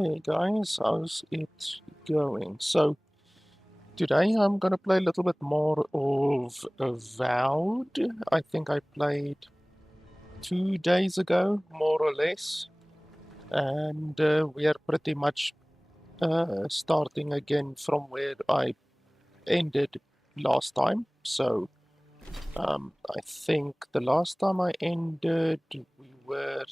Hey guys, how's it going? So today I'm gonna play a little bit more of Avowed. I think I played 2 days ago, more or less, and we are pretty much starting again from where I ended last time. So I think the last time I ended, we were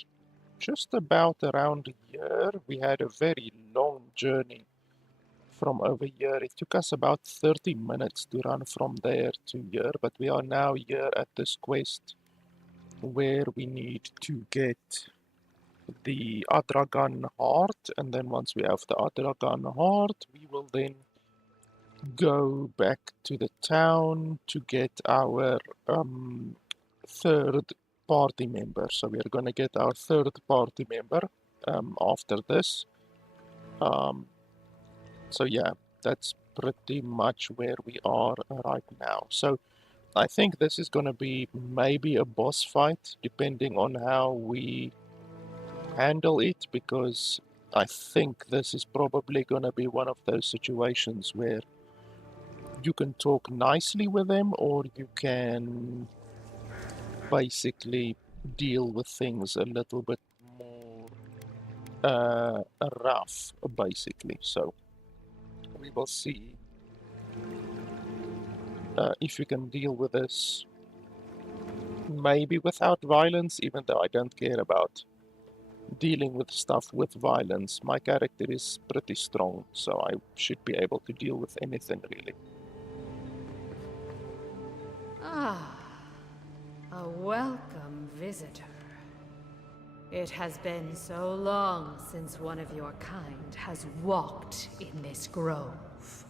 just about around a year. We had a very long journey from over here. It took us about 30 minutes to run from there to here, but we are now here at this quest where we need to get the Adragan heart, and then once we have the Adragan heart, we will then go back to the town to get our third party member. So we are going to get our third party member after this. So yeah, that's pretty much where we are right now. So I think this is going to be maybe a boss fight, depending on how we handle it, because I think this is probably going to be one of those situations where you can talk nicely with them, or you can basically deal with things a little bit more rough, basically. So we will see if we can deal with this maybe without violence, even though I don't care about dealing with stuff with violence. My character is pretty strong, so I should be able to deal with anything really. Ah, a welcome visitor. It has been so long since one of your kind has walked in this grove.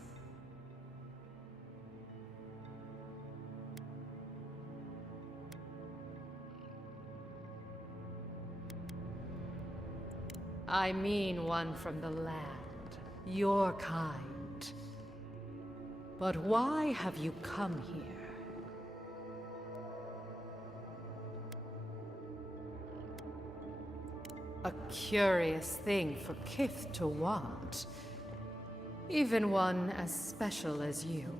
I mean one from the land, your kind. But why have you come here? A curious thing for Kith to want. Even one as special as you.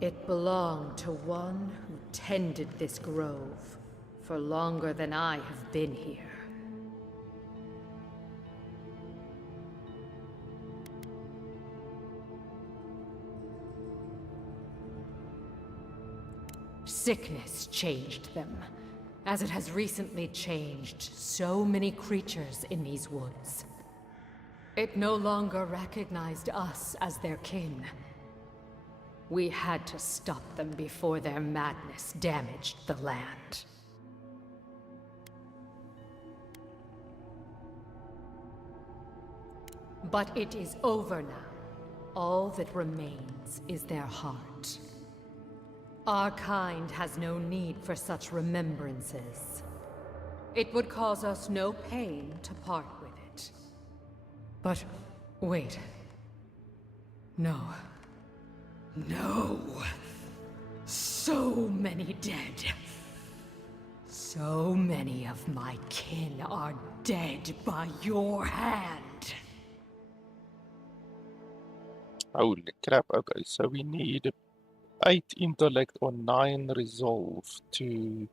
It belonged to one who tended this grove for longer than I have been here. Sickness changed them, as it has recently changed so many creatures in these woods. It no longer recognized us as their kin. We had to stop them before their madness damaged the land. But it is over now. All that remains is their heart. Our kind has no need for such remembrances. It would cause us no pain to part with it. But wait. No. No. So many dead. So many of my kin are dead by your hand. Holy crap, okay, so we need 8 intellect or 9 resolve to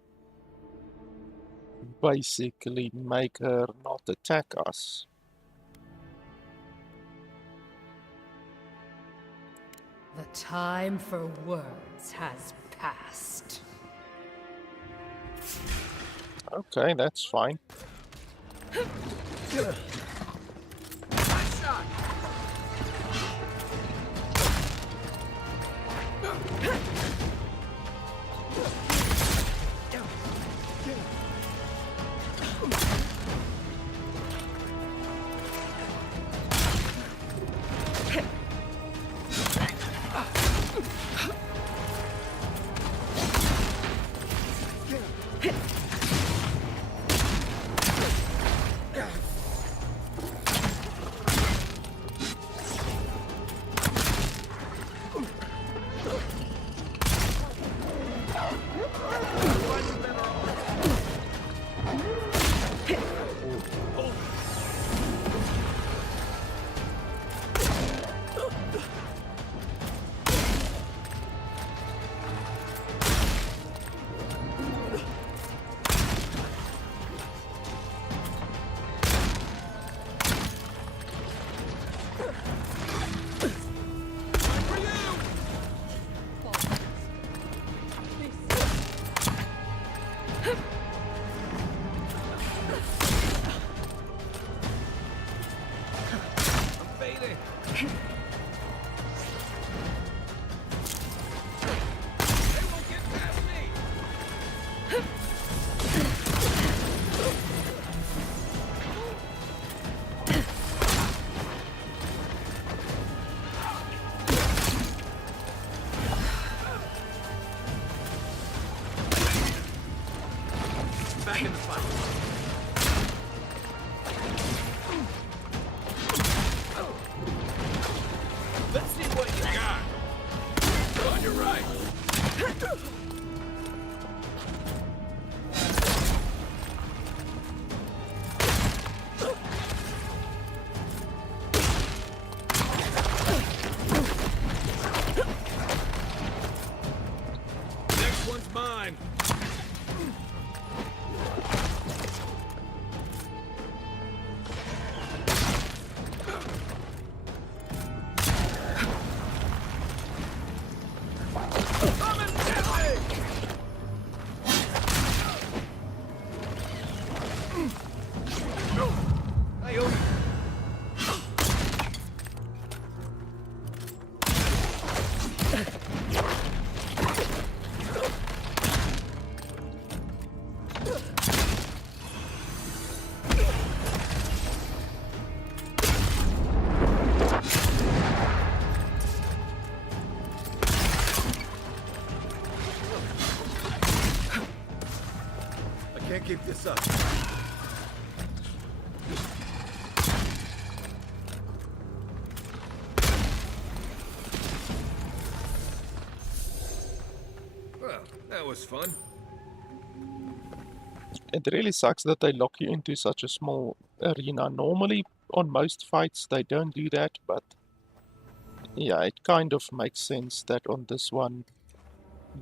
basically make her not attack us. The time for words has passed. Okay, that's fine. ready. They won't get past me. Back in the fight. Let's see what you got. On your right. Next one's mine. I owe you. I can't keep this up. Well, that was fun. It really sucks that they lock you into such a small arena. Normally, on most fights, they don't do that, but yeah, it kind of makes sense that on this one,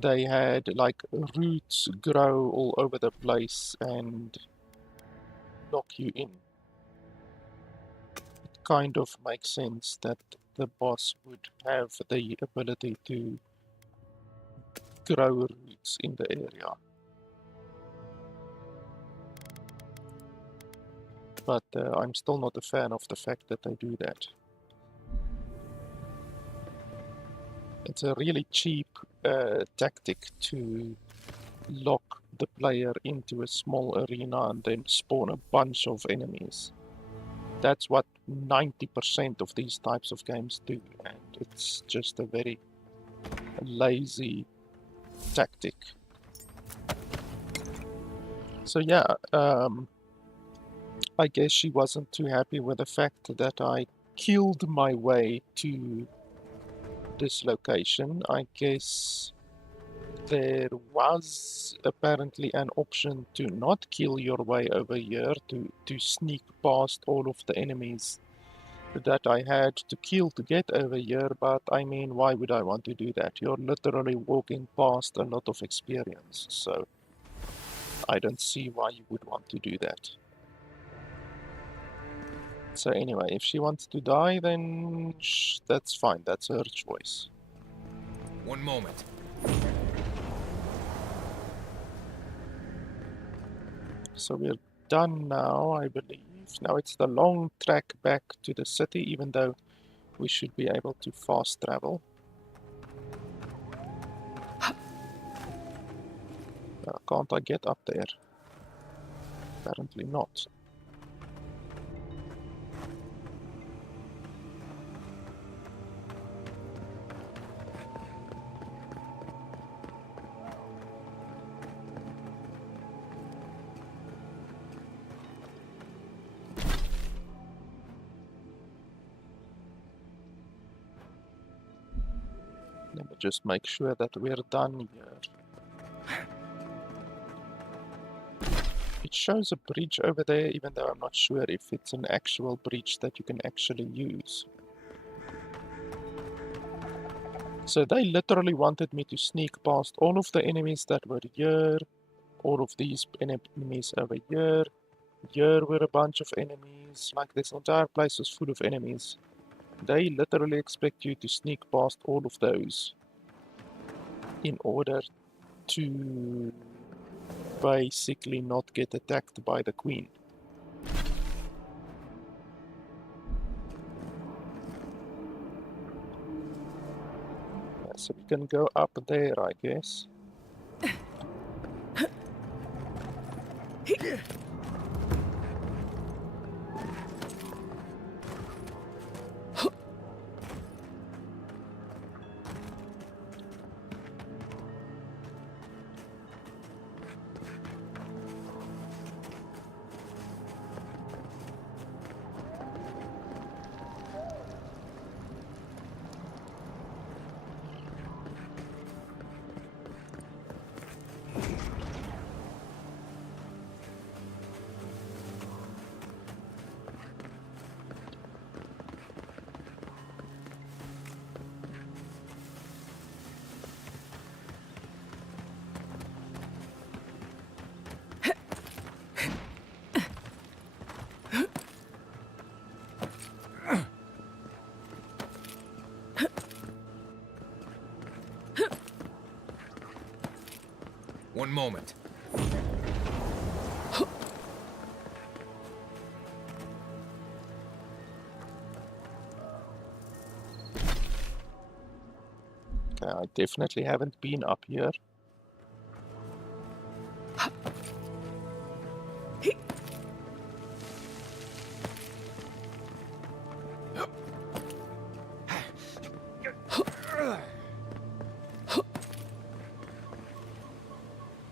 they had like roots grow all over the place and lock you in. It kind of makes sense that the boss would have the ability to grow roots in the area. But I'm still not a fan of the fact that they do that. It's a really cheap tactic to lock the player into a small arena and then spawn a bunch of enemies. That's what 90% of these types of games do, and it's just a very lazy tactic. So yeah, I guess she wasn't too happy with the fact that I killed my way to this location. I guess there was apparently an option to not kill your way over here, to sneak past all of the enemies that I had to kill to get over here, but I mean, why would I want to do that? You're literally walking past a lot of experience, so I don't see why you would want to do that. So anyway, if she wants to die, then that's fine, that's her choice. One moment. So we're done now, I believe. Now it's the long track back to the city, even though we should be able to fast travel. Can't I get up there? Apparently not. Let me just make sure that we're done here. It shows a bridge over there, even though I'm not sure if it's an actual bridge that you can actually use. So they literally wanted me to sneak past all of the enemies that were here, all of these enemies over here. Here were a bunch of enemies, like this entire place is full of enemies. They literally expect you to sneak past all of those in order to basically not get attacked by the queen. So we can go up there, I guess. One moment. Okay, I definitely haven't been up here.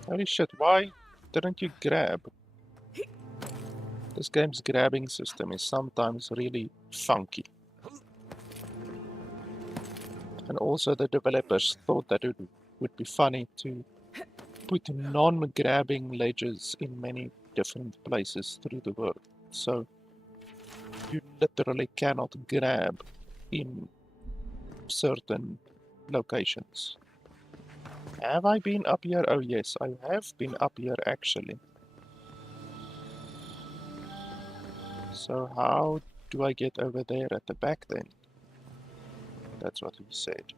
Holy shit, why didn't you grab? This game's grabbing system is sometimes really funky. And also the developers thought that it would be funny to put non-grabbing ledges in many different places through the world. So you literally cannot grab in certain locations. Have I been up here? Oh yes, I have been up here actually. So how do I get over there at the back then? That's what he said.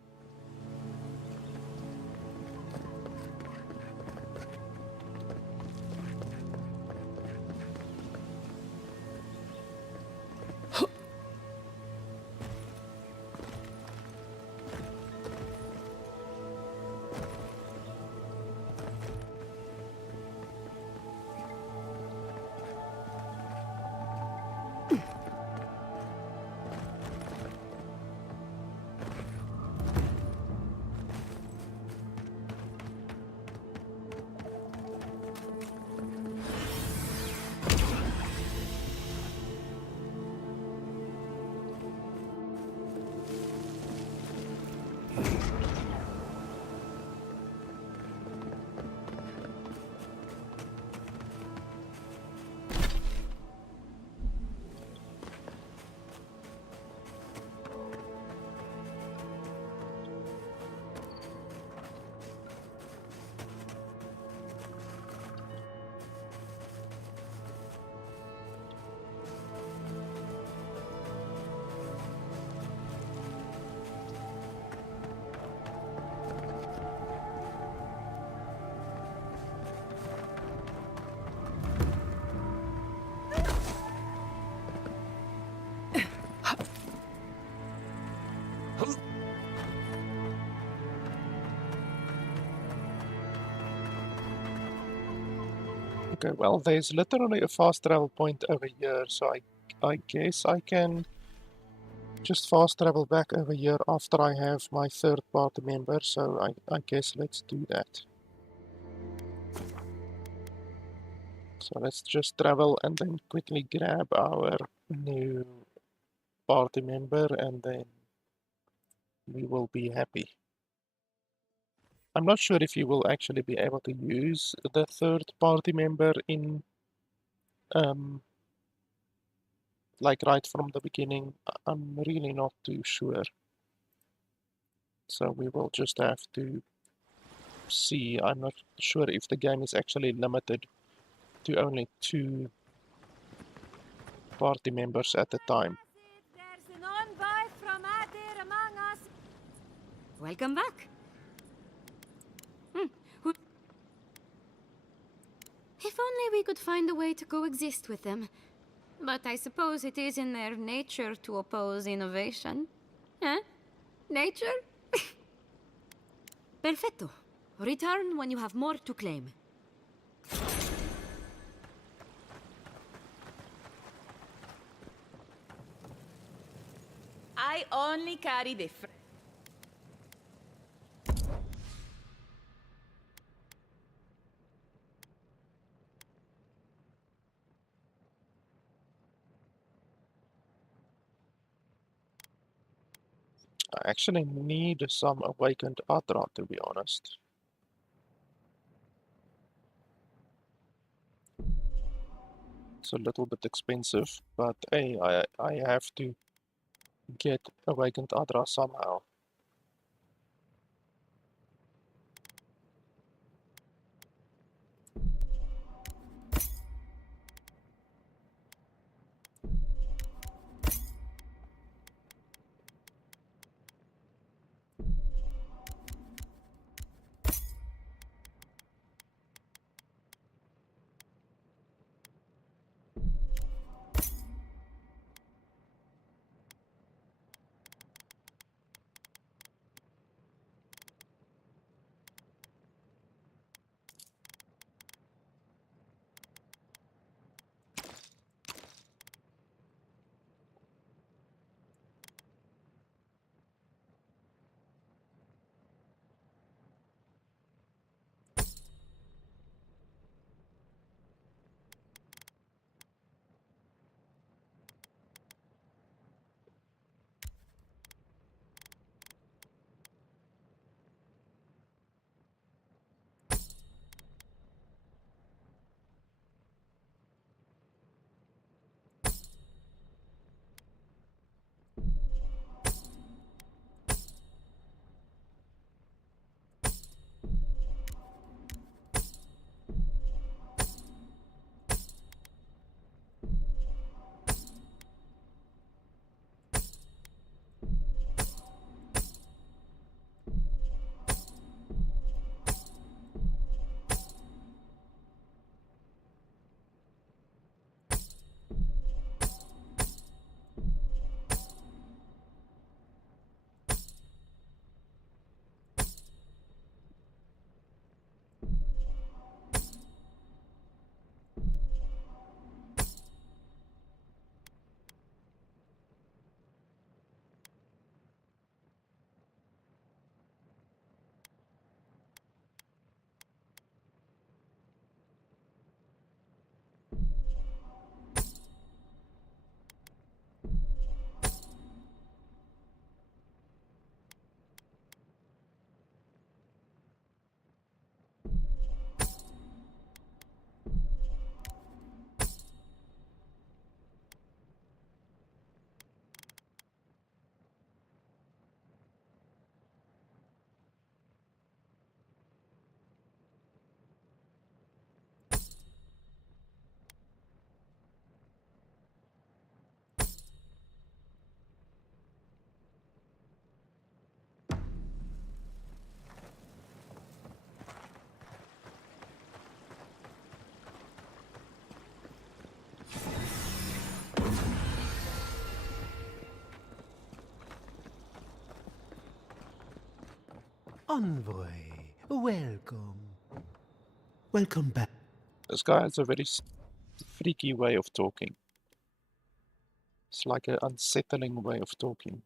Okay, well, there's literally a fast travel point over here, so I guess I can just fast travel back over here after I have my third party member, so I guess let's do that. So let's just travel and then quickly grab our new party member and then we will be happy. I'm not sure if you will actually be able to use the third party member in like right from the beginning. I'm really not too sure. So we will just have to see. I'm not sure if the game is actually limited to only 2 party members at a time. There's an envoy from Adir among us. Welcome back. If only we could find a way to coexist with them. But I suppose it is in their nature to oppose innovation. Huh? Nature? Perfecto. Return when you have more to claim. I only carry the I actually need some awakened Adra, to be honest. It's a little bit expensive, but hey, I have to get awakened Adra somehow. Envoy, welcome. Welcome back. This guy has a very freaky way of talking. It's like an unsettling way of talking.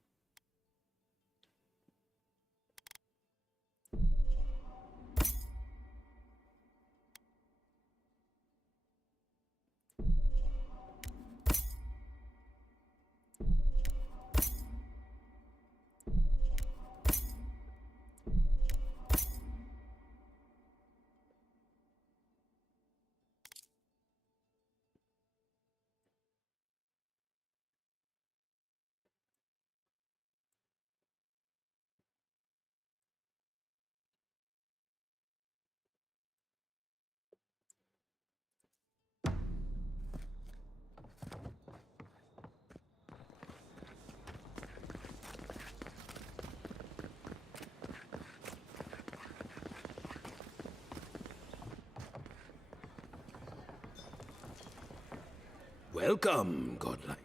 Welcome, godlike.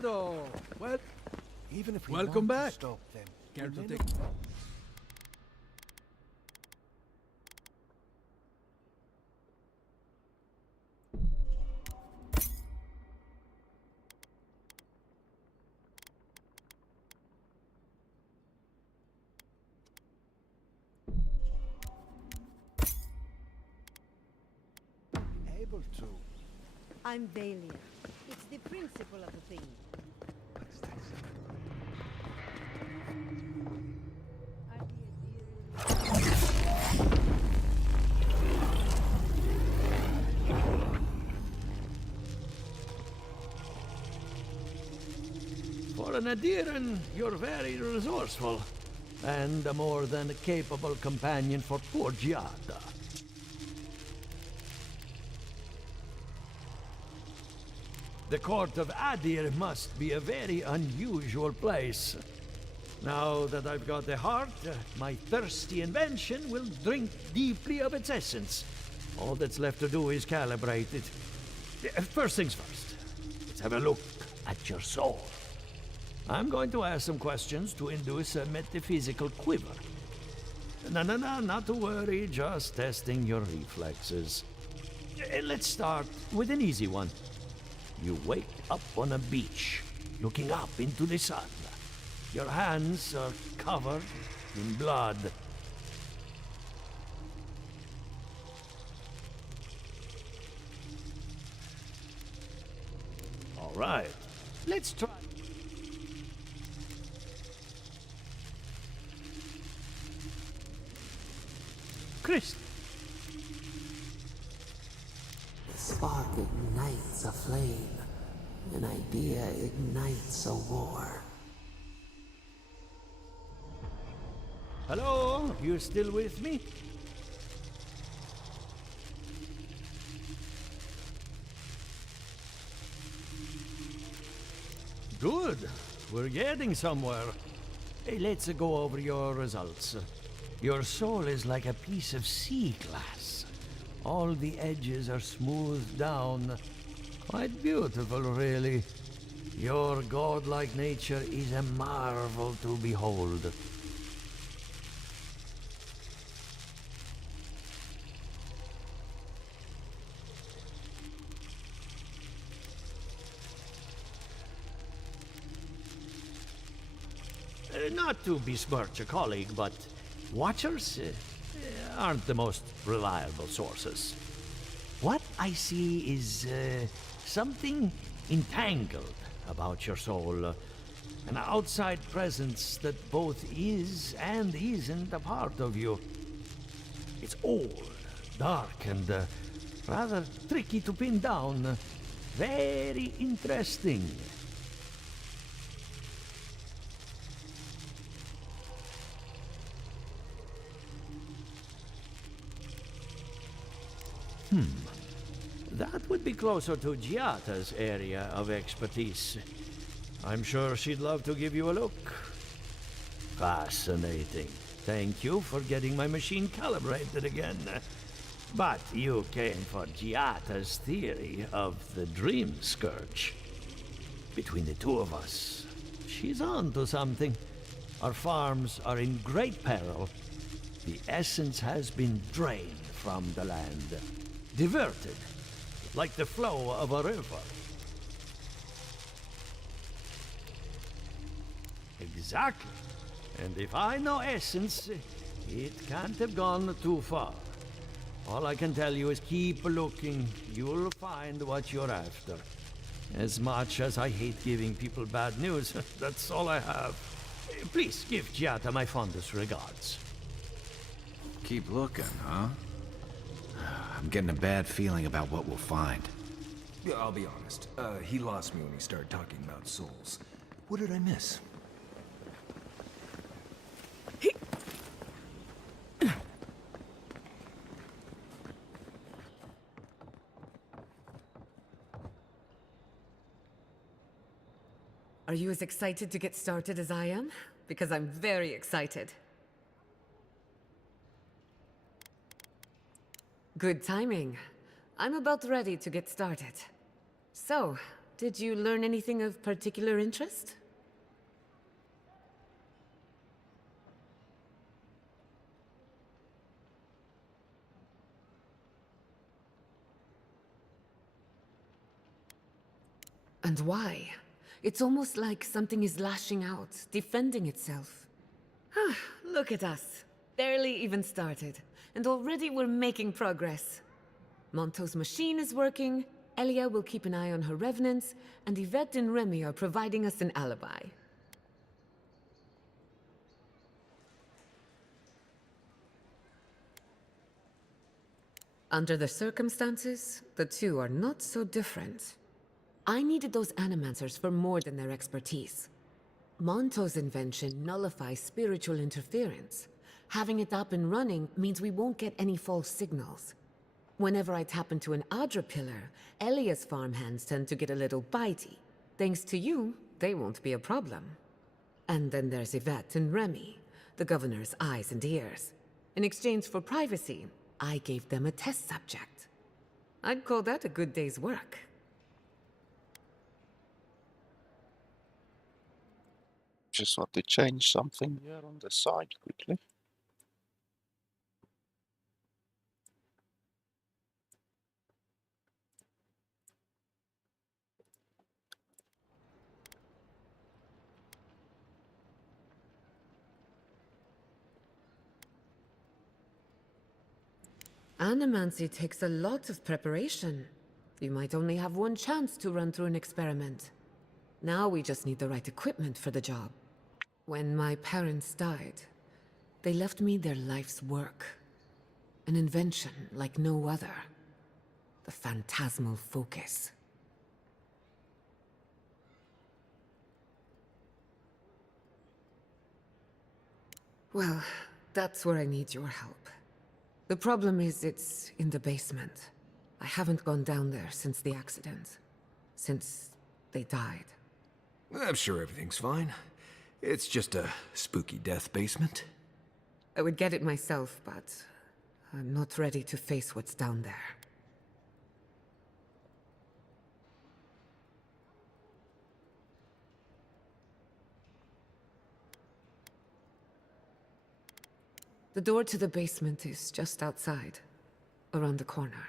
Shadow! Well, Even if we welcome want back. to stop them, Care we to may take... not- able to. I'm Valia. It's the principle of the thing. For an Adiran, you're very resourceful, and a more than capable companion for poor Giada. The court of Adir must be a very unusual place. Now that I've got a heart, my thirsty invention will drink deeply of its essence. All that's left to do is calibrate it. First things first, let's have a look at your soul. I'm going to ask some questions to induce a metaphysical quiver. No, not to worry, just testing your reflexes. Let's start with an easy one. You wake up on a beach, looking up into the sun. Your hands are covered in blood. All right, let's try. Chris. The spark ignites a flame. An idea ignites a war. Hello? You still with me? Good. We're getting somewhere. Hey, let's go over your results. Your soul is like a piece of sea glass. All the edges are smoothed down. Quite beautiful, really. Your godlike nature is a marvel to behold. Not to besmirch a colleague, but watchers aren't the most reliable sources. What I see is something entangled about your soul. An outside presence that both is and isn't a part of you. It's old, dark, and rather tricky to pin down. Very interesting. That would be closer to Giata's area of expertise. I'm sure she'd love to give you a look. Fascinating. Thank you for getting my machine calibrated again. But you came for Giata's theory of the Dream Scourge. Between the two of us, she's on to something. Our farms are in great peril. The essence has been drained from the land. Diverted, like the flow of a river. Exactly. And if I know essence, it can't have gone too far. All I can tell you is keep looking. You'll find what you're after. As much as I hate giving people bad news, that's all I have. Please give Giata my fondest regards. Keep looking, huh? I'm getting a bad feeling about what we'll find. Yeah, I'll be honest. He lost me when he started talking about souls. What did I miss? Are you as excited to get started as I am? Because I'm very excited. Good timing. I'm about ready to get started. So, did you learn anything of particular interest? And why? It's almost like something is lashing out, defending itself. Look at us. Barely even started, and already we're making progress. Monto's machine is working, Elia will keep an eye on her revenants, and Yvette and Remy are providing us an alibi. Under the circumstances, the two are not so different. I needed those animancers for more than their expertise. Monto's invention nullifies spiritual interference. Having it up and running means we won't get any false signals. Whenever I tap into an Adra pillar, Elia's farmhands tend to get a little bitey. Thanks to you, they won't be a problem. And then there's Yvette and Remy, the governor's eyes and ears. In exchange for privacy, I gave them a test subject. I'd call that a good day's work. Just want to change something here on the side quickly. Animancy takes a lot of preparation. You might only have one chance to run through an experiment. Now we just need the right equipment for the job. When my parents died, they left me their life's work. An invention like no other. The phantasmal focus. Well, that's where I need your help. The problem is it's in the basement. I haven't gone down there since the accident. Since they died. I'm sure everything's fine. It's just a spooky death basement. I would get it myself, but I'm not ready to face what's down there. The door to the basement is just outside, around the corner.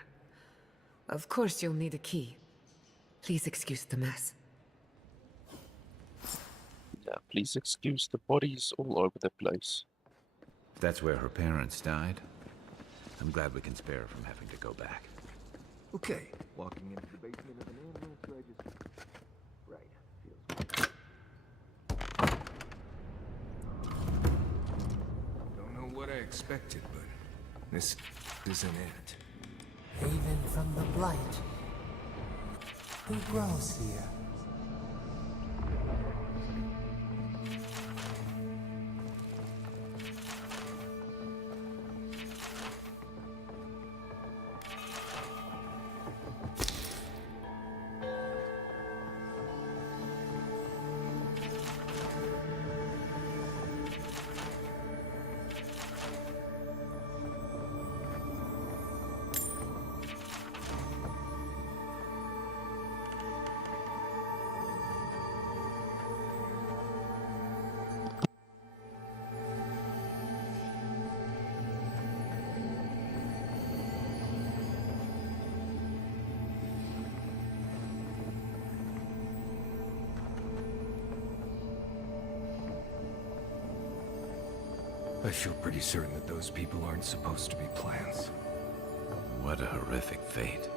Of course you'll need a key. Please excuse the mess. Yeah, please excuse the bodies all over the place. If that's where her parents died, I'm glad we can spare her from having to go back. Okay, walking into the basement of an ambulance, so I just... Right, feels good. Don't know what I expected, but this isn't it. Haven from the blight. Who grows here? I feel pretty certain that those people aren't supposed to be plants. What a horrific fate.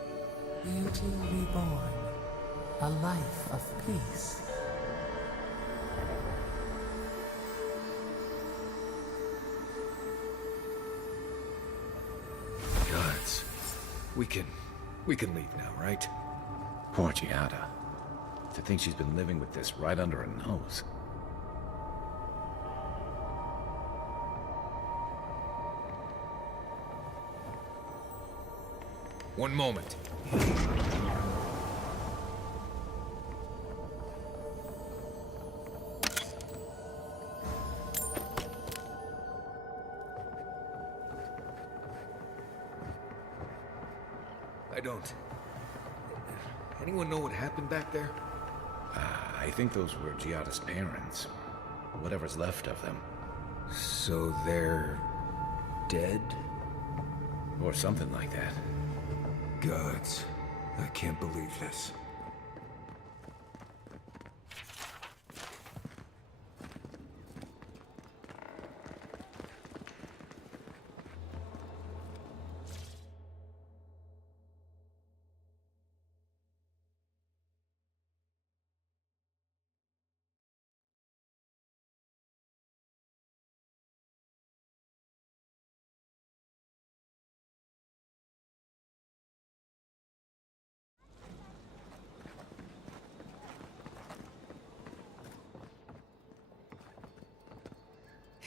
Beauty reborn. A life of peace. Gods. We can leave now, right? Poor Giada. To think she's been living with this right under her nose. One moment. I don't Anyone know what happened back there? I think those were Giada's parents. Whatever's left of them. So they're dead? Or something like that. Gods, I can't believe this.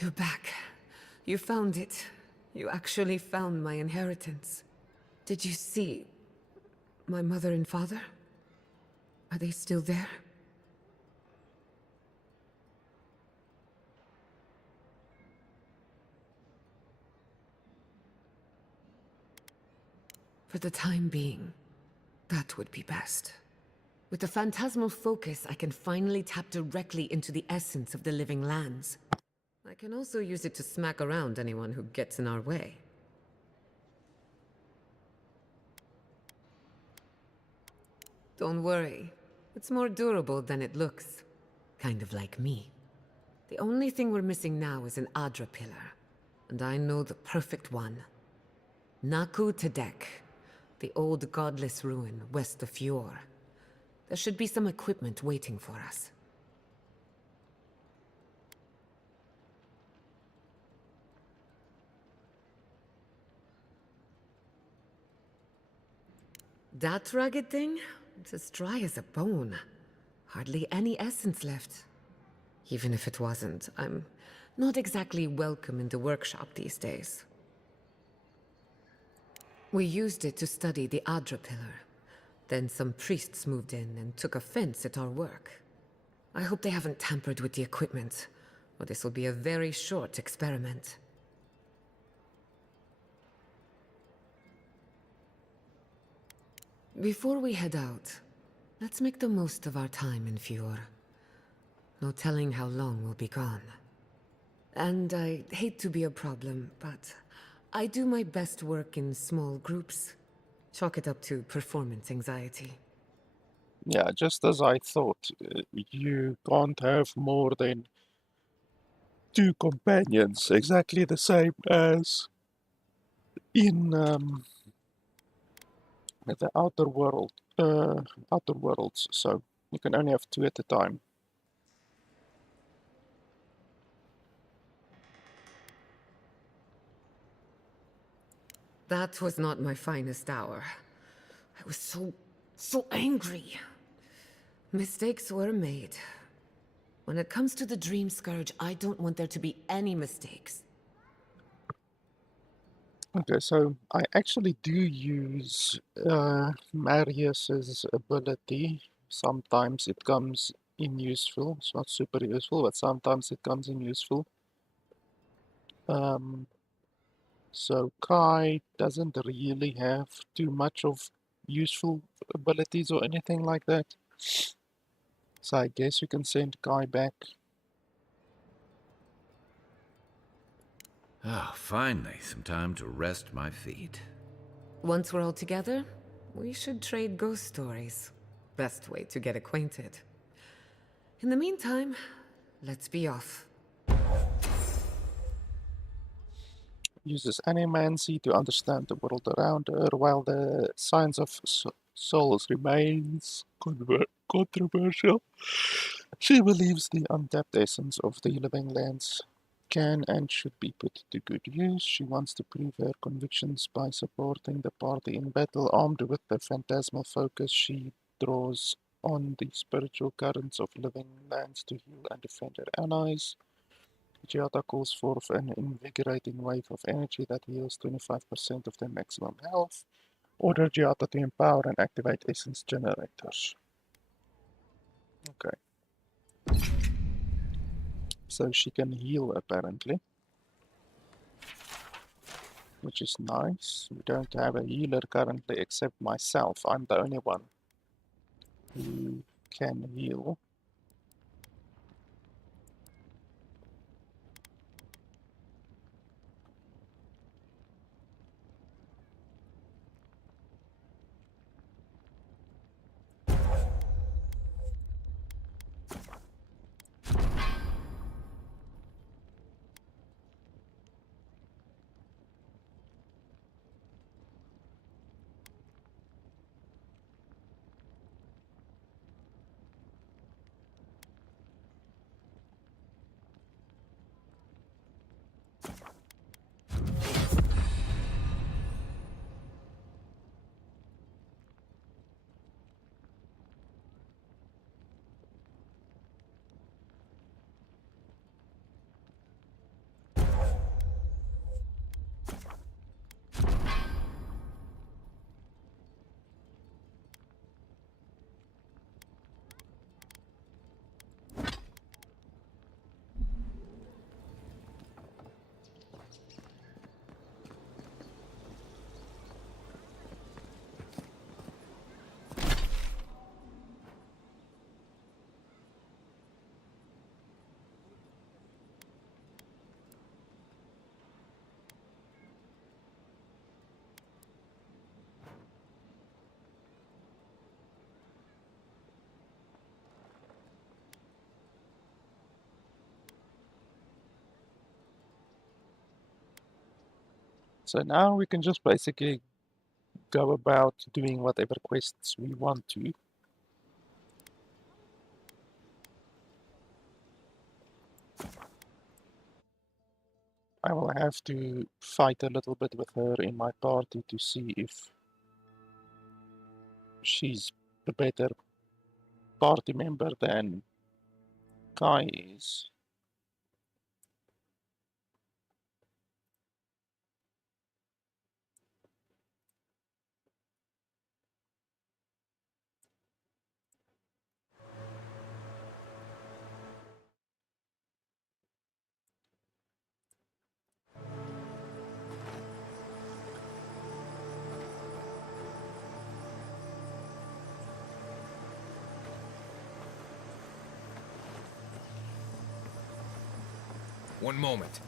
You're back. You found it. You actually found my inheritance. Did you see my mother and father? Are they still there? For the time being, that would be best. With the phantasmal focus, I can finally tap directly into the essence of the living lands. I can also use it to smack around anyone who gets in our way. Don't worry. It's more durable than it looks. Kind of like me. The only thing we're missing now is an Adra pillar. And I know the perfect one. Naku Tedek, the old godless ruin west of Eora. There should be some equipment waiting for us. That rugged thing? It's as dry as a bone. Hardly any essence left. Even if it wasn't, I'm not exactly welcome in the workshop these days. We used it to study the Adra pillar. Then some priests moved in and took offense at our work. I hope they haven't tampered with the equipment, or this will be a very short experiment. Before we head out, let's make the most of our time in Eora. No telling how long we'll be gone. And I hate to be a problem, but I do my best work in small groups. Chalk it up to performance anxiety. Yeah, just as I thought, you can't have more than 2 companions, exactly the same as in the outer worlds, so you can only have 2 at a time. That was not my finest hour. I was so angry. Mistakes were made. When it comes to the Dream Scourge, I don't want there to be any mistakes. Okay, so I actually do use Marius's ability. Sometimes it comes in useful. It's not super useful, but sometimes it comes in useful. So Kai doesn't really have too much of useful abilities or anything like that. So I guess you can send Kai back. Oh, finally, some time to rest my feet. Once we're all together, we should trade ghost stories. Best way to get acquainted. In the meantime, let's be off. Uses animancy to understand the world around her, while the science of souls remains controversial. She believes the untapped essence of the living lands can and should be put to good use. She wants to prove her convictions by supporting the party in battle. Armed with the phantasmal focus, she draws on the spiritual currents of living lands to heal and defend her allies. Giada calls forth an invigorating wave of energy that heals 25% of their maximum health. Order Giada to empower and activate essence generators. Okay. So she can heal apparently, which is nice. We don't have a healer currently except myself. I'm the only one. who can heal. So now we can just basically go about doing whatever quests we want to. I will have to fight a little bit with her in my party to see if she's a better party member than Kai is. One moment.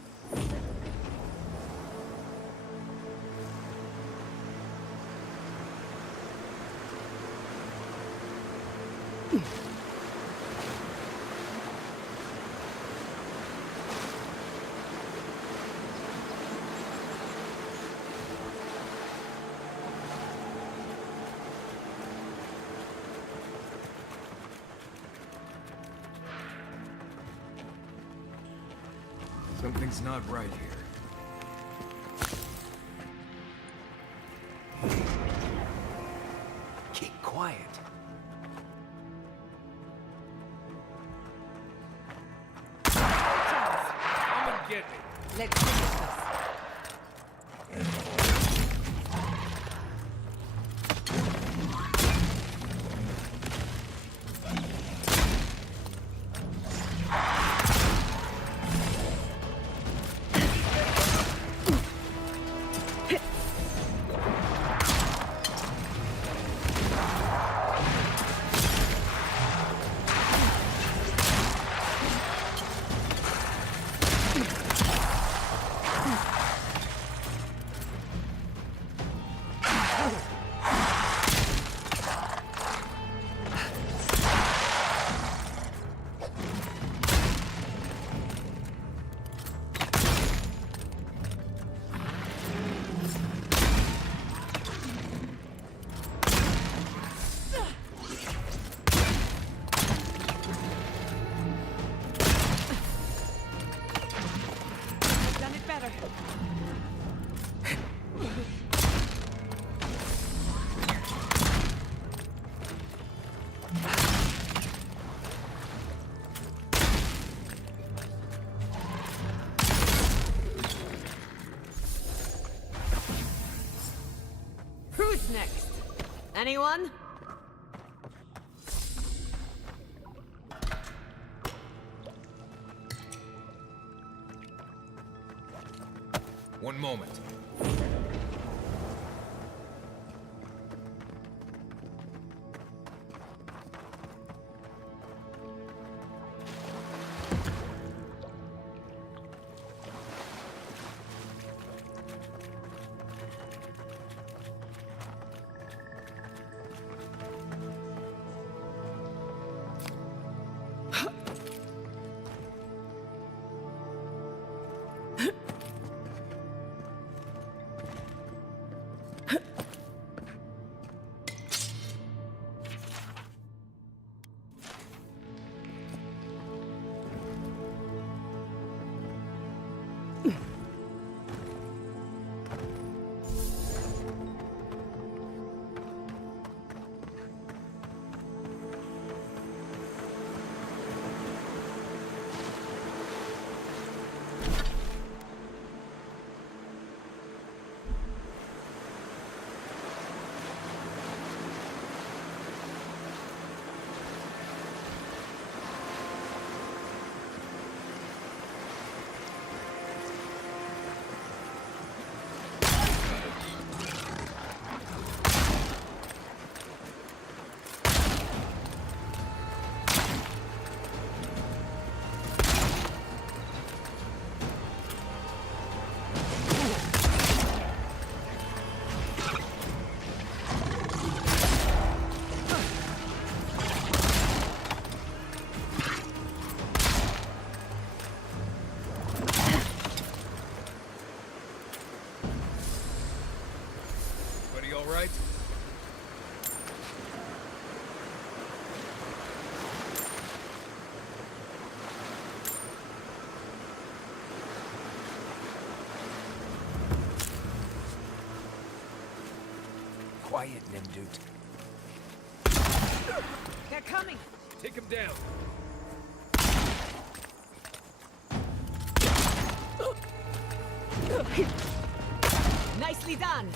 Something's not right here. Keep quiet. Come and get me. Let's finish this. Who's next? Anyone? One moment. Buddy, all right? Quiet, Nimdut. They're coming! Take him down. Nicely done!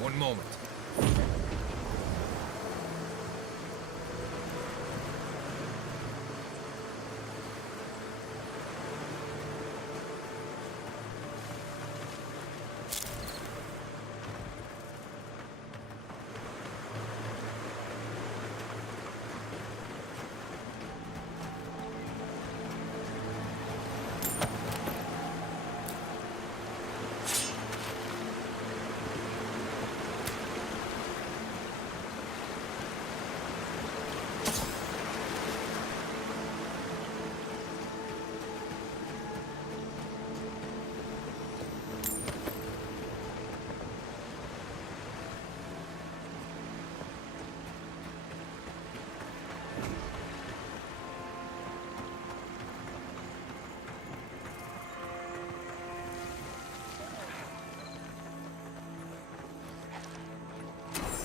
One moment.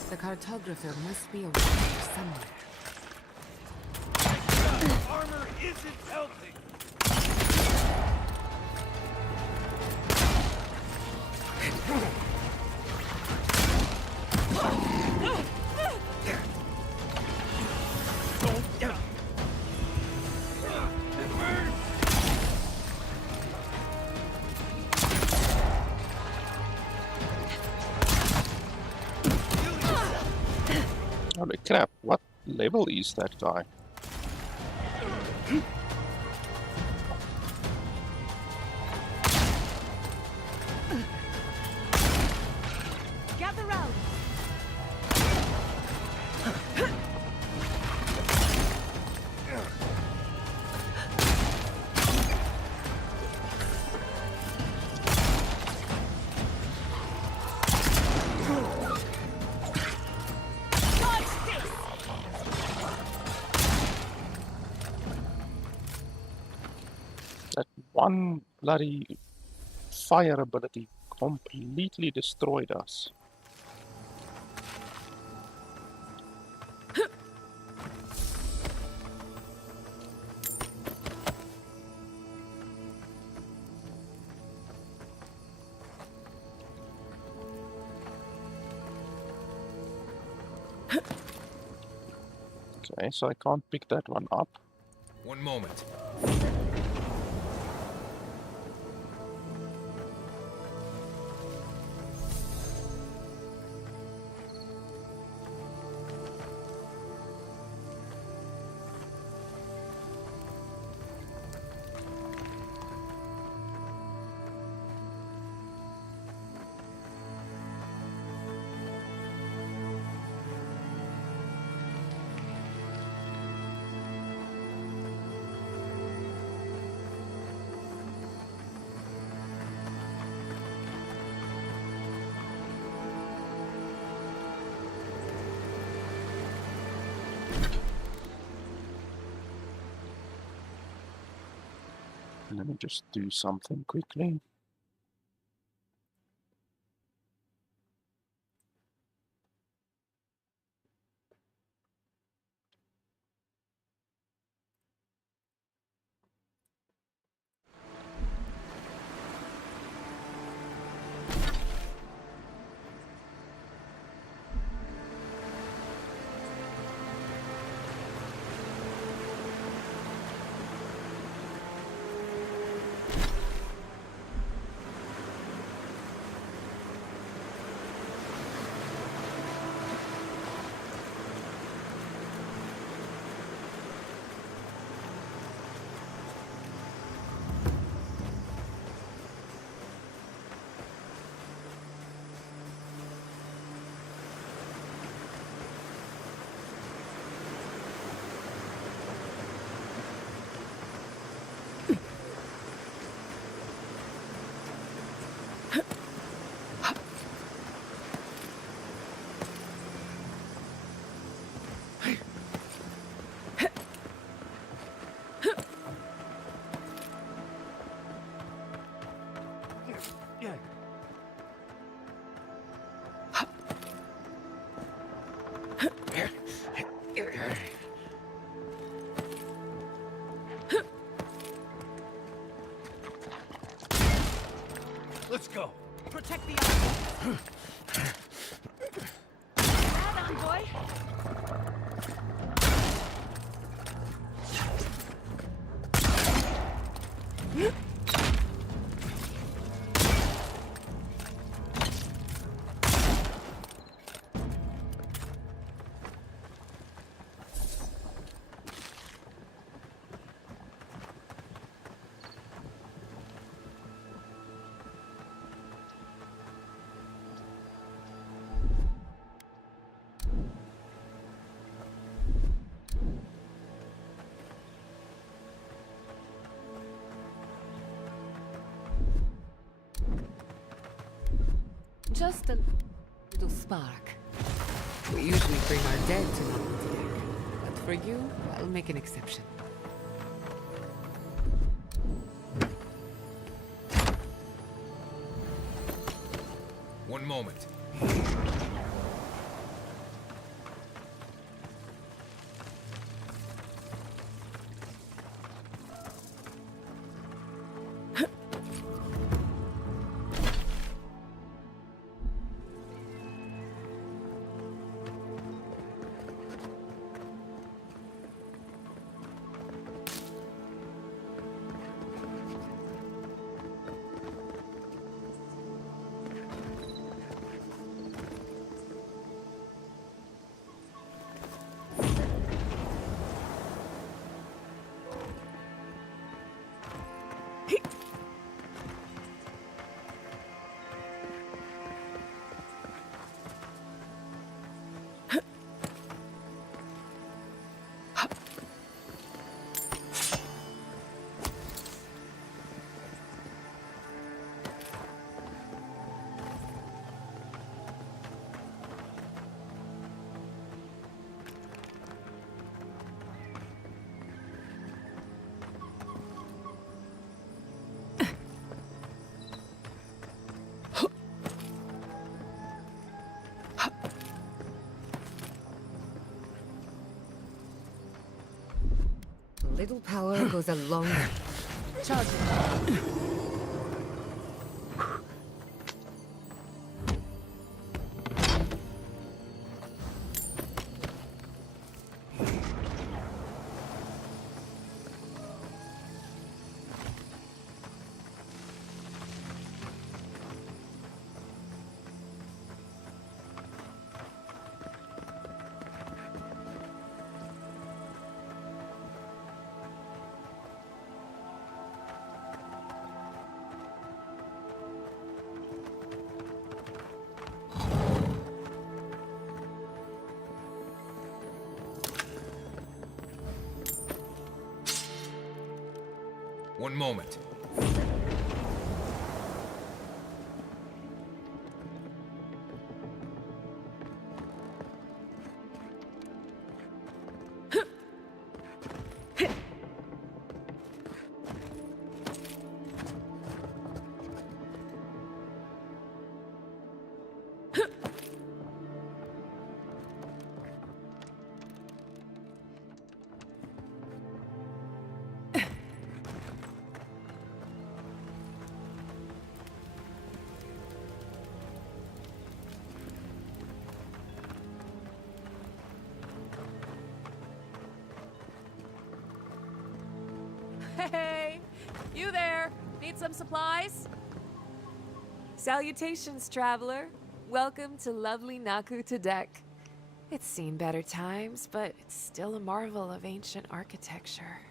The cartographer must be around here somewhere. Armor isn't helping. Holy crap, what level is that guy? Gather round! That one bloody fire ability completely destroyed us. Okay, so I can't pick that one up. One moment. Let me just do something quickly. Let's go. Protect the island. Right on, boy. Just a little spark. We usually bring our dead to Nvidia, but for you, I'll make an exception. One moment. A little power goes a long way. Charge it. One moment. Hey! You there! Need some supplies? Salutations, traveler. Welcome to lovely Naku Tadek. It's seen better times, but it's still a marvel of ancient architecture.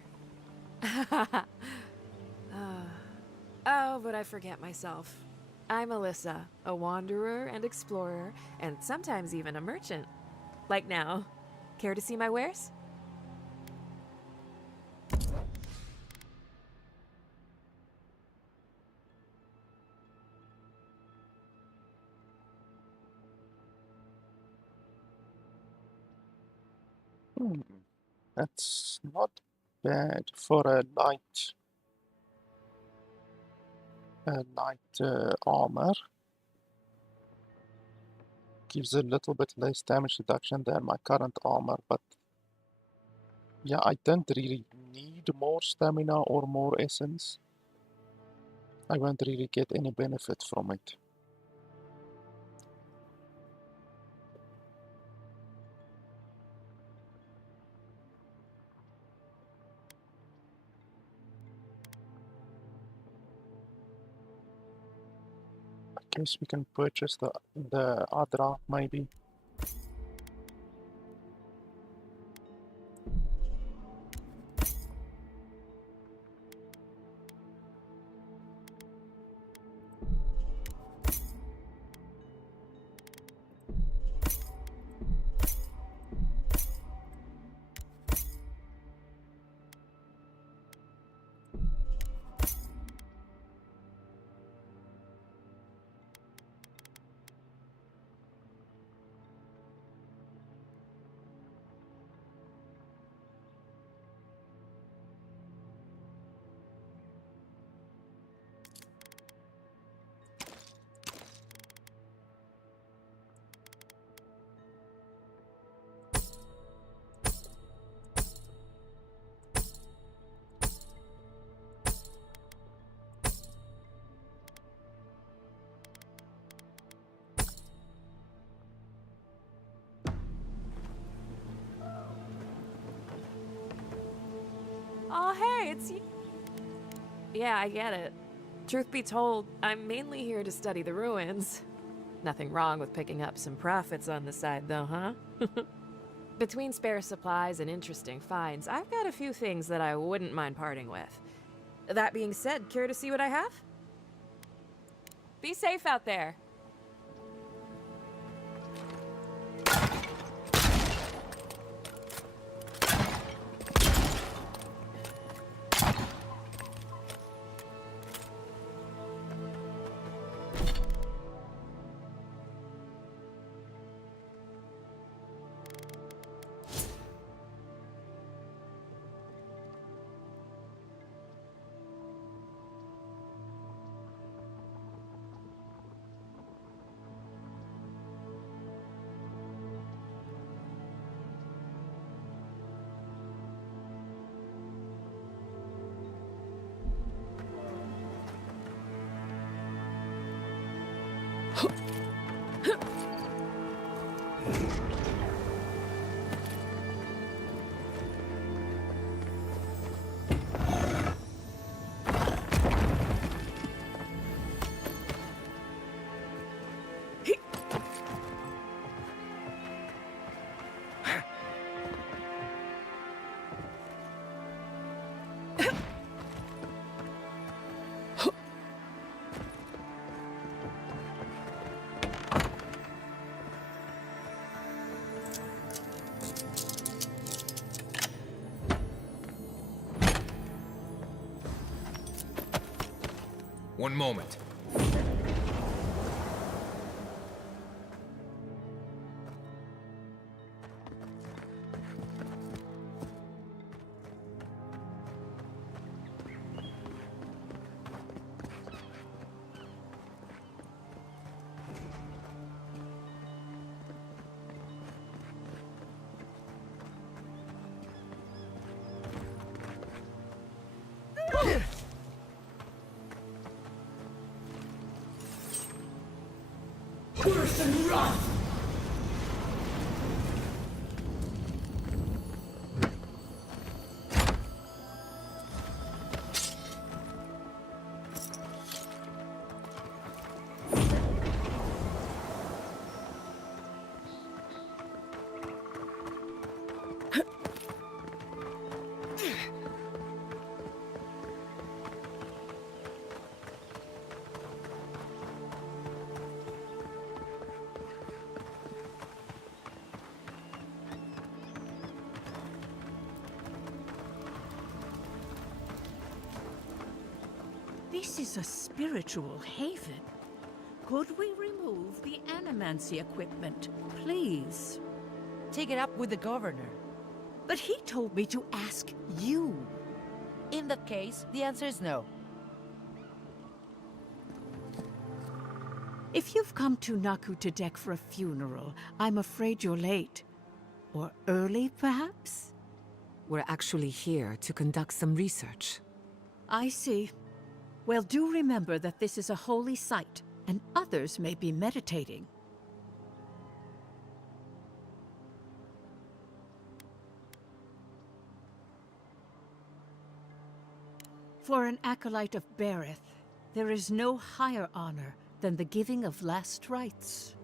Oh, but I forget myself. I'm Alyssa, a wanderer and explorer, and sometimes even a merchant. Like now. Care to see my wares? That's not bad for a light armor. Gives a little bit less damage reduction than my current armor, but yeah, I don't really need more stamina or more essence. I won't really get any benefit from it. I guess we can purchase the Adra maybe. Oh, hey, it's you. Yeah, I get it. Truth be told, I'm mainly here to study the ruins. Nothing wrong with picking up some profits on the side, though, huh? Between spare supplies and interesting finds, I've got a few things that I wouldn't mind parting with. That being said, care to see what I have? Be safe out there. One moment. This is a spiritual haven. Could we remove the animancy equipment, please? Take it up with the governor. But he told me to ask you. In that case, the answer is no. If you've come to Nakutadek for a funeral, I'm afraid you're late. Or early, perhaps? We're actually here to conduct some research. I see. Well, do remember that this is a holy site, and others may be meditating. For an acolyte of Berith, there is no higher honor than the giving of last rites.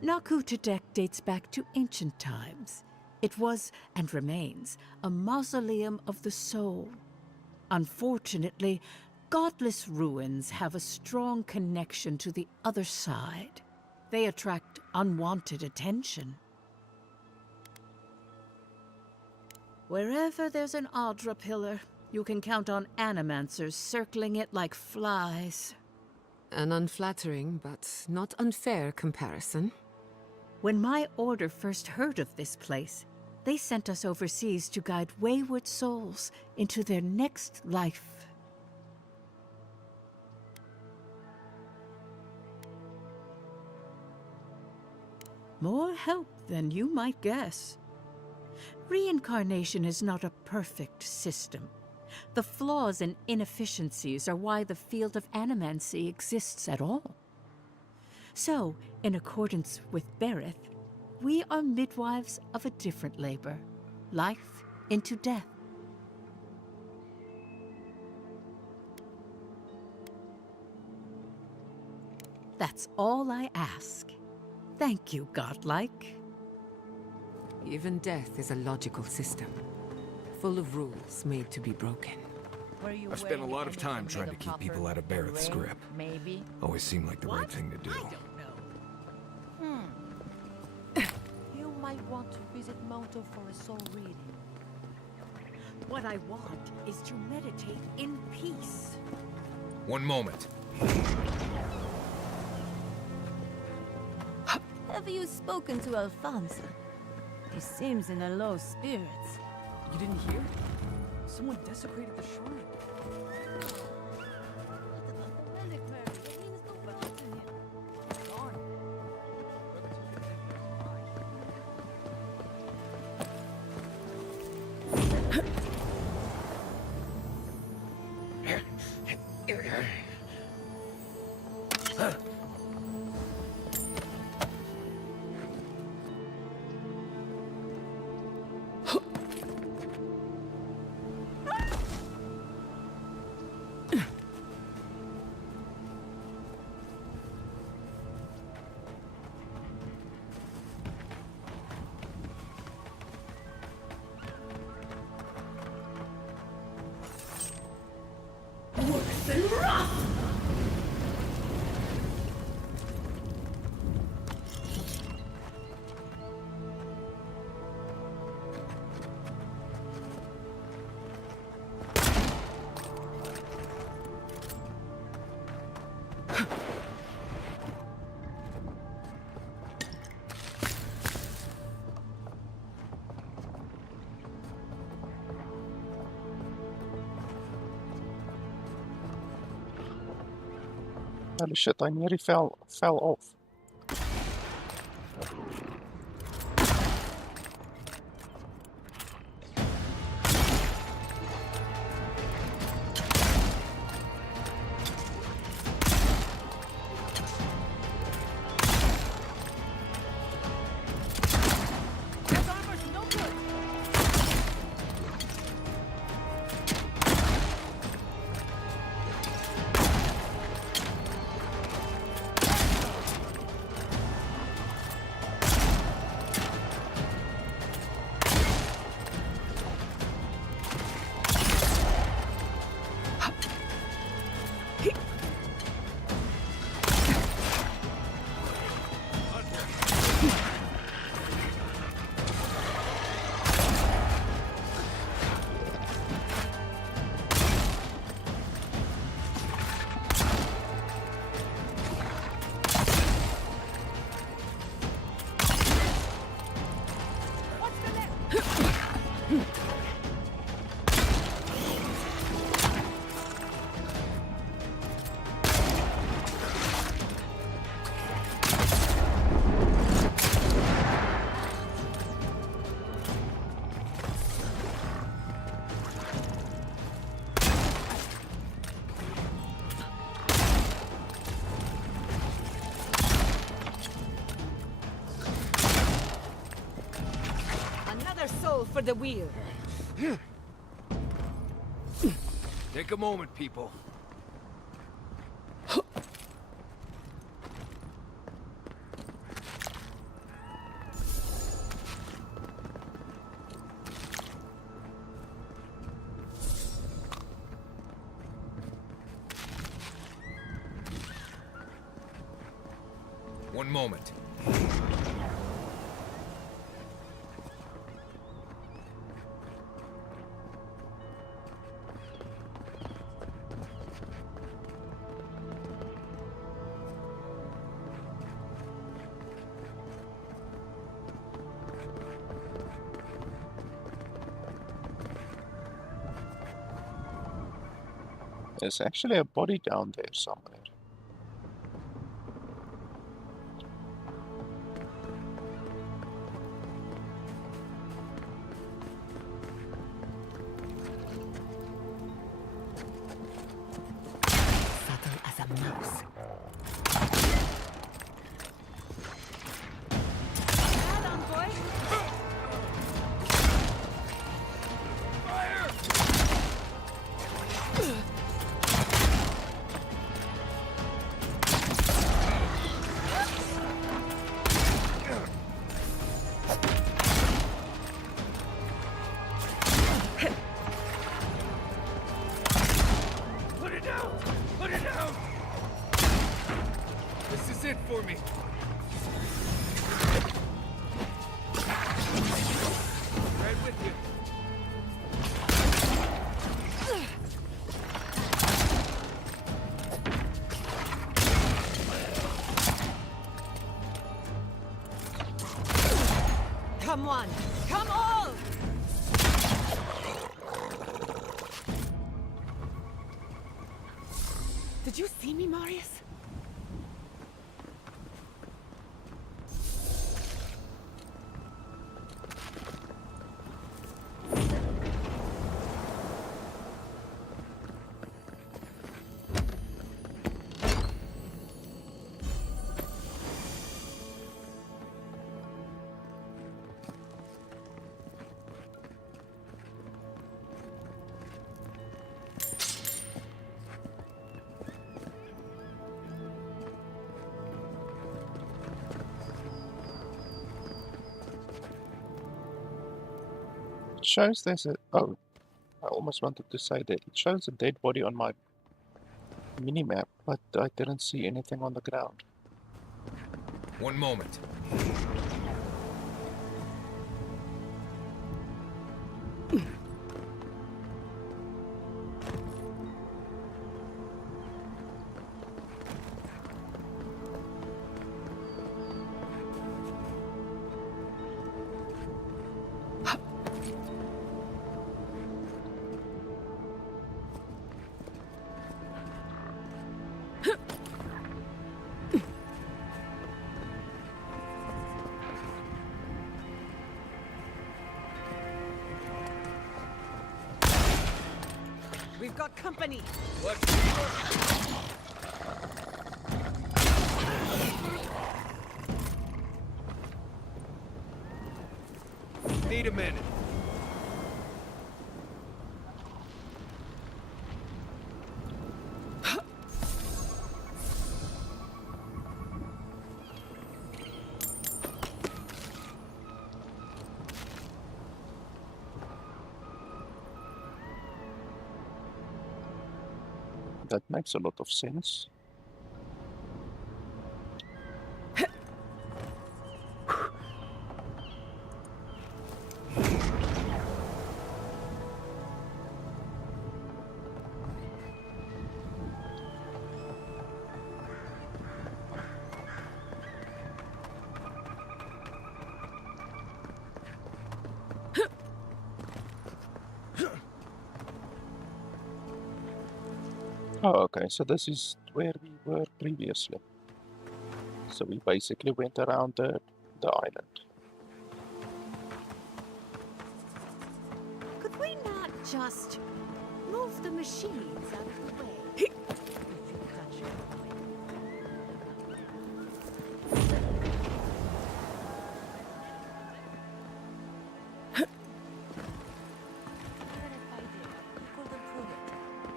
Nakutadek dates back to ancient times. It was, and remains, a mausoleum of the soul. Unfortunately, godless ruins have a strong connection to the other side. They attract unwanted attention. Wherever there's an Audra pillar, you can count on animancers circling it like flies. An unflattering, but not unfair comparison. When my order first heard of this place, they sent us overseas to guide wayward souls into their next life. More help than you might guess. Reincarnation is not a perfect system. The flaws and inefficiencies are why the field of animancy exists at all. So, in accordance with Berith, we are midwives of a different labor, life into death. That's all I ask. Thank you, godlike. Even death is a logical system, full of rules made to be broken. I've spent a lot of time trying to keep people out of Barrett's grip. Maybe. Always seemed like the right thing to do. You might want to visit Moto for a soul reading. What I want is to meditate in peace. One moment. Have you spoken to Alfonso? He seems in a low spirits. You didn't hear? Someone desecrated the shrine. Holy shit, I nearly fell off. Another soul for the wheel. Take a moment, people. One moment. There's actually a body down there somewhere. Subtle as a mouse. Hold on, boy. Put it down! Put it down! This is it for me. Right with you. Come on! Come all! Did you see me, Marius? It shows there's a... Oh, I almost wanted to say that. It shows a dead body on my minimap, but I didn't see anything on the ground. One moment. We've got company. Need a minute. That makes a lot of sense. Oh, okay, so this is where we were previously. So we basically went around the island. Could we not just move the machines out of the way?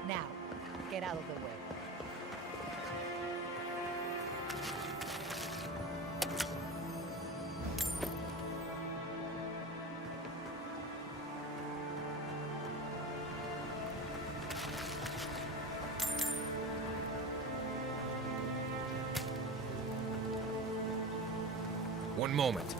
Now, get out of the way. One moment.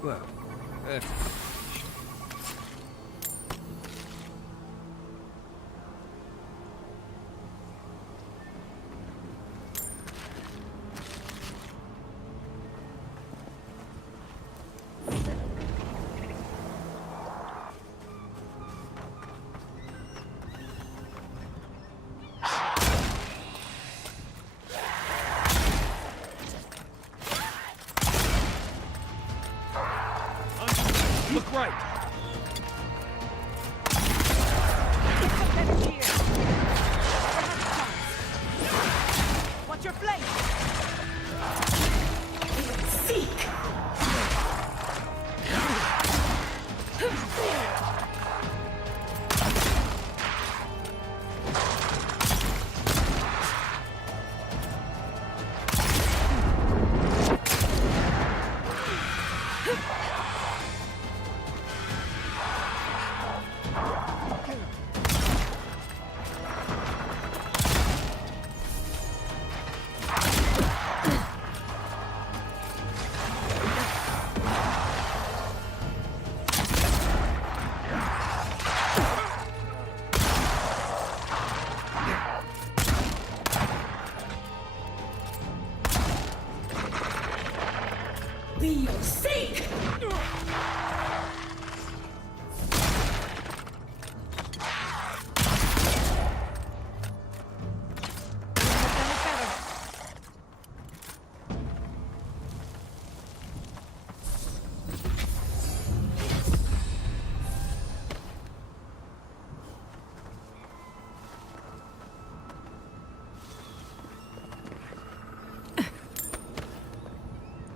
Well, that's... Look right. What's your flame? Seek!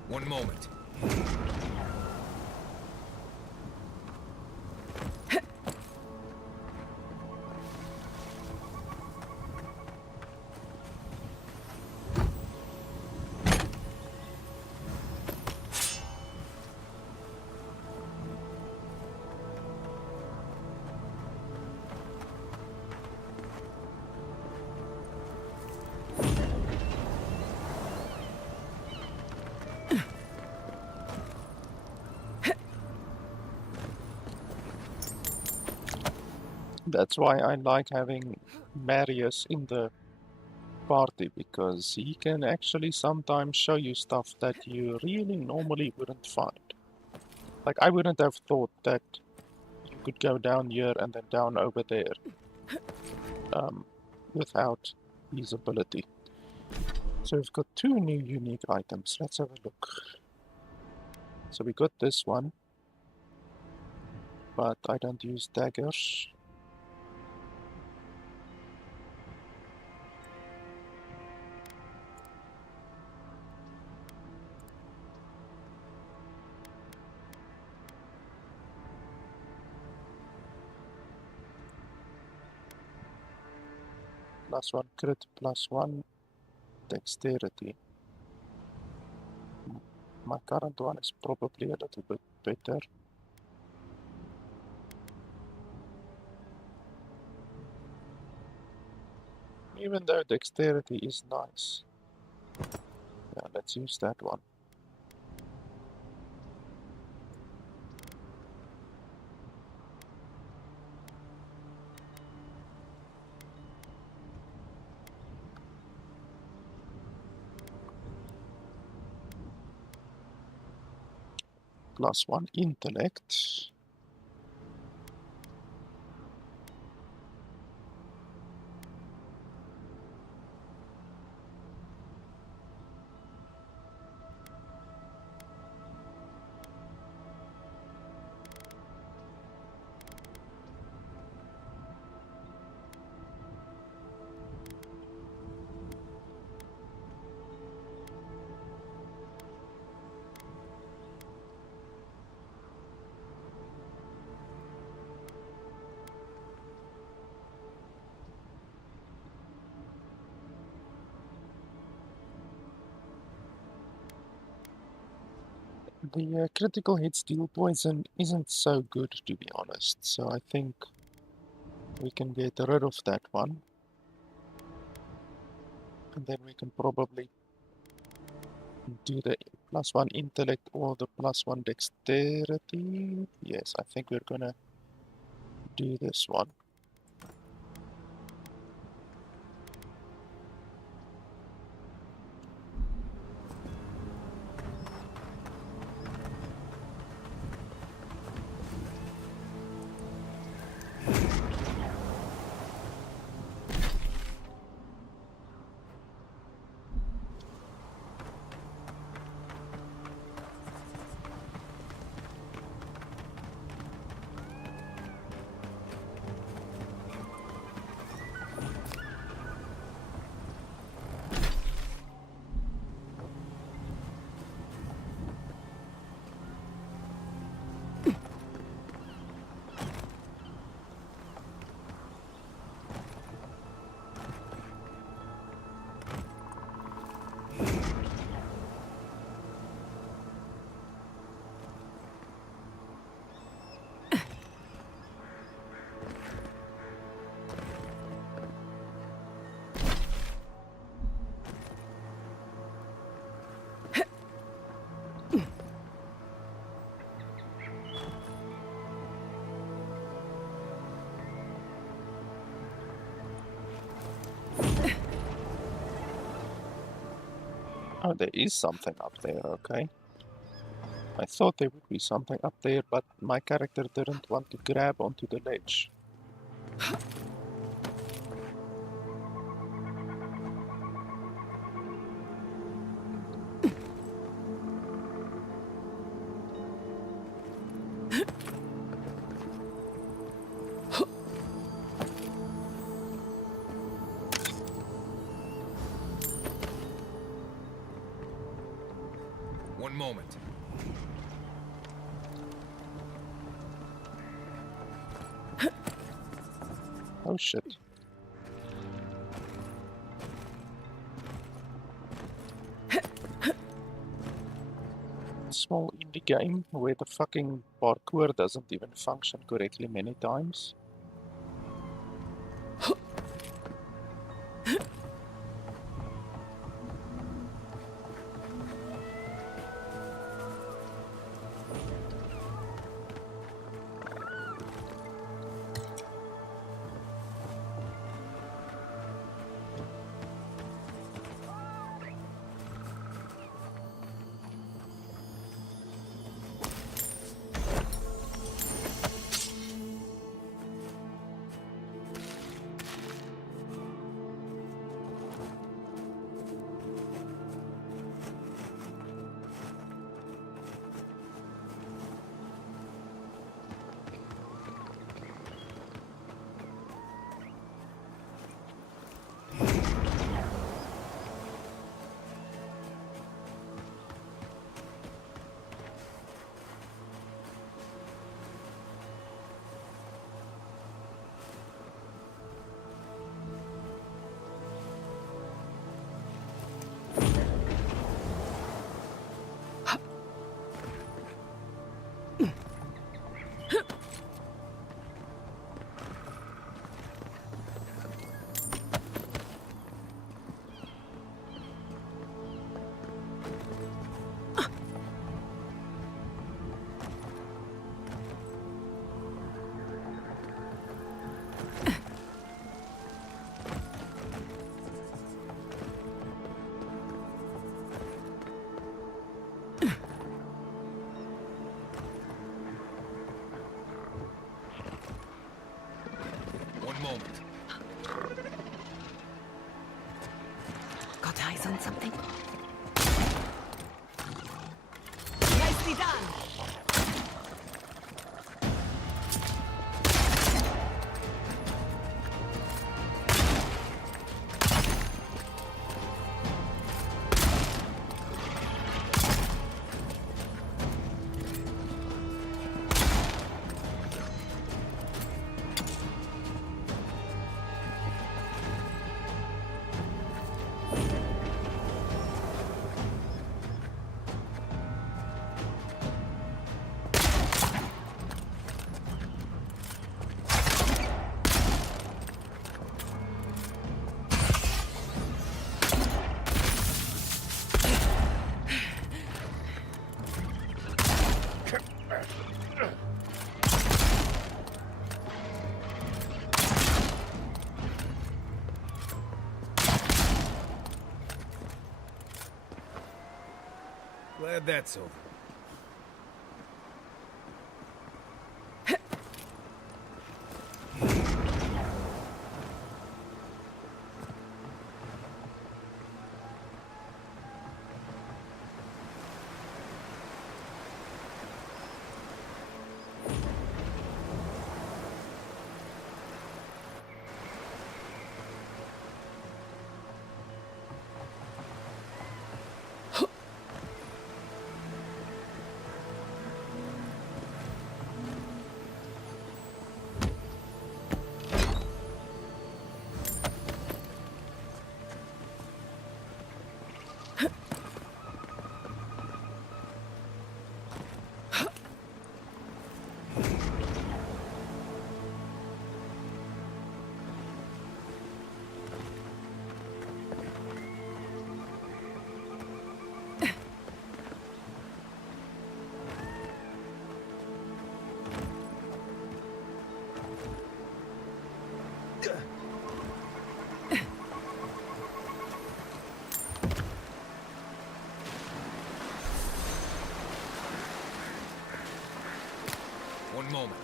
One moment. That's why I like having Marius in the party, because he can actually sometimes show you stuff that you really normally wouldn't find. Like, I wouldn't have thought that you could go down here and then down over there without his ability. So we've got 2 new unique items. Let's have a look. So we got this one, but I don't use daggers. +1 crit, +1 dexterity. My current one is probably a little bit better. Even though dexterity is nice. Yeah, let's use that one. +1 intellect. The critical hit steel poison isn't so good, to be honest, so I think we can get rid of that one. And then we can probably do the +1 intellect or the +1 dexterity. Yes, I think we're gonna do this one. Oh, there is something up there, okay. I thought there would be something up there, but my character didn't want to grab onto the ledge. One moment. Oh shit. Small indie game where the fucking parkour doesn't even function correctly many times. something. Nicely done! Glad that's over. One moment.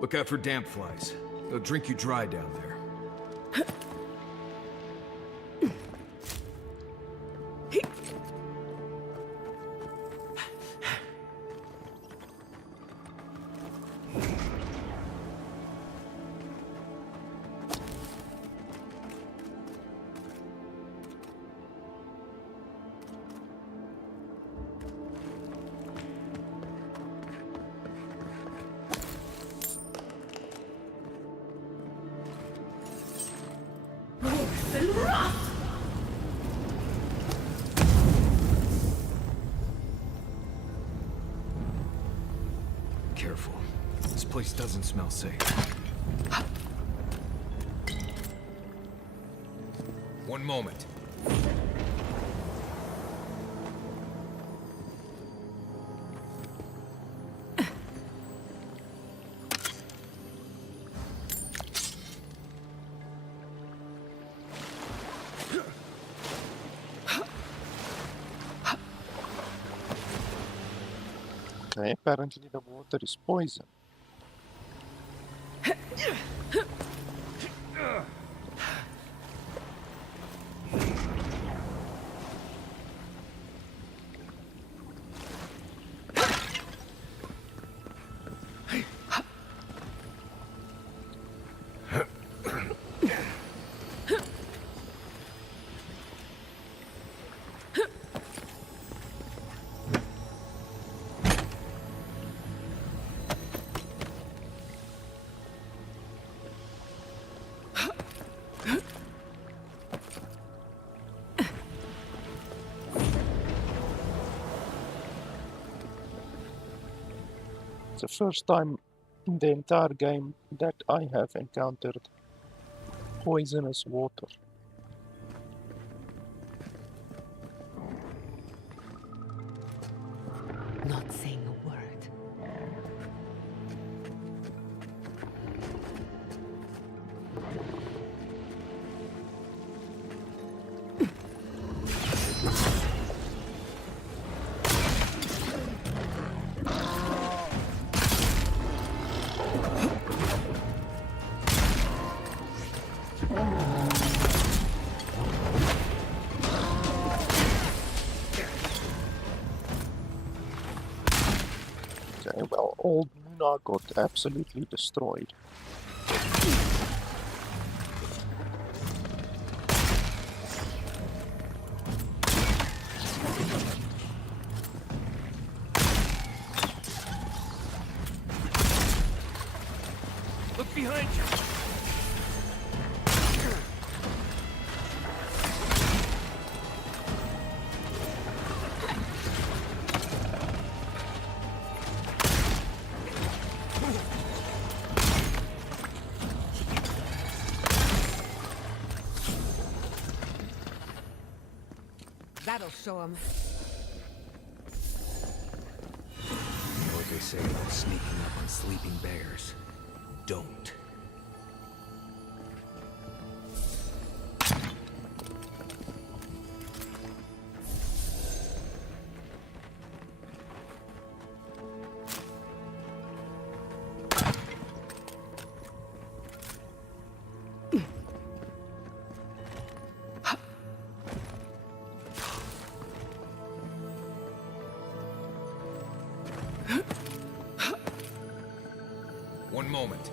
Look out for damp flies. They'll drink you dry down there. Careful. This place doesn't smell safe. One moment. Okay, apparently the water is poison. It's the first time in the entire game that I have encountered poisonous water. Not saying a word. Okay, well, old Luna got absolutely destroyed. Look behind you. That'll show him. You know what they say about sneaking up on sleeping bears? Don't. One moment.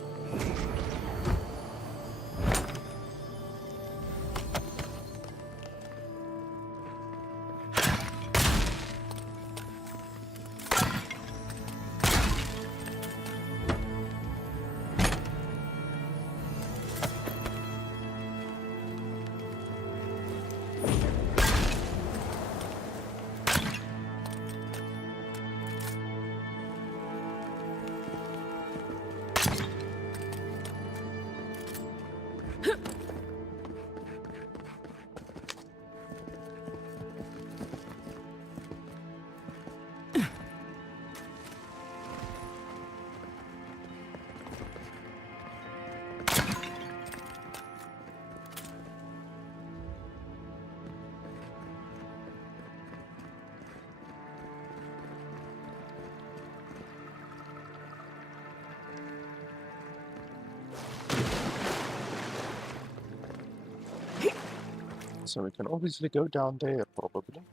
So we can obviously go down there, probably.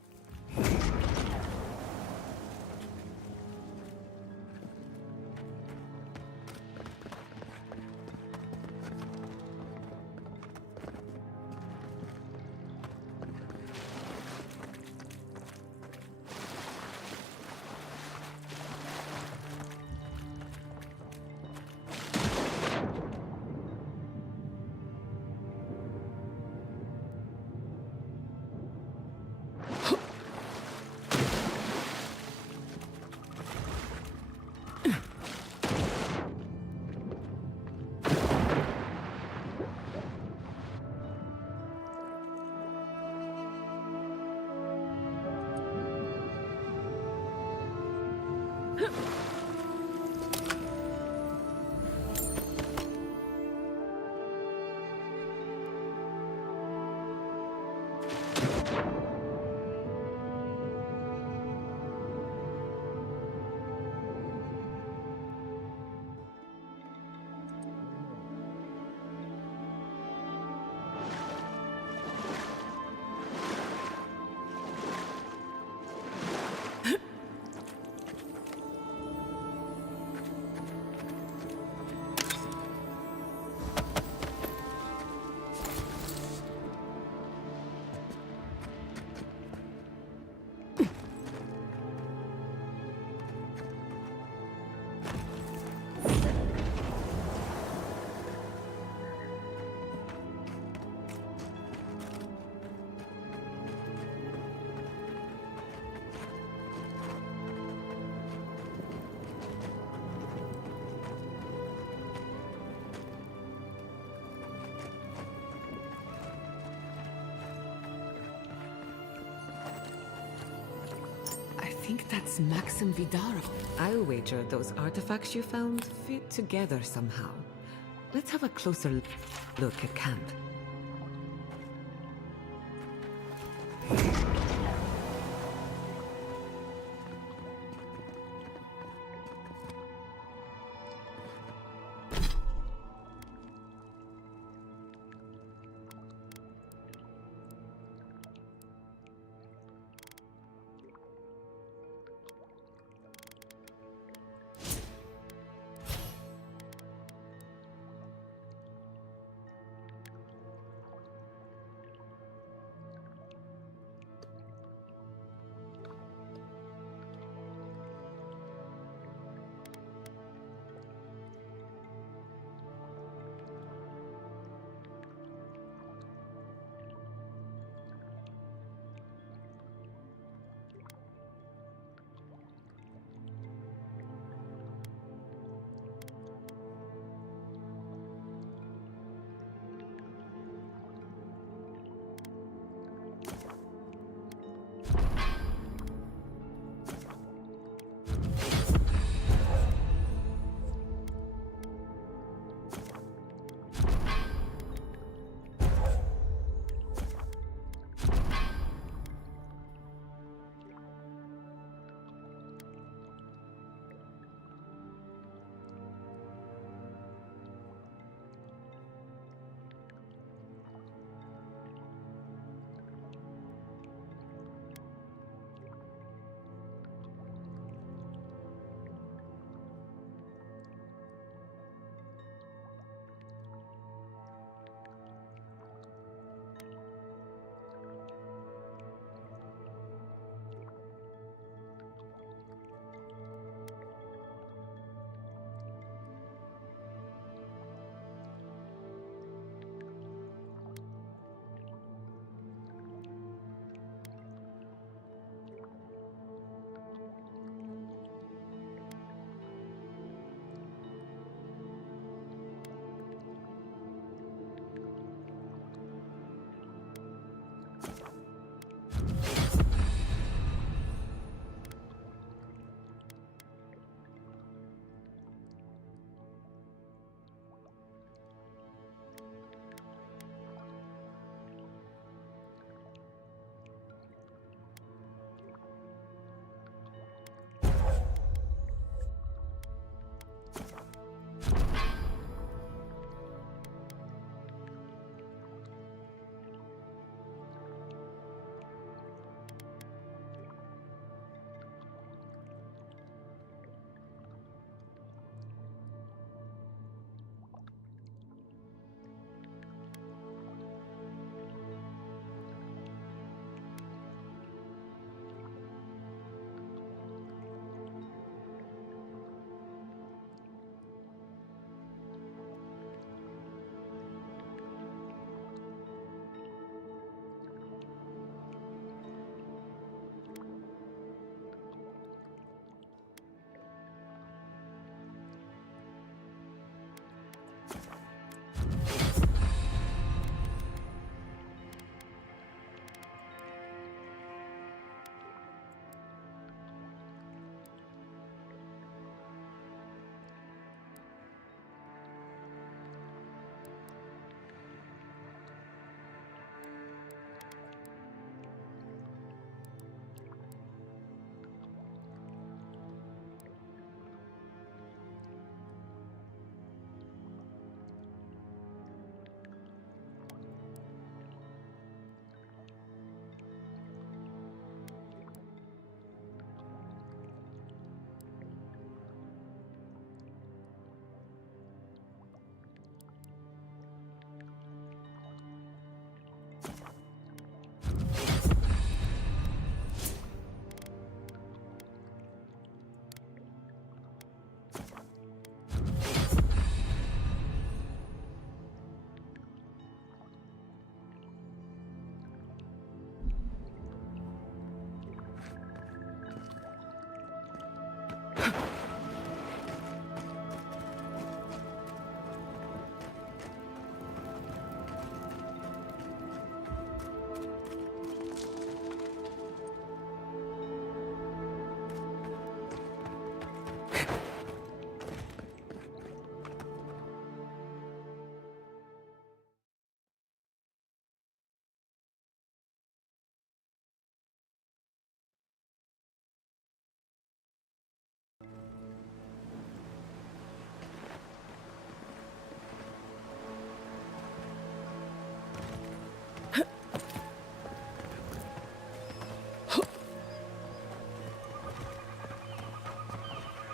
think that's Maxim Vidaro. I'll wager those artifacts you found fit together somehow. Let's have a closer look at camp.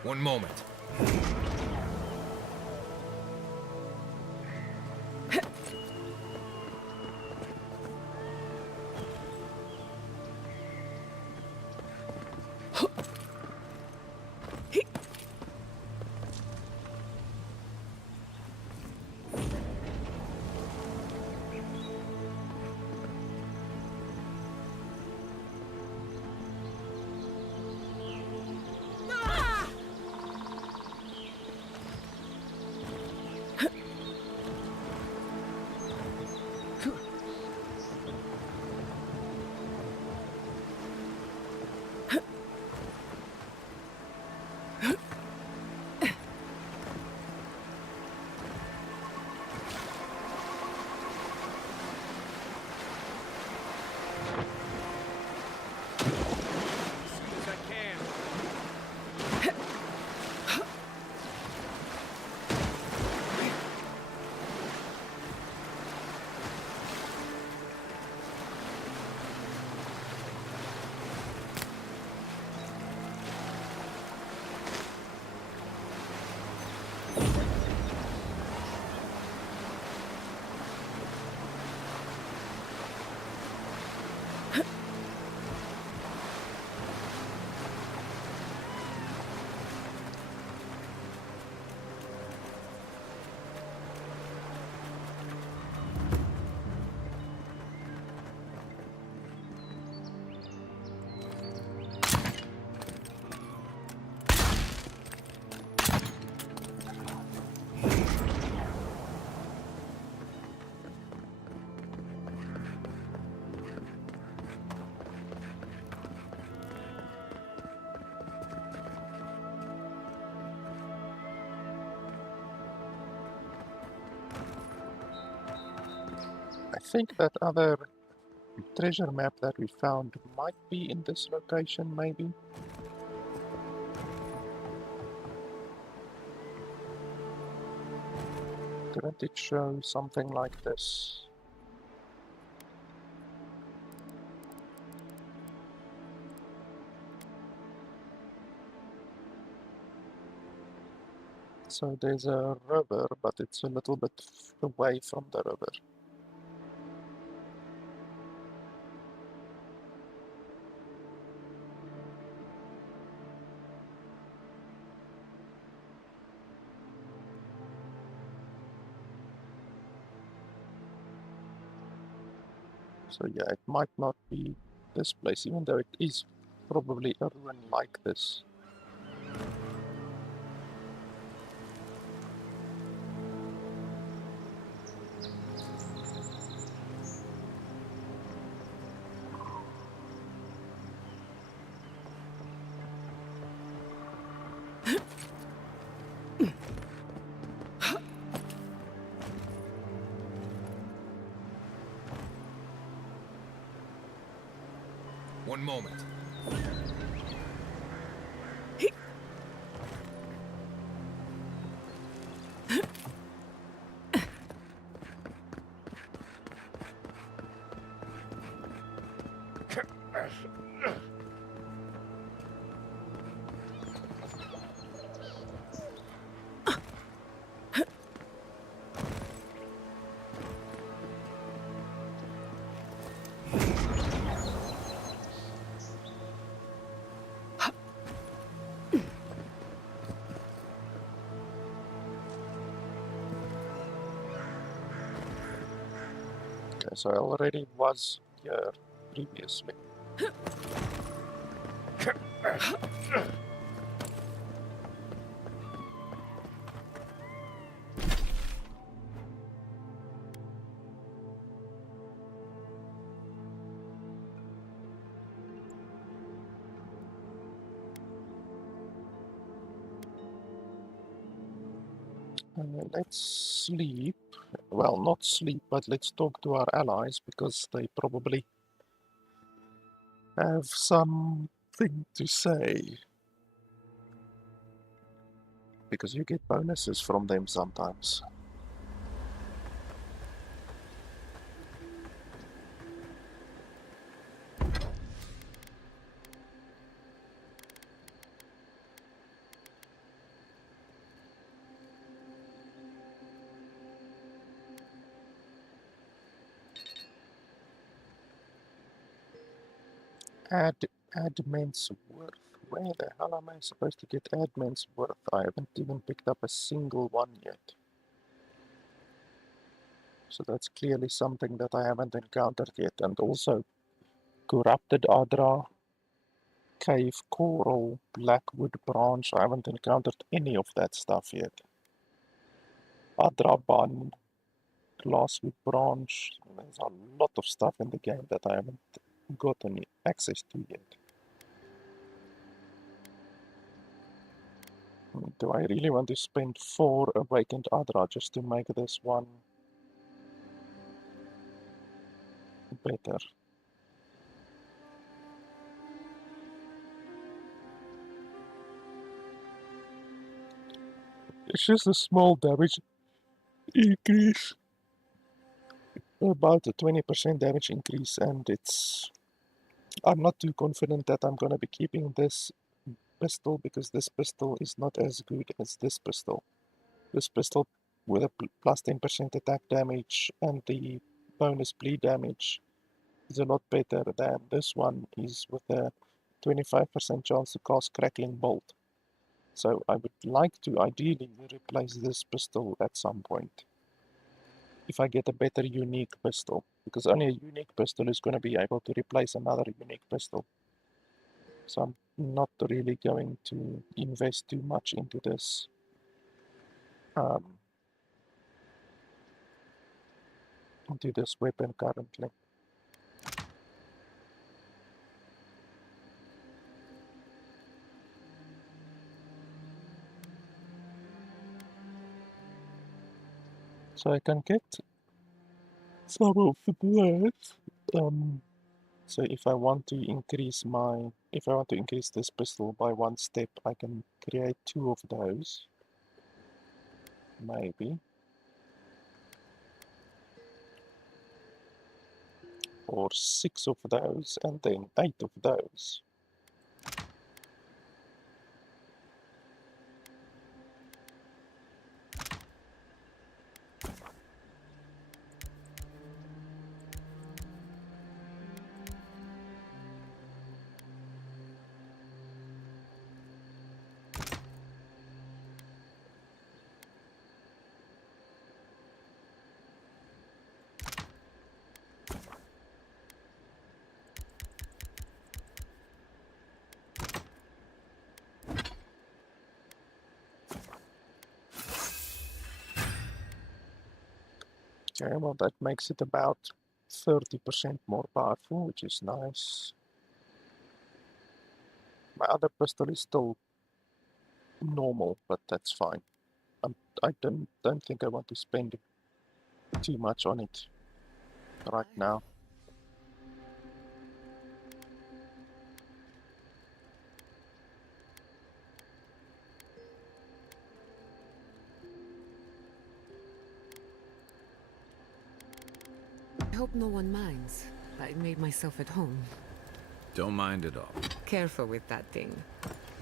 One moment. I think that other treasure map that we found might be in this location, maybe. Didn't it show something like this? So there's a river, but it's a little bit away from the river. So yeah, it might not be this place, even though it is probably a ruin like this. One moment. Okay, so I already was here previously. Let's sleep. Well, not sleep, but let's talk to our allies, because they probably have something to say. Because you get bonuses from them sometimes. Add men's worth. Where the hell am I supposed to get add men's worth? I haven't even picked up a single one yet. So that's clearly something that I haven't encountered yet. And also, corrupted Adra, cave coral, blackwood branch. I haven't encountered any of that stuff yet. Adra bun, glasswood branch. There's a lot of stuff in the game that I haven't gotten access to yet. Do I really want to spend 4 awakened Adra just to make this one better? It's just a small damage increase, about a 20% damage increase, and I'm not too confident that I'm gonna be keeping this pistol, because this pistol is not as good as this pistol. This pistol with a plus 10% attack damage and the bonus bleed damage is a lot better than this one is with a 25% chance to cast Crackling Bolt. So I would like to ideally replace this pistol at some point, if I get a better unique pistol, because only a unique pistol is going to be able to replace another unique pistol. So I'm not really going to invest too much into this. Into this weapon currently. So I can get some of that. So if I want to increase this pistol by 1 step, I can create 2 of those. Maybe. Or 6 of those, and then 8 of those. Okay, well that makes it about 30% more powerful, which is nice. My other pistol is still normal, but that's fine. I don't think I want to spend too much on it right now. I hope no one minds. I made myself at home. Don't mind at all. Careful with that thing.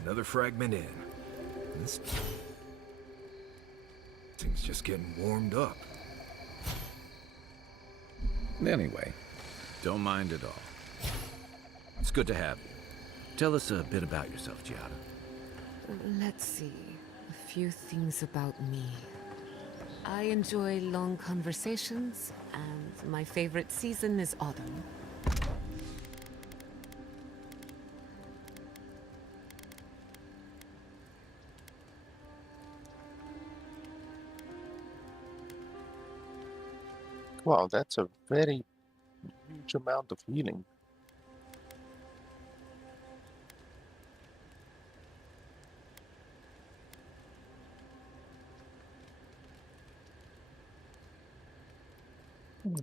Another fragment in. This thing's just getting warmed up. Anyway, don't mind at all. It's good to have you. Tell us a bit about yourself, Giada. Let's see. A few things about me. I enjoy long conversations, and my favorite season is autumn. Wow, that's a very huge amount of healing.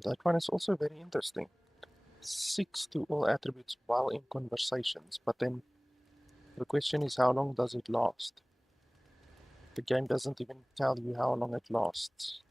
That one is also very interesting. 6 to all attributes while in conversations, but then the question is, how long does it last? The game doesn't even tell you how long it lasts.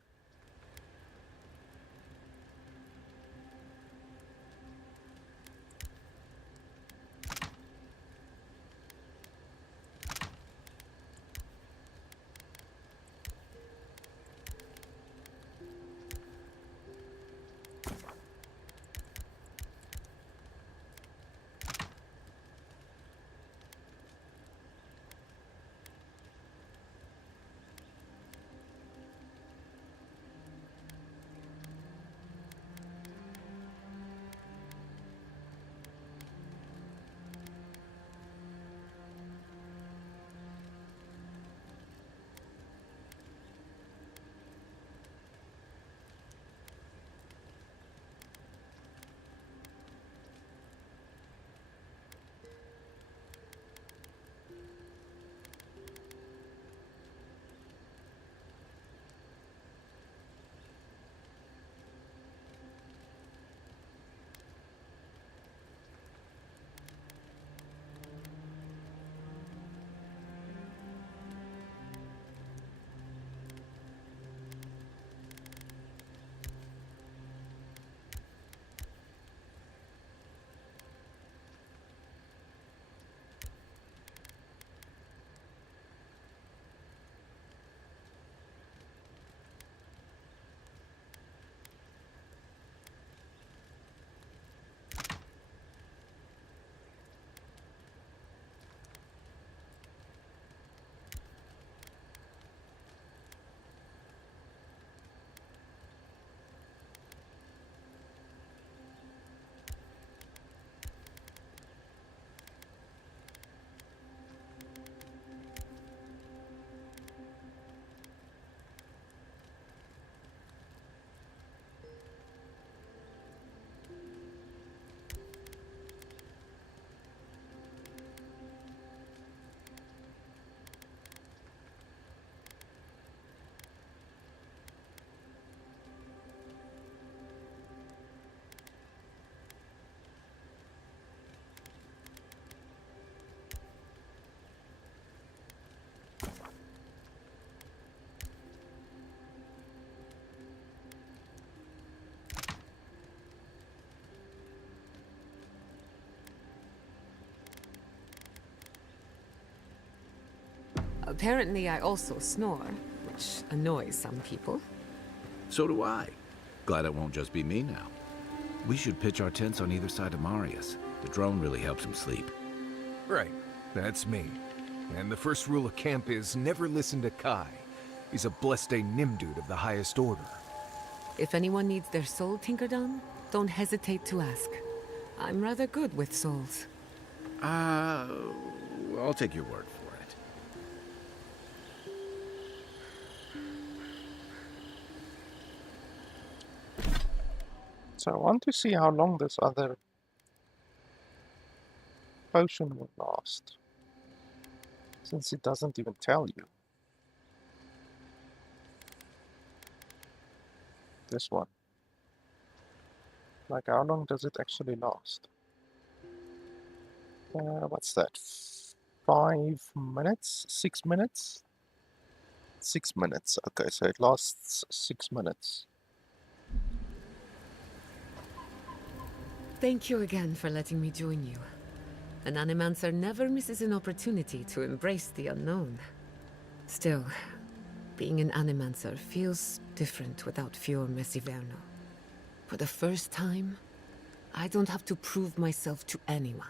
Apparently, I also snore, which annoys some people. So do I. Glad it won't just be me now. We should pitch our tents on either side of Marius. The drone really helps him sleep. Right, that's me. And the first rule of camp is never listen to Kai. He's a blessed Nimdude of the highest order. If anyone needs their soul tinkered on, don't hesitate to ask. I'm rather good with souls. I'll take your word for it. So I want to see how long this other potion will last, since it doesn't even tell you. This one. Like, how long does it actually last? What's that? 5 minutes? 6 minutes? 6 minutes. Okay, so it lasts 6 minutes. Thank you again for letting me join you. An Animancer never misses an opportunity to embrace the unknown. Still, being an Animancer feels different without Fior Messiverno. For the first time, I don't have to prove myself to anyone.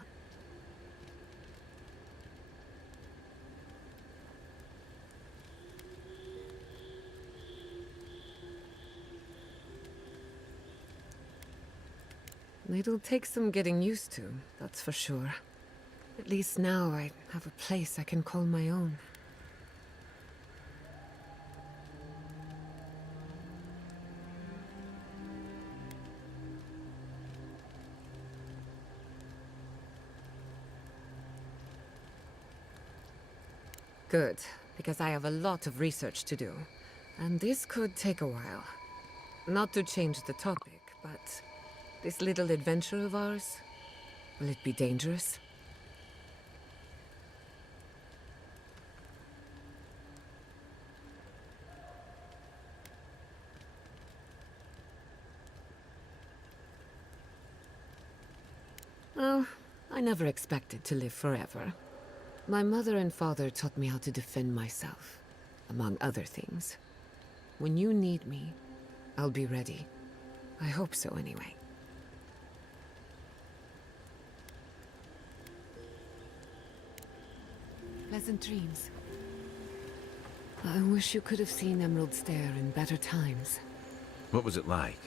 It'll take some getting used to, that's for sure. At least now I have a place I can call my own. Good, because I have a lot of research to do, and this could take a while. Not to change the topic, but this little adventure of ours, will it be dangerous? Oh, I never expected to live forever. My mother and father taught me how to defend myself, among other things. When you need me, I'll be ready. I hope so, anyway. Pleasant dreams. I wish you could have seen Emerald Stair in better times. What was it like?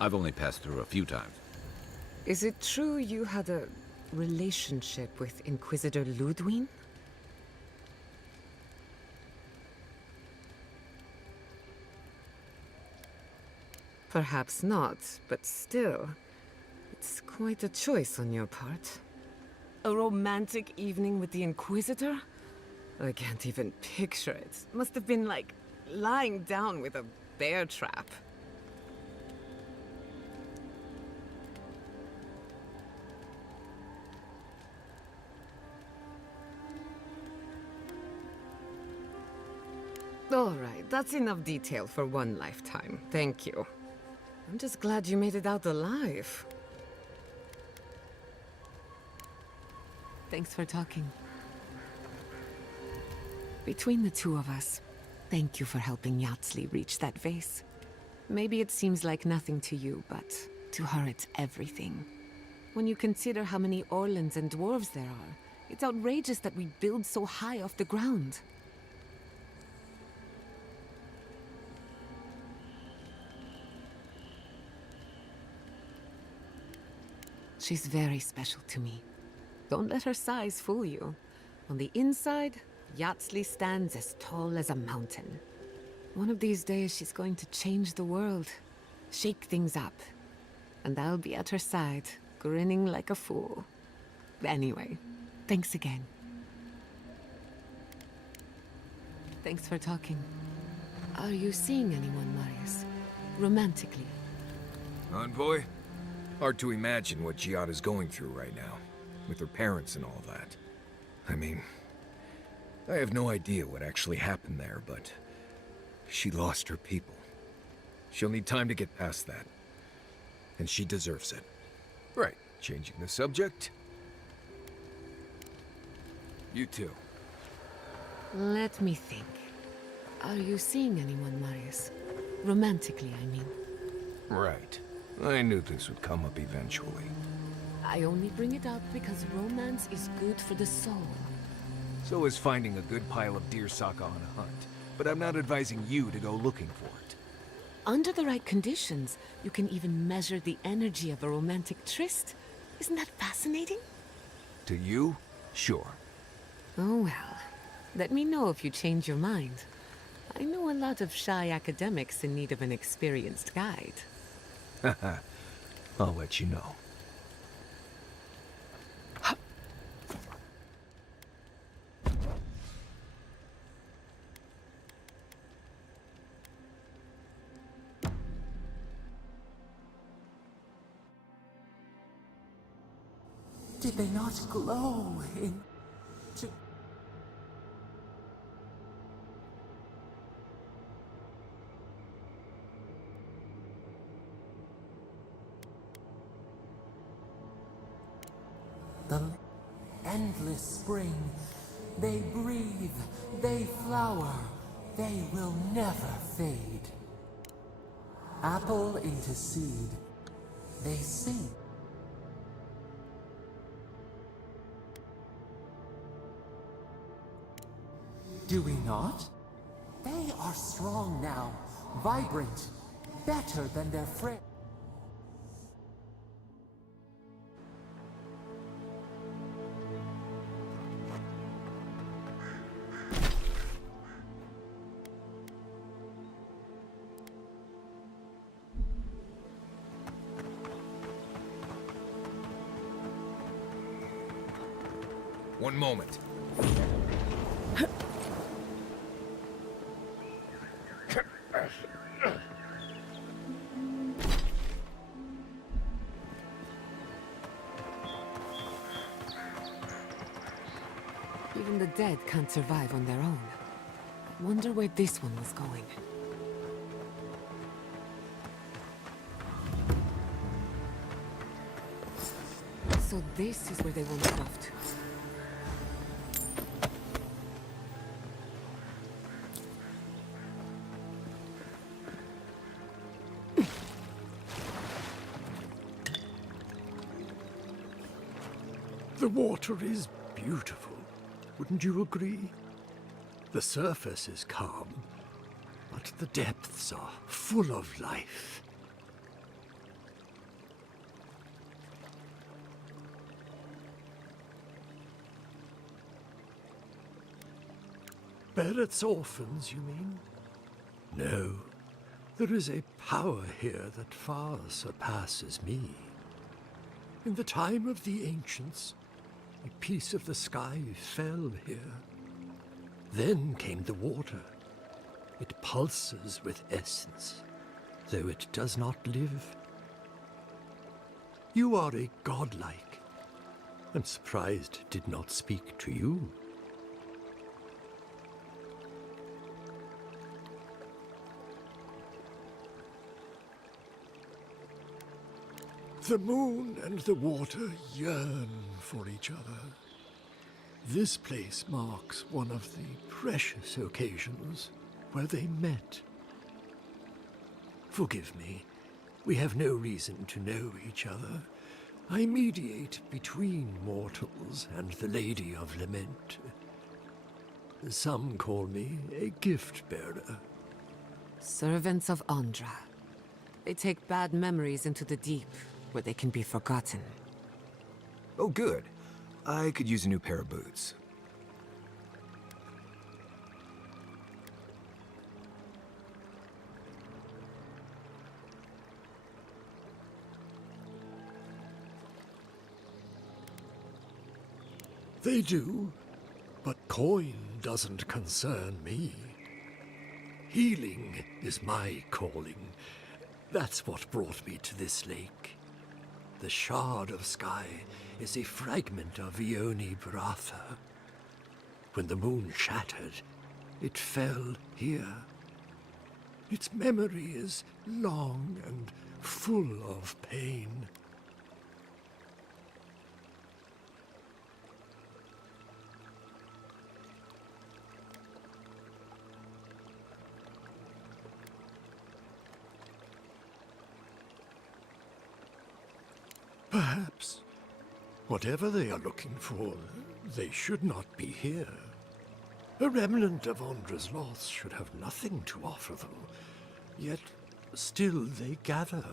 I've only passed through a few times. Is it true you had a relationship with Inquisitor Ludwig? Perhaps not, but still, it's quite a choice on your part. A romantic evening with the Inquisitor? I can't even picture it. Must have been like lying down with a bear trap. All right, that's enough detail for one lifetime. Thank you. I'm just glad you made it out alive. Thanks for talking. Between the two of us, thank you for helping Yatsli reach that vase. Maybe it seems like nothing to you, but to her it's everything. When you consider how many Orlans and dwarves there are, it's outrageous that we build so high off the ground. She's very special to me. Don't let her size fool you. On the inside, Yatsli stands as tall as a mountain. One of these days, she's going to change the world, shake things up. And I'll be at her side, grinning like a fool. Anyway, thanks again. Thanks for talking. Are you seeing anyone, Marius? Romantically? Envoy? Hard to imagine what Giada's going through right now, with her parents and all that. I mean, I have no idea what actually happened there, but she lost her people. She'll need time to get past that. And she deserves it. Right, changing the subject. You too. Let me think. Are you seeing anyone, Marius? Romantically, I mean. Right. I knew this would come up eventually. I only bring it up because romance is good for the soul. So is finding a good pile of deer saka on a hunt. But I'm not advising you to go looking for it. Under the right conditions, you can even measure the energy of a romantic tryst. Isn't that fascinating? To you? Sure. Oh well. Let me know if you change your mind. I know a lot of shy academics in need of an experienced guide. Haha. I'll let you know. Did they not glow in... The endless spring. They breathe, they flower, they will never fade. Apple into seed, they sing. Do we not? They are strong now, vibrant, better than their friends. One moment. Even the dead can't survive on their own. Wonder where this one was going. So this is where they want to off to. The water is beautiful, wouldn't you agree? The surface is calm, but the depths are full of life. Barrett's orphans, you mean? No. There is a power here that far surpasses me. In the time of the ancients, a piece of the sky fell here. Then came the water. It pulses with essence, though it does not live. You are a godlike. I'm surprised it did not speak to you. The moon and the water yearn for each other. This place marks one of the precious occasions where they met. Forgive me, we have no reason to know each other. I mediate between mortals and the Lady of Lament. Some call me a gift-bearer. Servants of Andra. They take bad memories into the deep, where they can be forgotten. Oh, good. I could use a new pair of boots. They do, but coin doesn't concern me. Healing is my calling. That's what brought me to this lake. The shard of sky is a fragment of Ioni Bratha. When the moon shattered, it fell here. Its memory is long and full of pain. Perhaps. Whatever they are looking for, they should not be here. A remnant of Ondra's loss should have nothing to offer them, yet still they gather.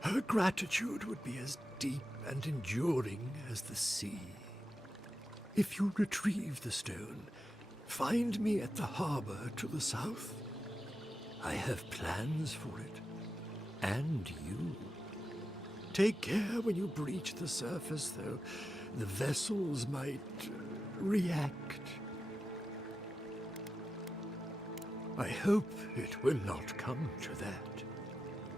Her gratitude would be as deep and enduring as the sea. If you retrieve the stone, find me at the harbor to the south. I have plans for it. And you. Take care when you breach the surface, though. The vessels might react. I hope it will not come to that.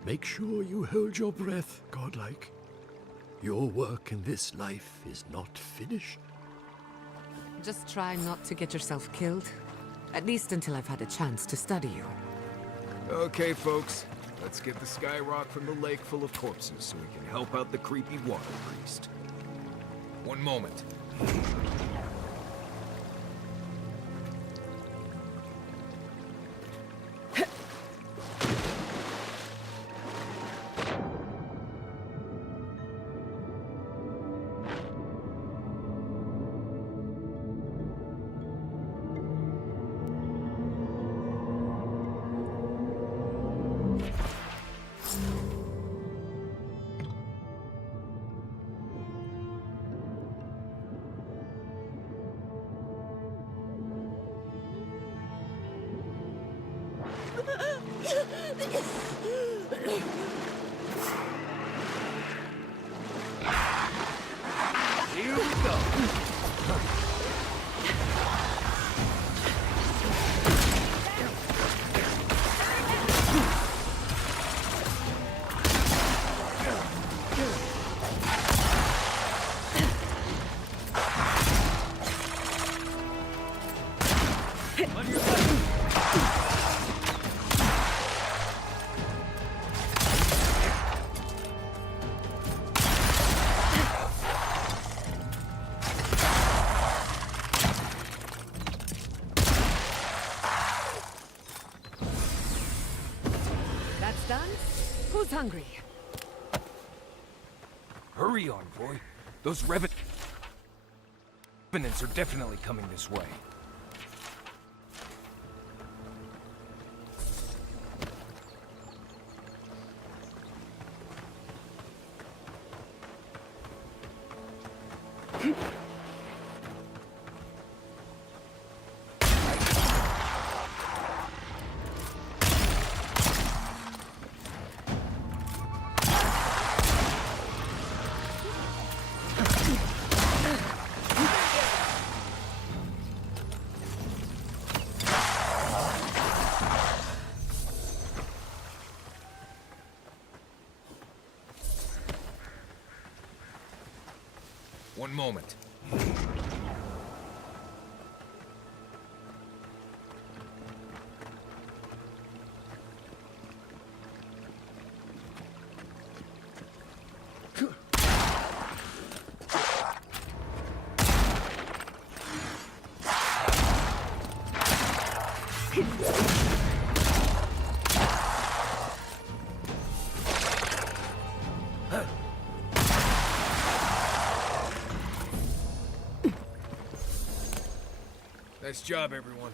Make sure you hold your breath, godlike. Your work in this life is not finished. Just try not to get yourself killed. At least until I've had a chance to study you. Okay, folks. Let's get the skyrock from the lake full of corpses so we can help out the creepy water priest. One moment. Here we go. That's done? Who's hungry? Hurry, Envoy. Those revenants are definitely coming this way. One moment. Nice job, everyone.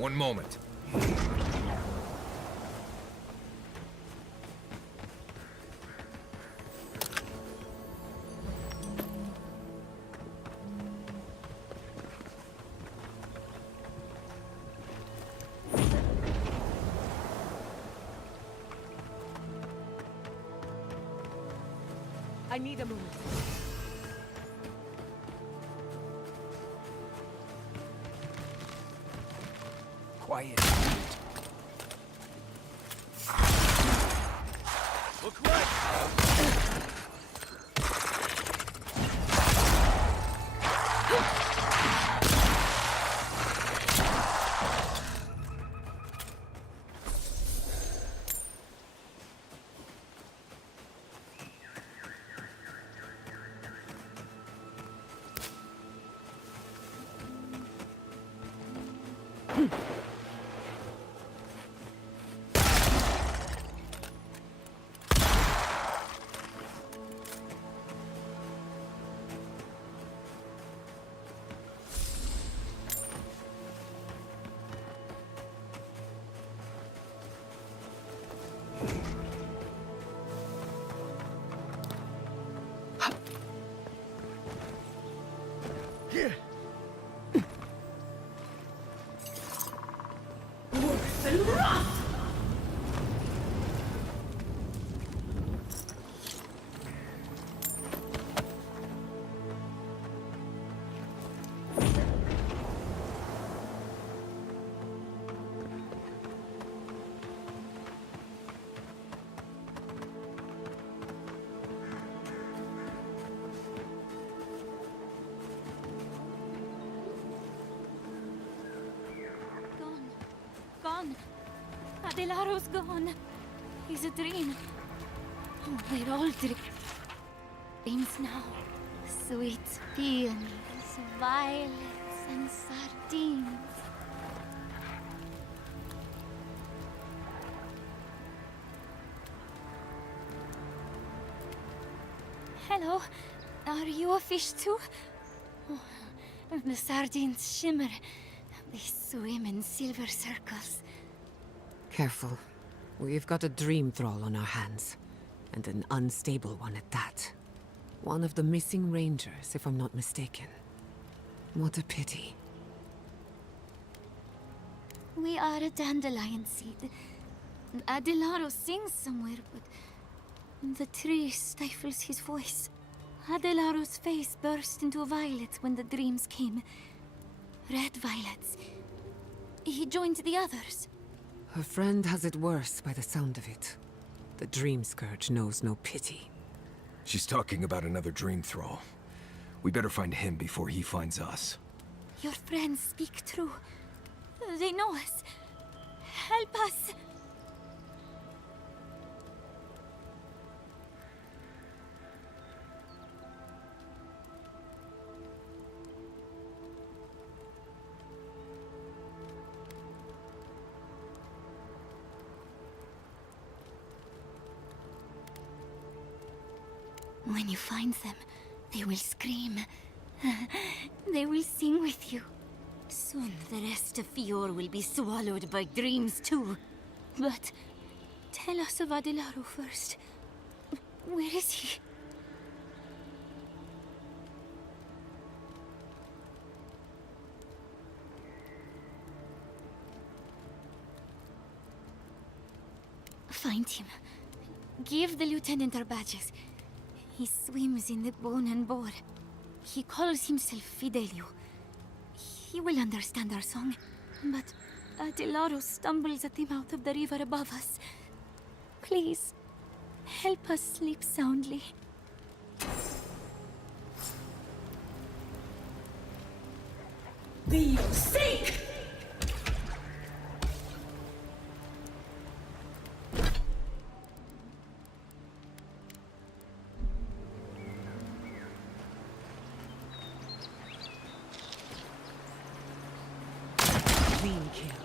One moment. I need a move. Quiet. Look right. Here. Worth and wrath! Gone. Adelaro's gone. He's a dream. Oh, we're all dreams now. Sweet peonies, violets, and sardines. Hello. Are you a fish too? Oh, the sardines shimmer. They swim in silver circles. Careful. We've got a dream thrall on our hands. And an unstable one at that. One of the missing rangers, if I'm not mistaken. What a pity. We are a dandelion seed. Adelaro sings somewhere, but the tree stifles his voice. Adelaro's face burst into violet when the dreams came. Red violets. He joined the others. Her friend has it worse by the sound of it. The dream scourge knows no pity. She's talking about another dream thrall. We better find him before he finds us. Your friends speak true. They know us. Help us! When you find them, they will scream. They will sing with you. Soon the rest of Fior will be swallowed by dreams too. But tell us of Adelaro first. Where is he? Find him. Give the lieutenant our badges. He swims in the bone and boar. He calls himself Fidelio. He will understand our song. But Adelaro stumbles at the mouth of the river above us. Please, help us sleep soundly. Be sake! Clean kill.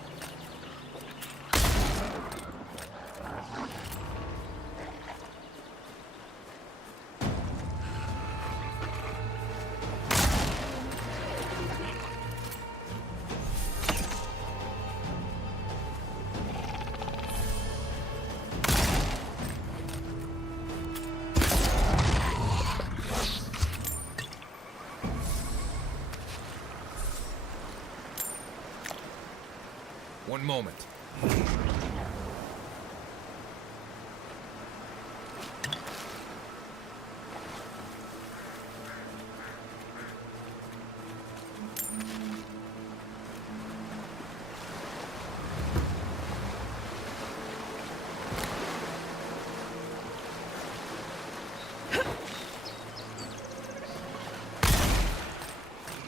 One moment.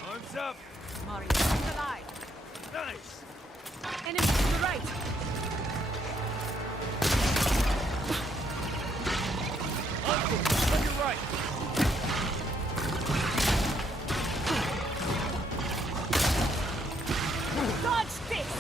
Arms up! Mario, he's alive. Nice! Enemy to the right. Uncle, on your right! Dodge this!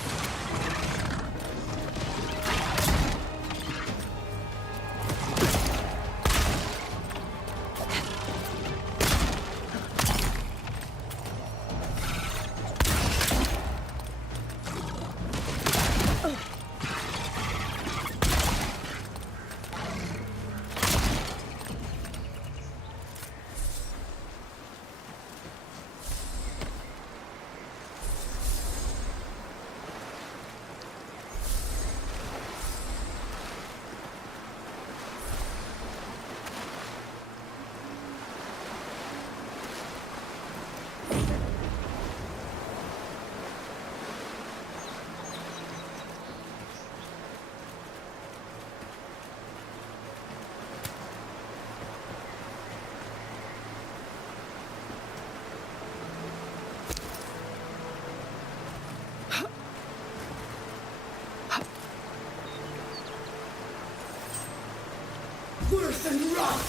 Worse than rot!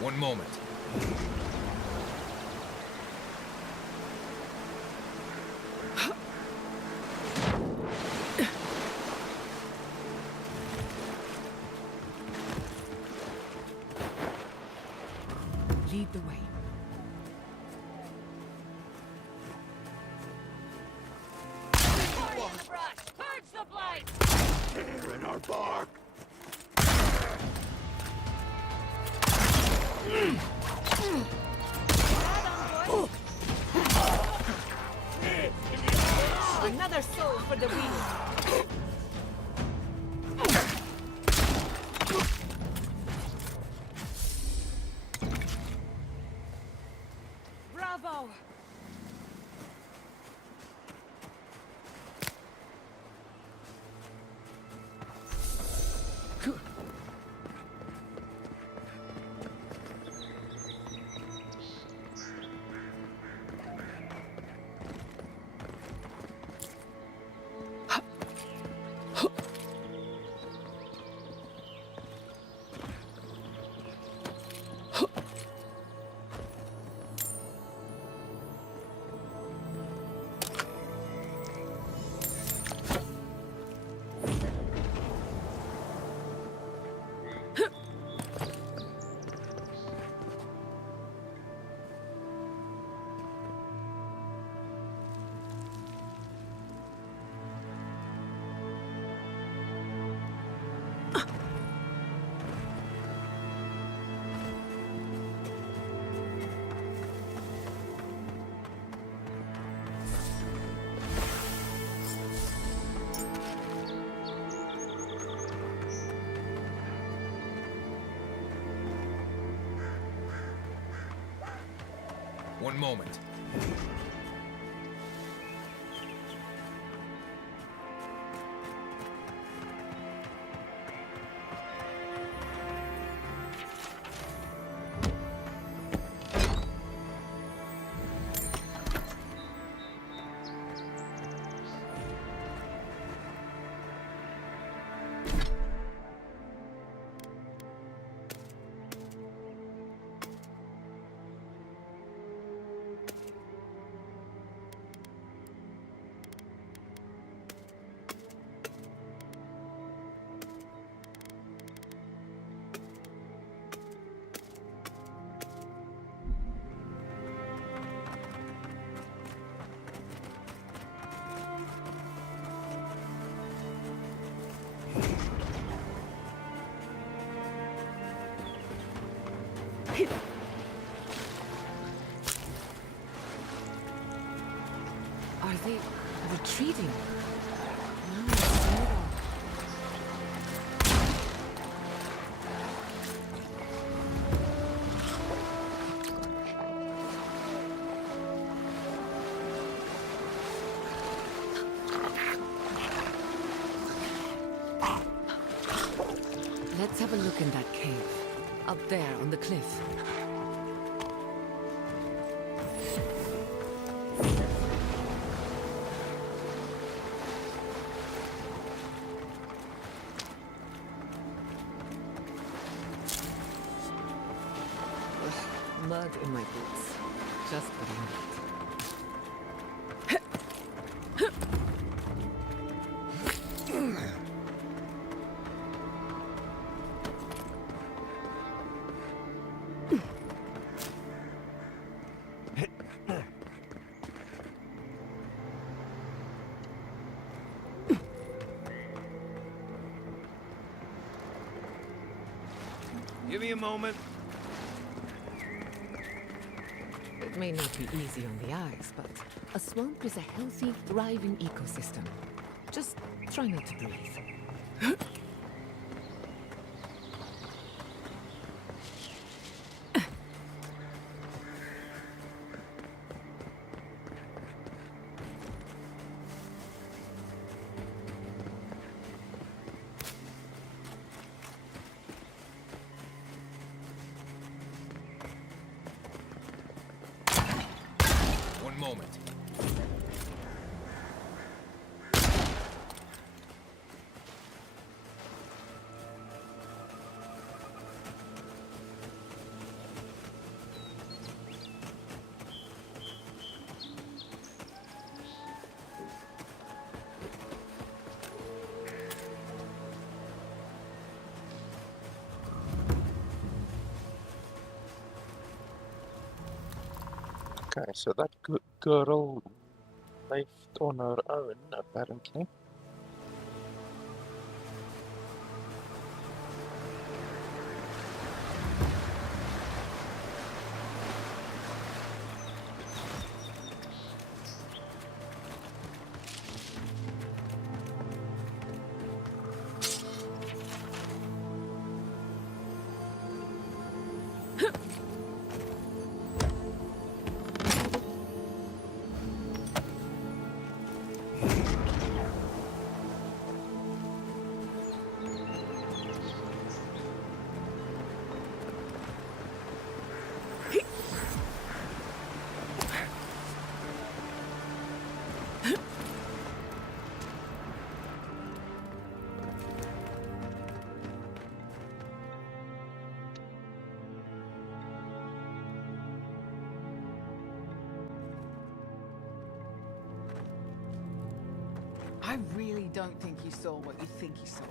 One moment. Lead the way. Purge the blight! Tear in our bark! Another soul for the wield. Bravo! One moment. Let's have a look in that cave. Up there on the cliff. Ugh, mud in my boots. Just what I need. Give me a moment. It may not be easy on the eyes, but a swamp is a healthy, thriving ecosystem. Just try not to breathe. One moment. Okay, so that girl left on her own, apparently. I really don't think you saw what you think you saw.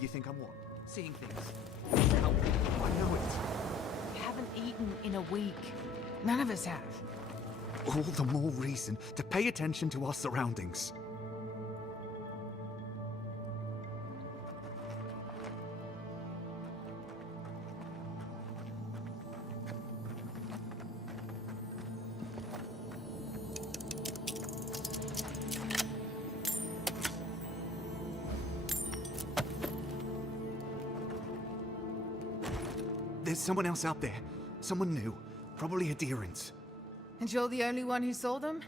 You think I'm what? Seeing things. How? I know it. You haven't eaten in a week. None of us have. All the more reason to pay attention to our surroundings. There's someone else out there. Someone new. Probably adherents. And you're the only one who saw them?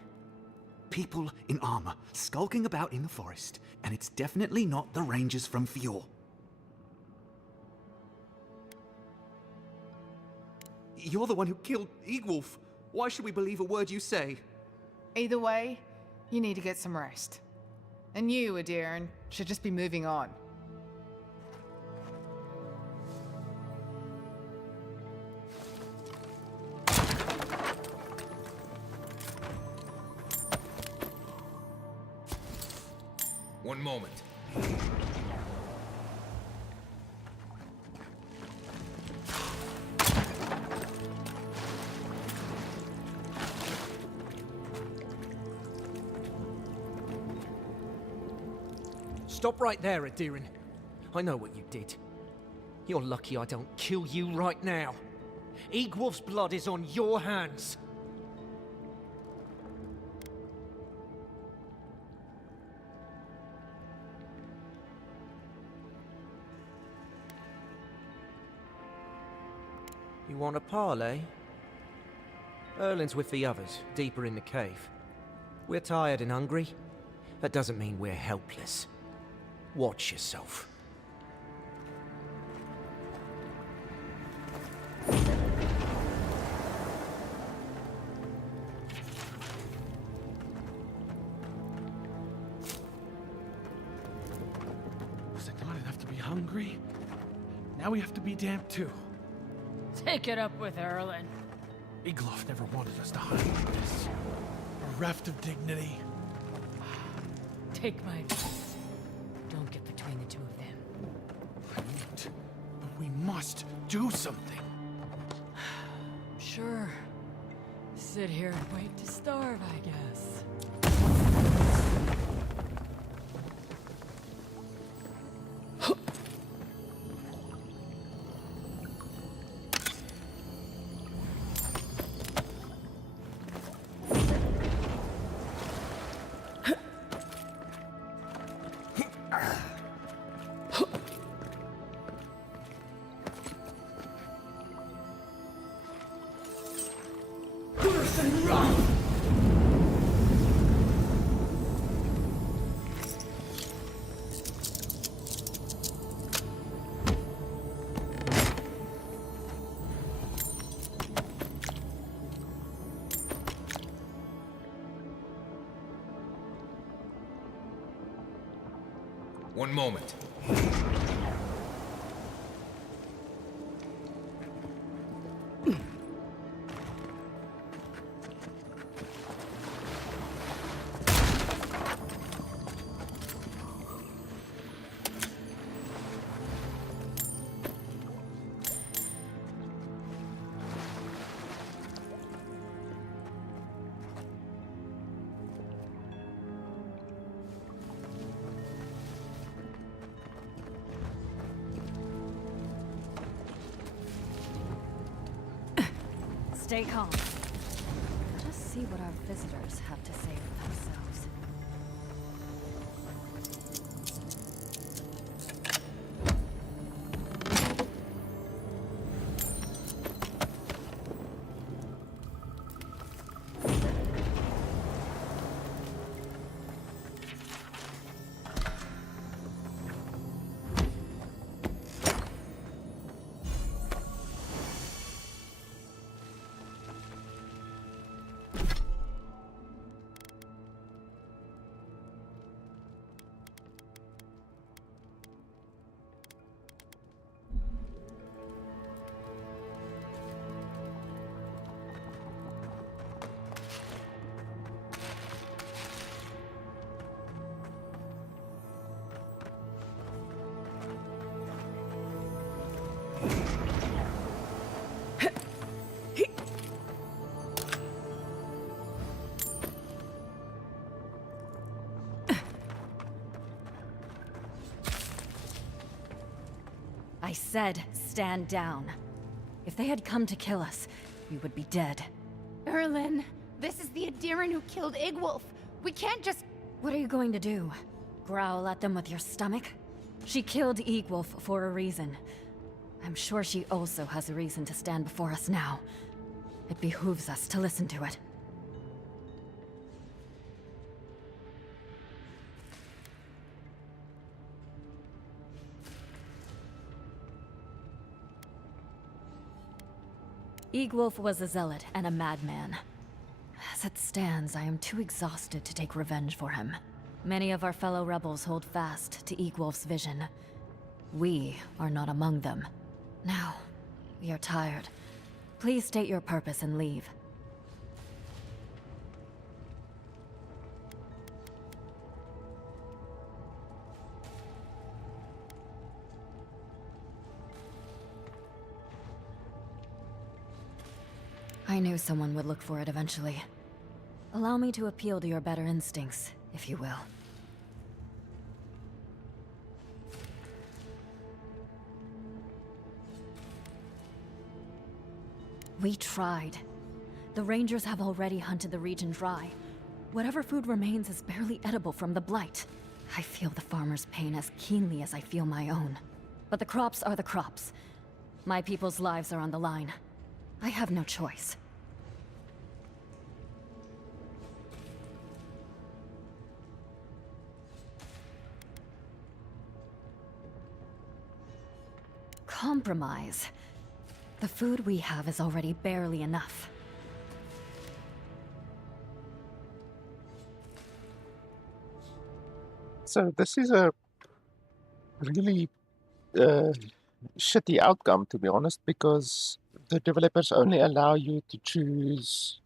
People in armor, skulking about in the forest. And it's definitely not the rangers from Fjord. You're the one who killed Eagwolf. Why should we believe a word you say? Either way, you need to get some rest. And you, Adiran, should just be moving on. One moment. Stop right there, Adiran. I know what you did. You're lucky I don't kill you right now. Eagwolf's blood is on your hands. You want a parley? Erlin's with the others, deeper in the cave. We're tired and hungry. That doesn't mean we're helpless. Watch yourself. hungry? Now we have to be damp too. Take it up with Erlen. Iglof never wanted us to hunt like this. Bereft of dignity. Take my advice. Don't get between the two of them. I won't. But we must do something. Sure. Sit here and wait to starve, I guess. One moment. Stay calm. Just see what our visitors have to say for themselves. I said, stand down. If they had come to kill us, we would be dead. Erlen, this is the Adiran who killed Igwolf. We can't just... What are you going to do? Growl at them with your stomach? She killed Igwolf for a reason. I'm sure she also has a reason to stand before us now. It behooves us to listen to it. Igwolf was a zealot and a madman. As it stands, I am too exhausted to take revenge for him. Many of our fellow rebels hold fast to Igwolf's vision. We are not among them. Now, we are tired. Please state your purpose and leave. I knew someone would look for it eventually. Allow me to appeal to your better instincts, if you will. We tried. The Rangers have already hunted the region dry. Whatever food remains is barely edible from the blight. I feel the farmer's pain as keenly as I feel my own. But the crops are the crops. My people's lives are on the line. I have no choice. Compromise. The food we have is already barely enough. So this is a really shitty outcome, to be honest, because the developers only allow you to choose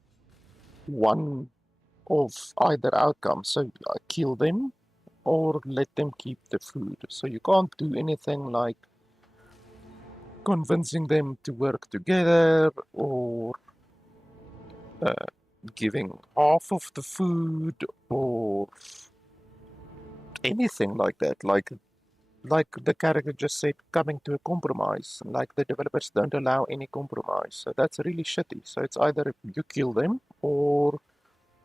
one of either outcome. So kill them or let them keep the food. So you can't do anything like convincing them to work together or giving half of the food or anything like that. Like the character just said, coming to a compromise. Like the developers don't allow any compromise. So that's really shitty. So it's either you kill them or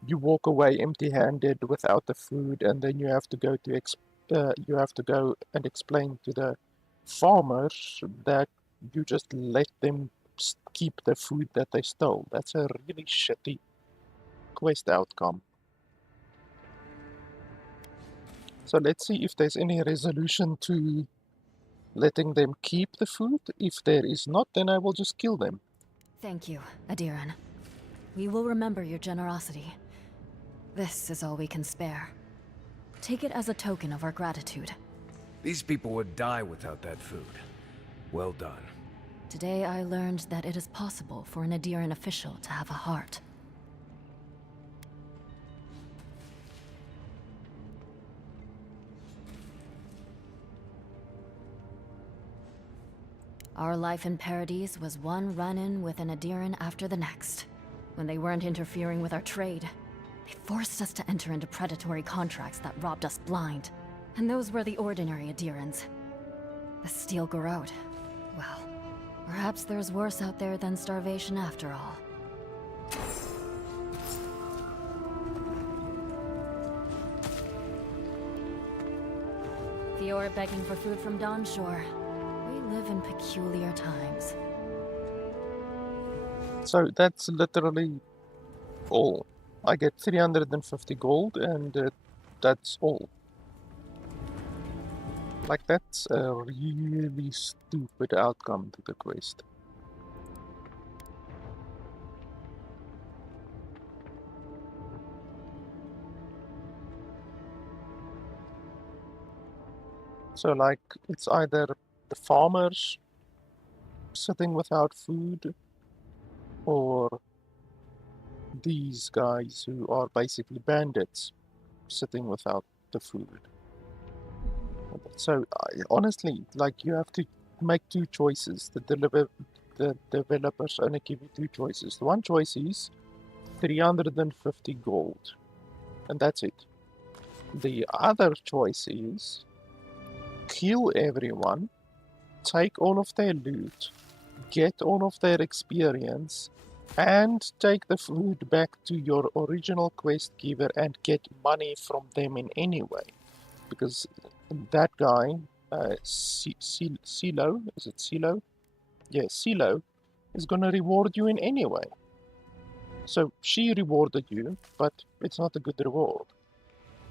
you walk away empty-handed without the food, and then you have to go and explain to the farmers that you just let them keep the food that they stole. That's a really shitty quest outcome. So let's see if there's any resolution to letting them keep the food. If there is not, then I will just kill them. Thank you, Adiran. We will remember your generosity. This is all we can spare. Take it as a token of our gratitude. These people would die without that food. Well done. Today I learned that it is possible for an Adiran official to have a heart. Our life in Paradise was one run-in with an Adiran after the next. When they weren't interfering with our trade, they forced us to enter into predatory contracts that robbed us blind. And those were the ordinary Adirans. The Steel Garrote. Well, perhaps there's worse out there than starvation after all. Eora begging for food from Dawnshore. We live in peculiar times. So that's literally all. I get 350 gold and that's all. Like, that's a really stupid outcome to the quest. So like, it's either the farmers sitting without food or these guys who are basically bandits sitting without the food. So honestly, like, you have to make two choices. The developers only give you two choices. The one choice is 350 gold, and that's it. The other choice is kill everyone, take all of their loot, get all of their experience, and take the food back to your original quest giver and get money from them in any way. Because that guy, CeeLo, is it CeeLo? Yeah, CeeLo is gonna reward you in any way. So she rewarded you, but it's not a good reward.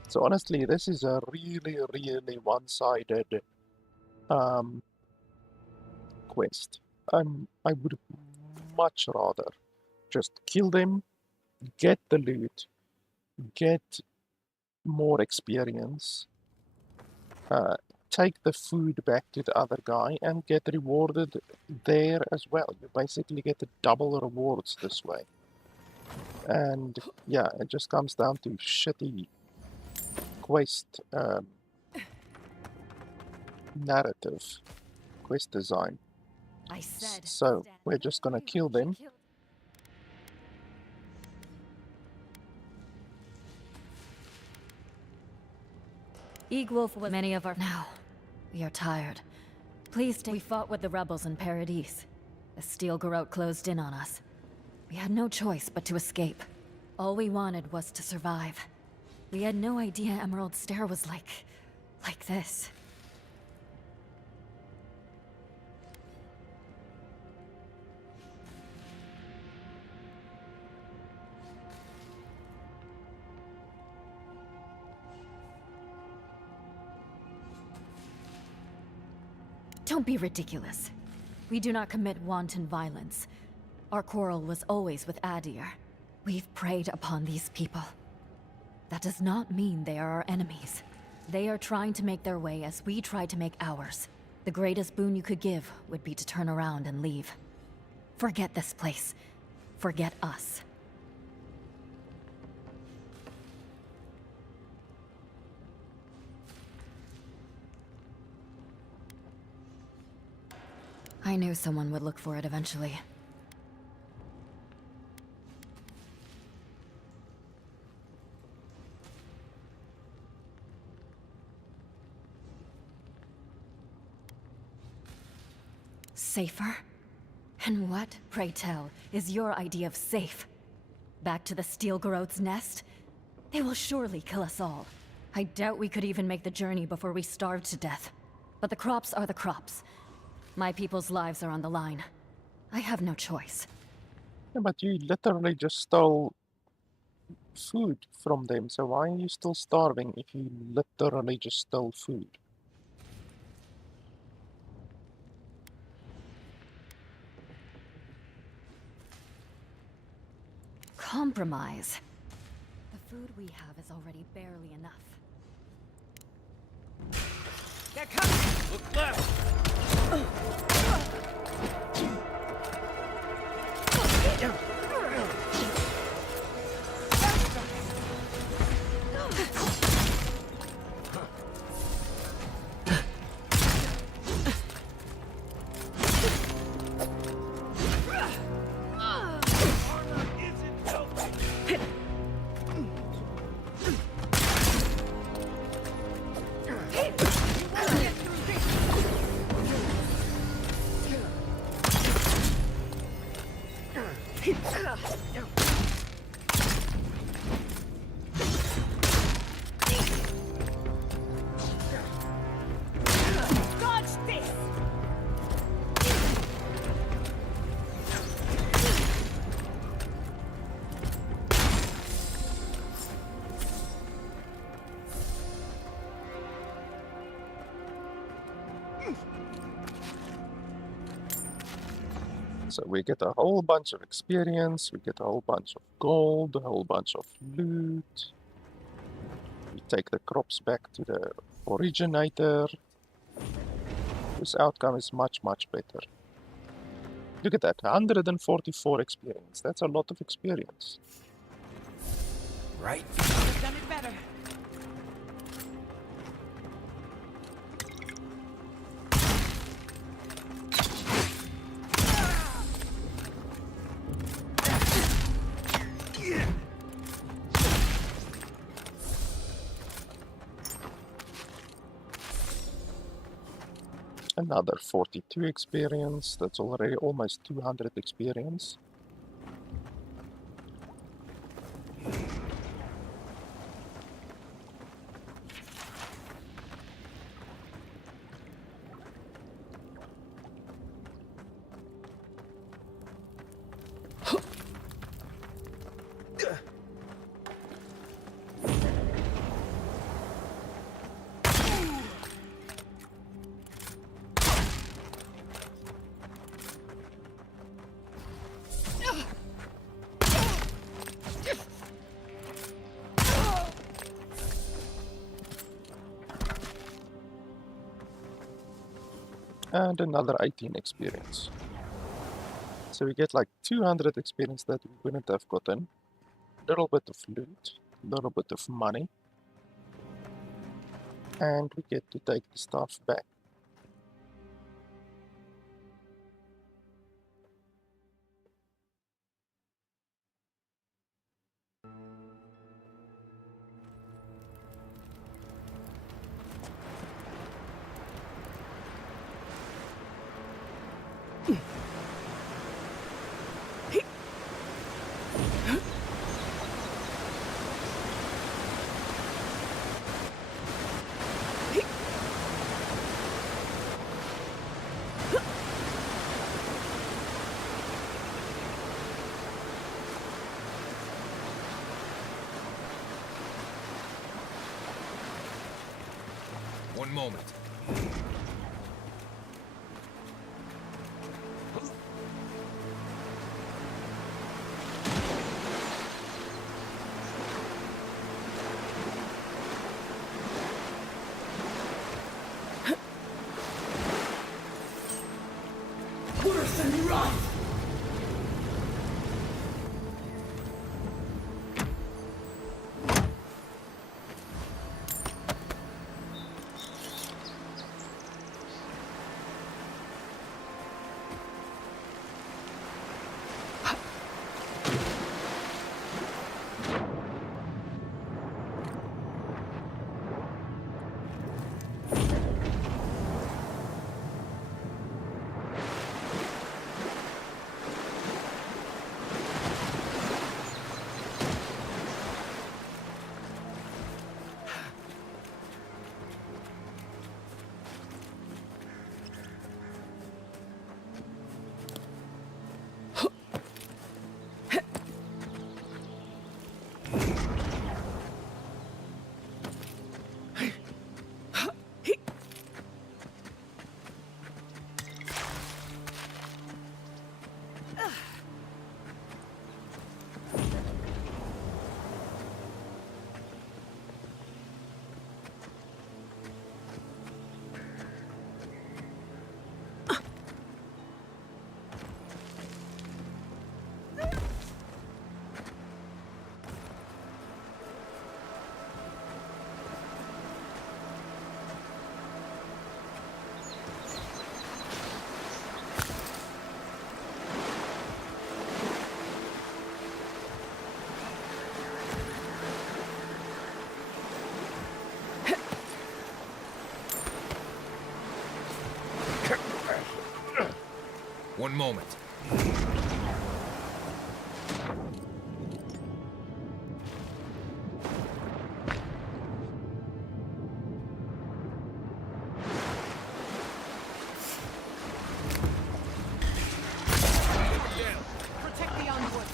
So honestly, this is a really, really one-sided quest. I would much rather just kill them, get the loot, get more experience, take the food back to the other guy and get rewarded there as well. You basically get the double rewards this way. And yeah, it just comes down to shitty quest narrative, quest design. So we're just gonna kill them. Eagwolf was many of our... Now, we are tired. Please stay. We fought with the rebels in Paradise. The Steel Garrote closed in on us. We had no choice but to escape. All we wanted was to survive. We had no idea Emerald Stair was like this. Don't be ridiculous. We do not commit wanton violence. Our quarrel was always with Adir. We've preyed upon these people. That does not mean they are our enemies. They are trying to make their way as we try to make ours. The greatest boon you could give would be to turn around and leave. Forget this place. Forget us. I knew someone would look for it eventually. Safer? And what, pray tell, is your idea of safe? Back to the Steel Garrote's nest? They will surely kill us all. I doubt we could even make the journey before we starved to death. But the crops are the crops. My people's lives are on the line. I have no choice. Yeah, but you literally just stole food from them, so why are you still starving if you literally just stole food? Compromise. The food we have is already barely enough. They're coming! Look left! So we get a whole bunch of experience, we get a whole bunch of gold, a whole bunch of loot. We take the crops back to the originator. This outcome is much, much better. Look at that, 144 experience. That's a lot of experience. Right. I've done it better. Another 42 experience. That's already almost 200 experience. And another 18 experience. So we get like 200 experience that we wouldn't have gotten. A little bit of loot, a little bit of money. And we get to take the stuff back. One moment. Run! One moment. Protect the envoy.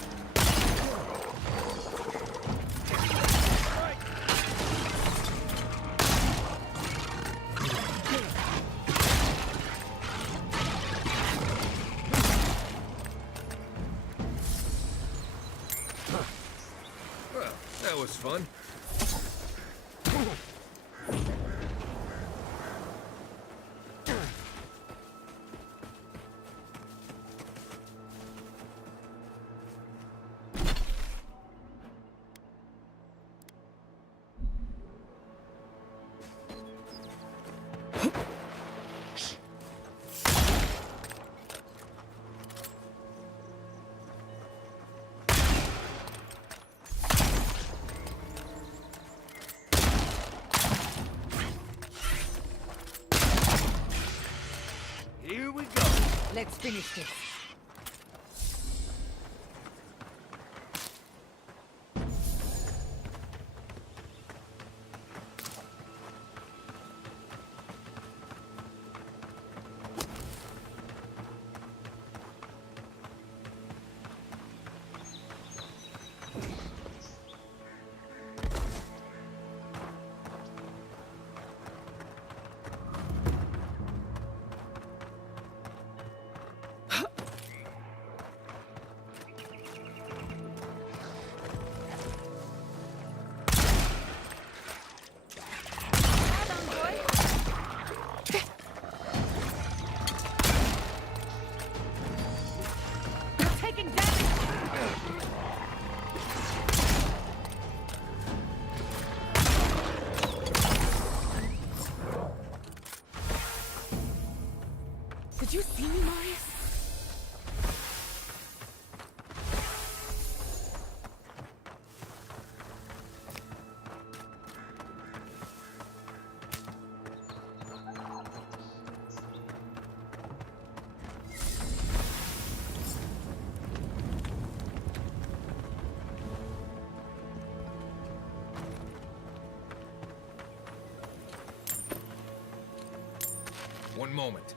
Well, that was fun. Here we go. Let's finish this. Did you see me, Marius? One moment.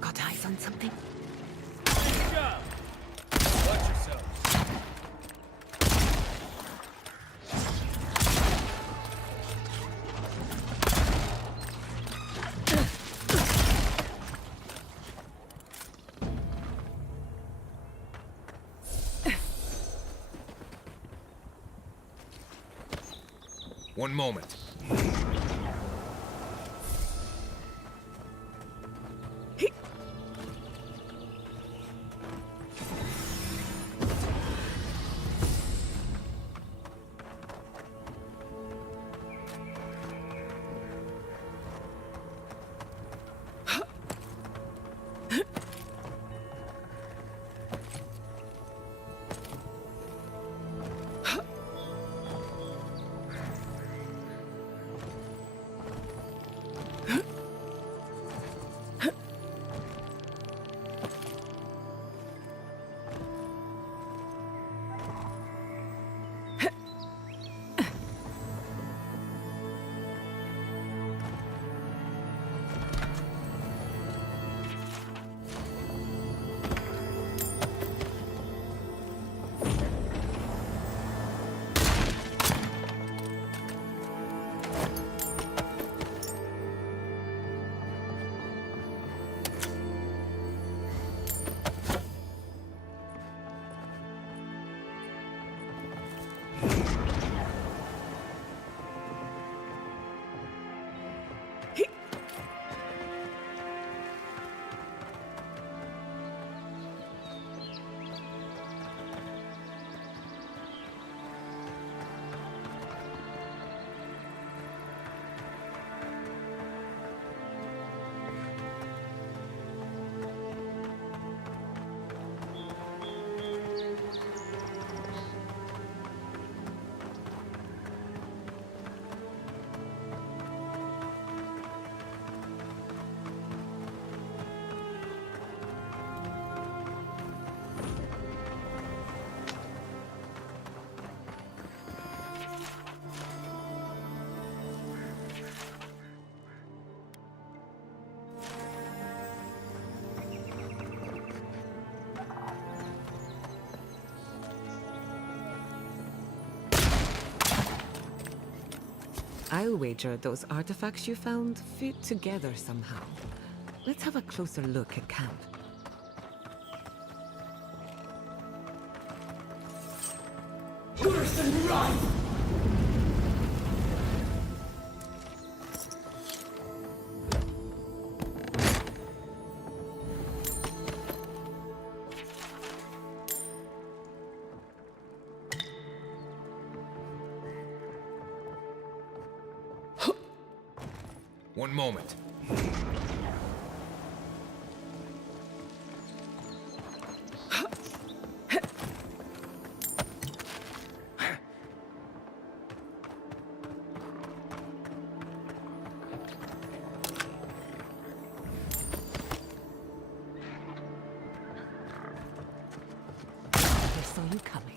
Got eyes on something? Good job! Watch yourself. One moment. I'll wager those artifacts you found fit together somehow. Let's have a closer look at camp. Worse than run! One moment. I saw you coming.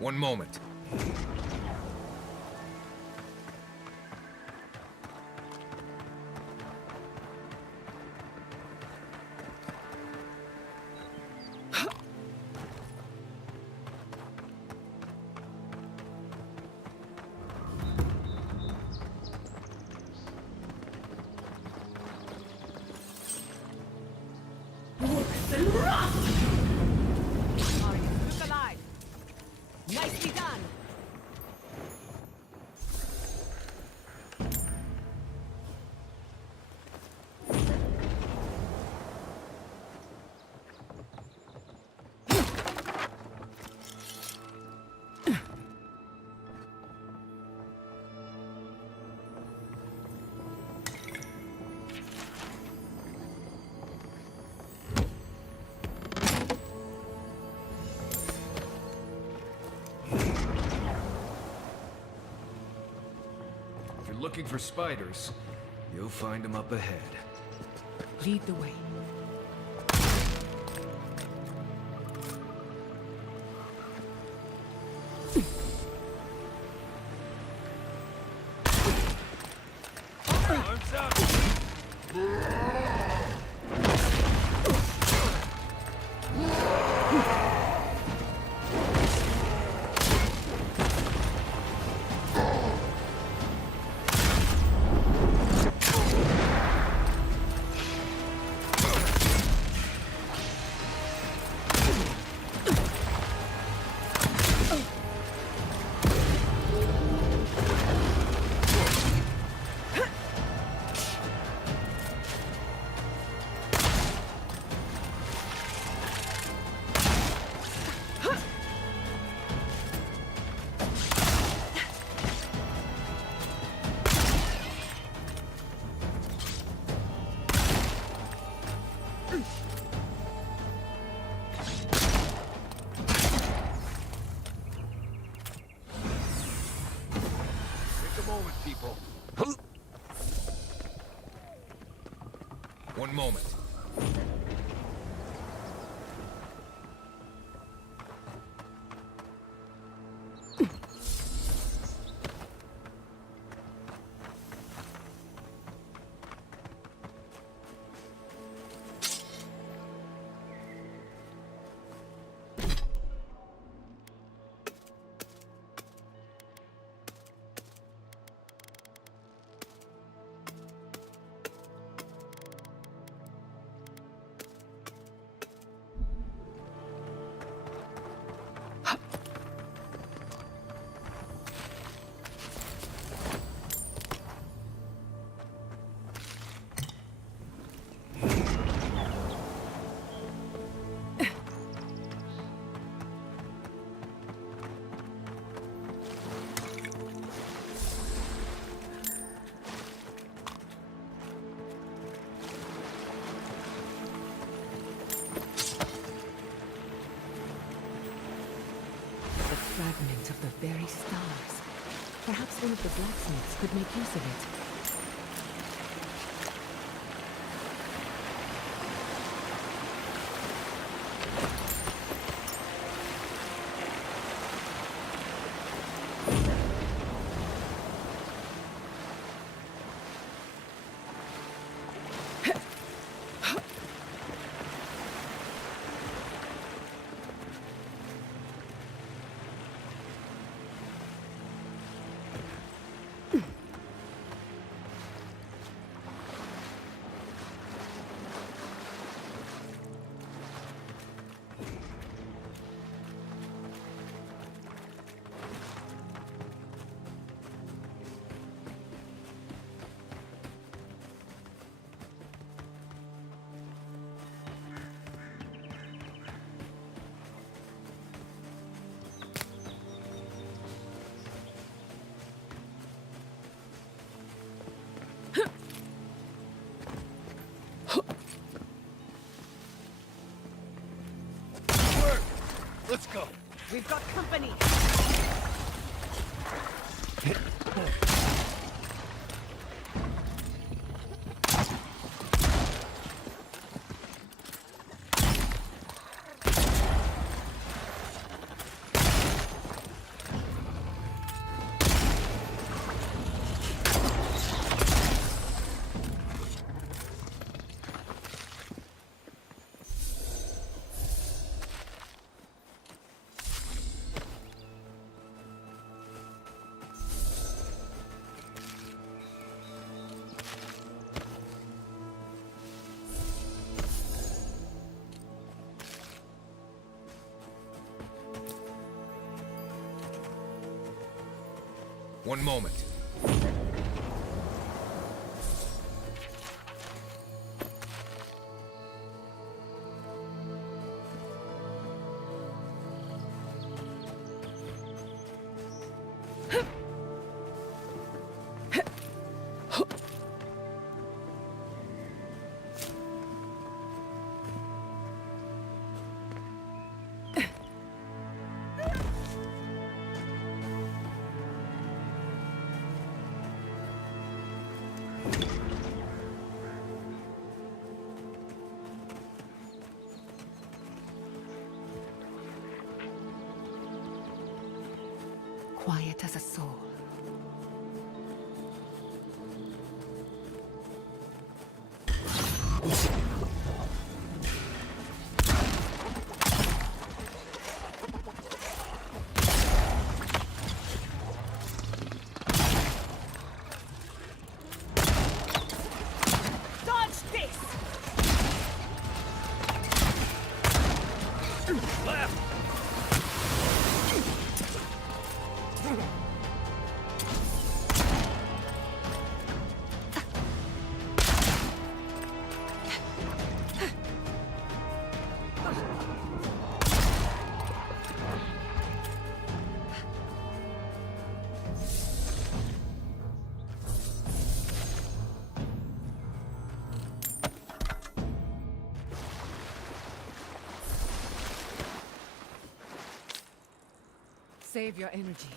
One moment. Look alive! Nicely done! Looking for spiders, you'll find them up ahead. Lead the way. Arms up! One moment. Fragment of the very stars. Perhaps one of the blacksmiths could make use of it. Let's go. We've got company. One moment. Quiet as a soul. Dodge this! Left! Save your energy.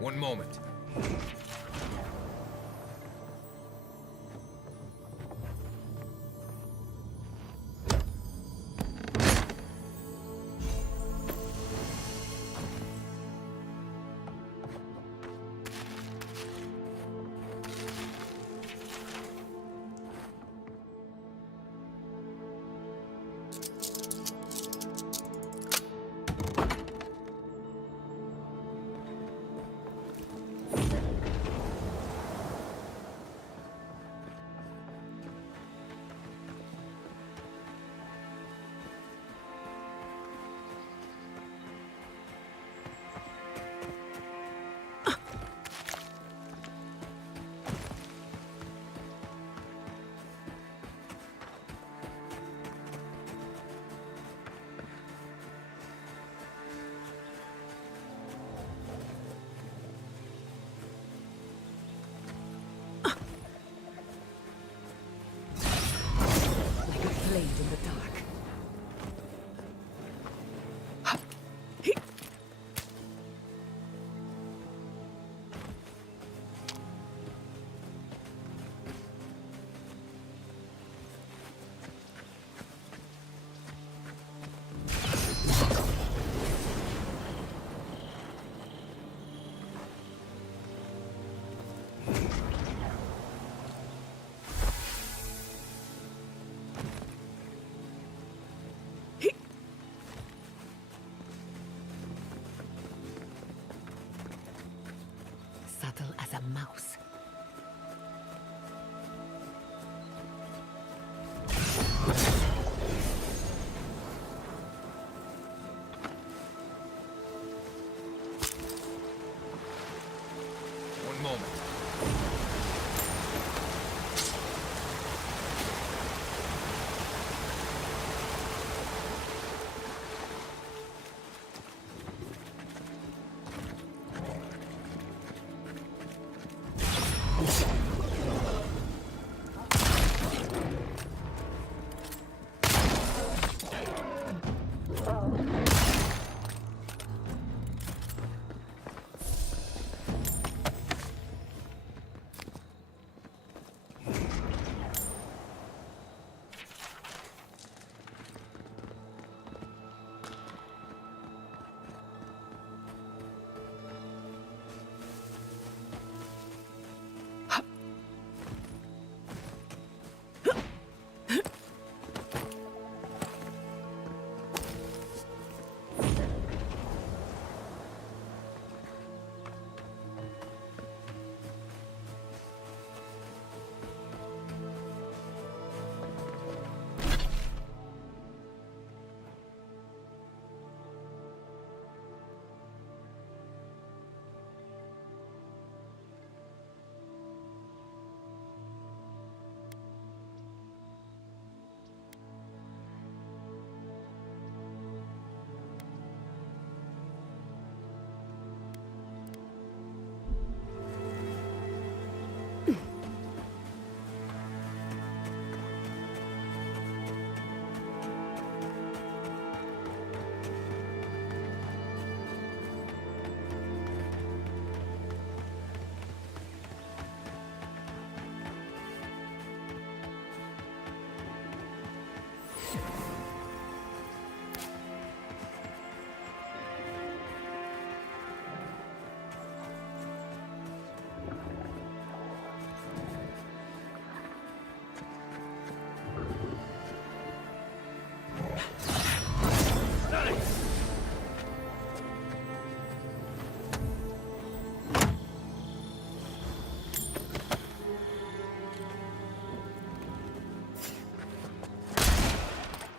One moment. Blade in the dark. Subtle as a mouse. One moment.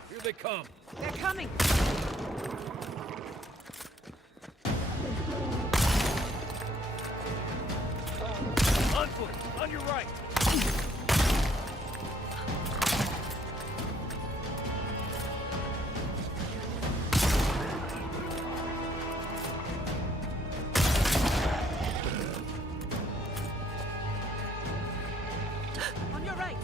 Here they come. They're coming! On foot, on your right. On your right!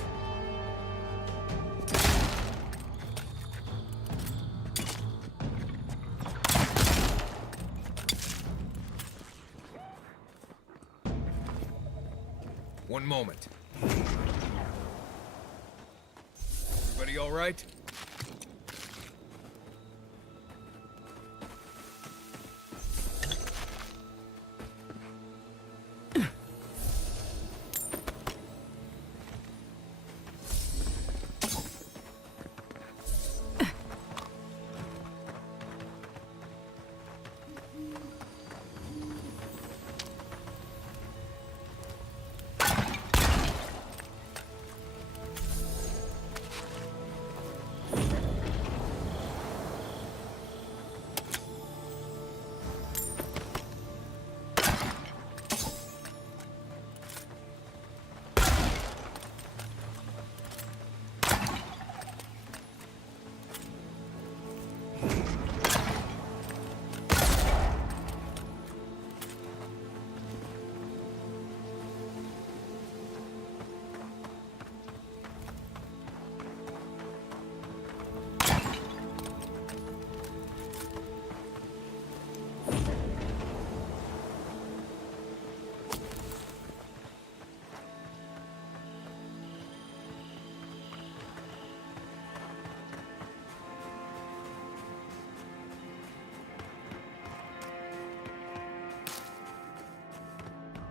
One moment. Everybody all right?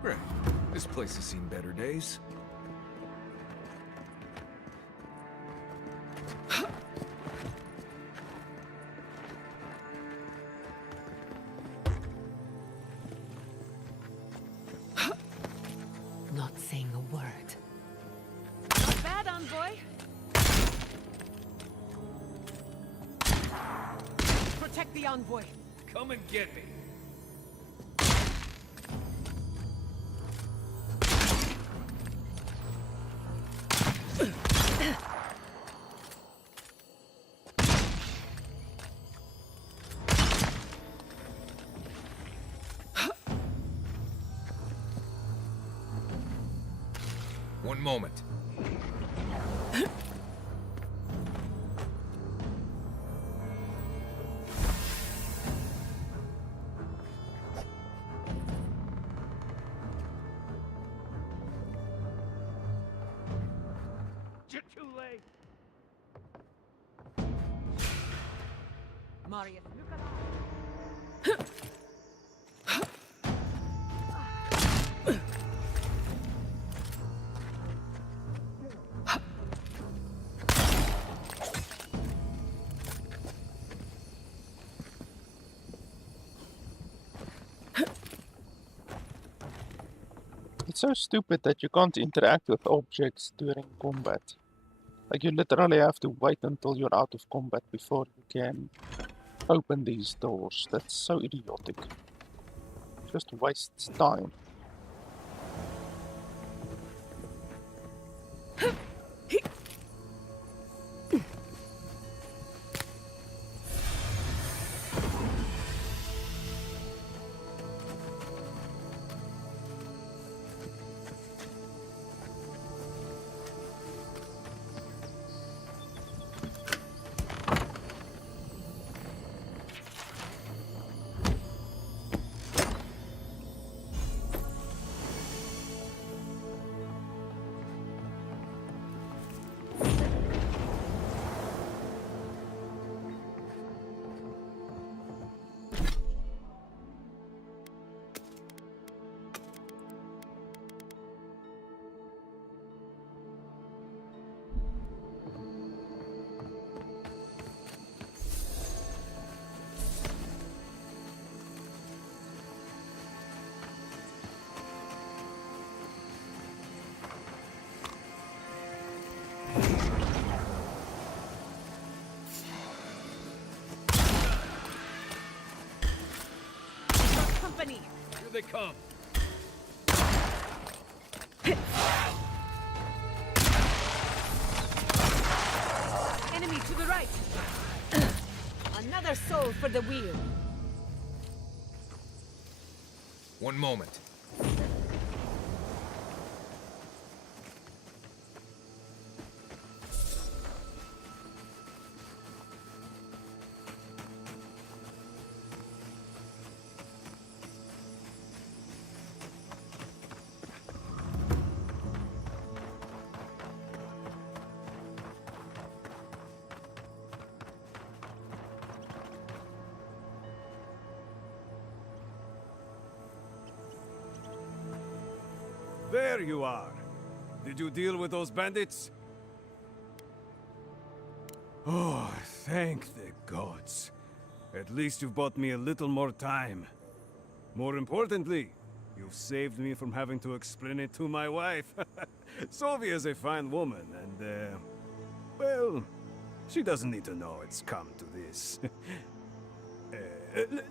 Right. This place has seen better days. Not saying a word. Not bad, envoy. Protect the envoy. Come and get me. One moment. You're too late. Marius, look at It's so stupid that you can't interact with objects during combat. Like, you literally have to wait until you're out of combat before you can open these doors. That's so idiotic. Just wastes time. they come. Enemy to the right. Another soul for the wheel. One moment. There you are. Did you deal with those bandits? Oh, thank the gods. At least you've bought me a little more time. More importantly, you've saved me from having to explain it to my wife. Sylvia's a fine woman, and, well, she doesn't need to know it's come to this.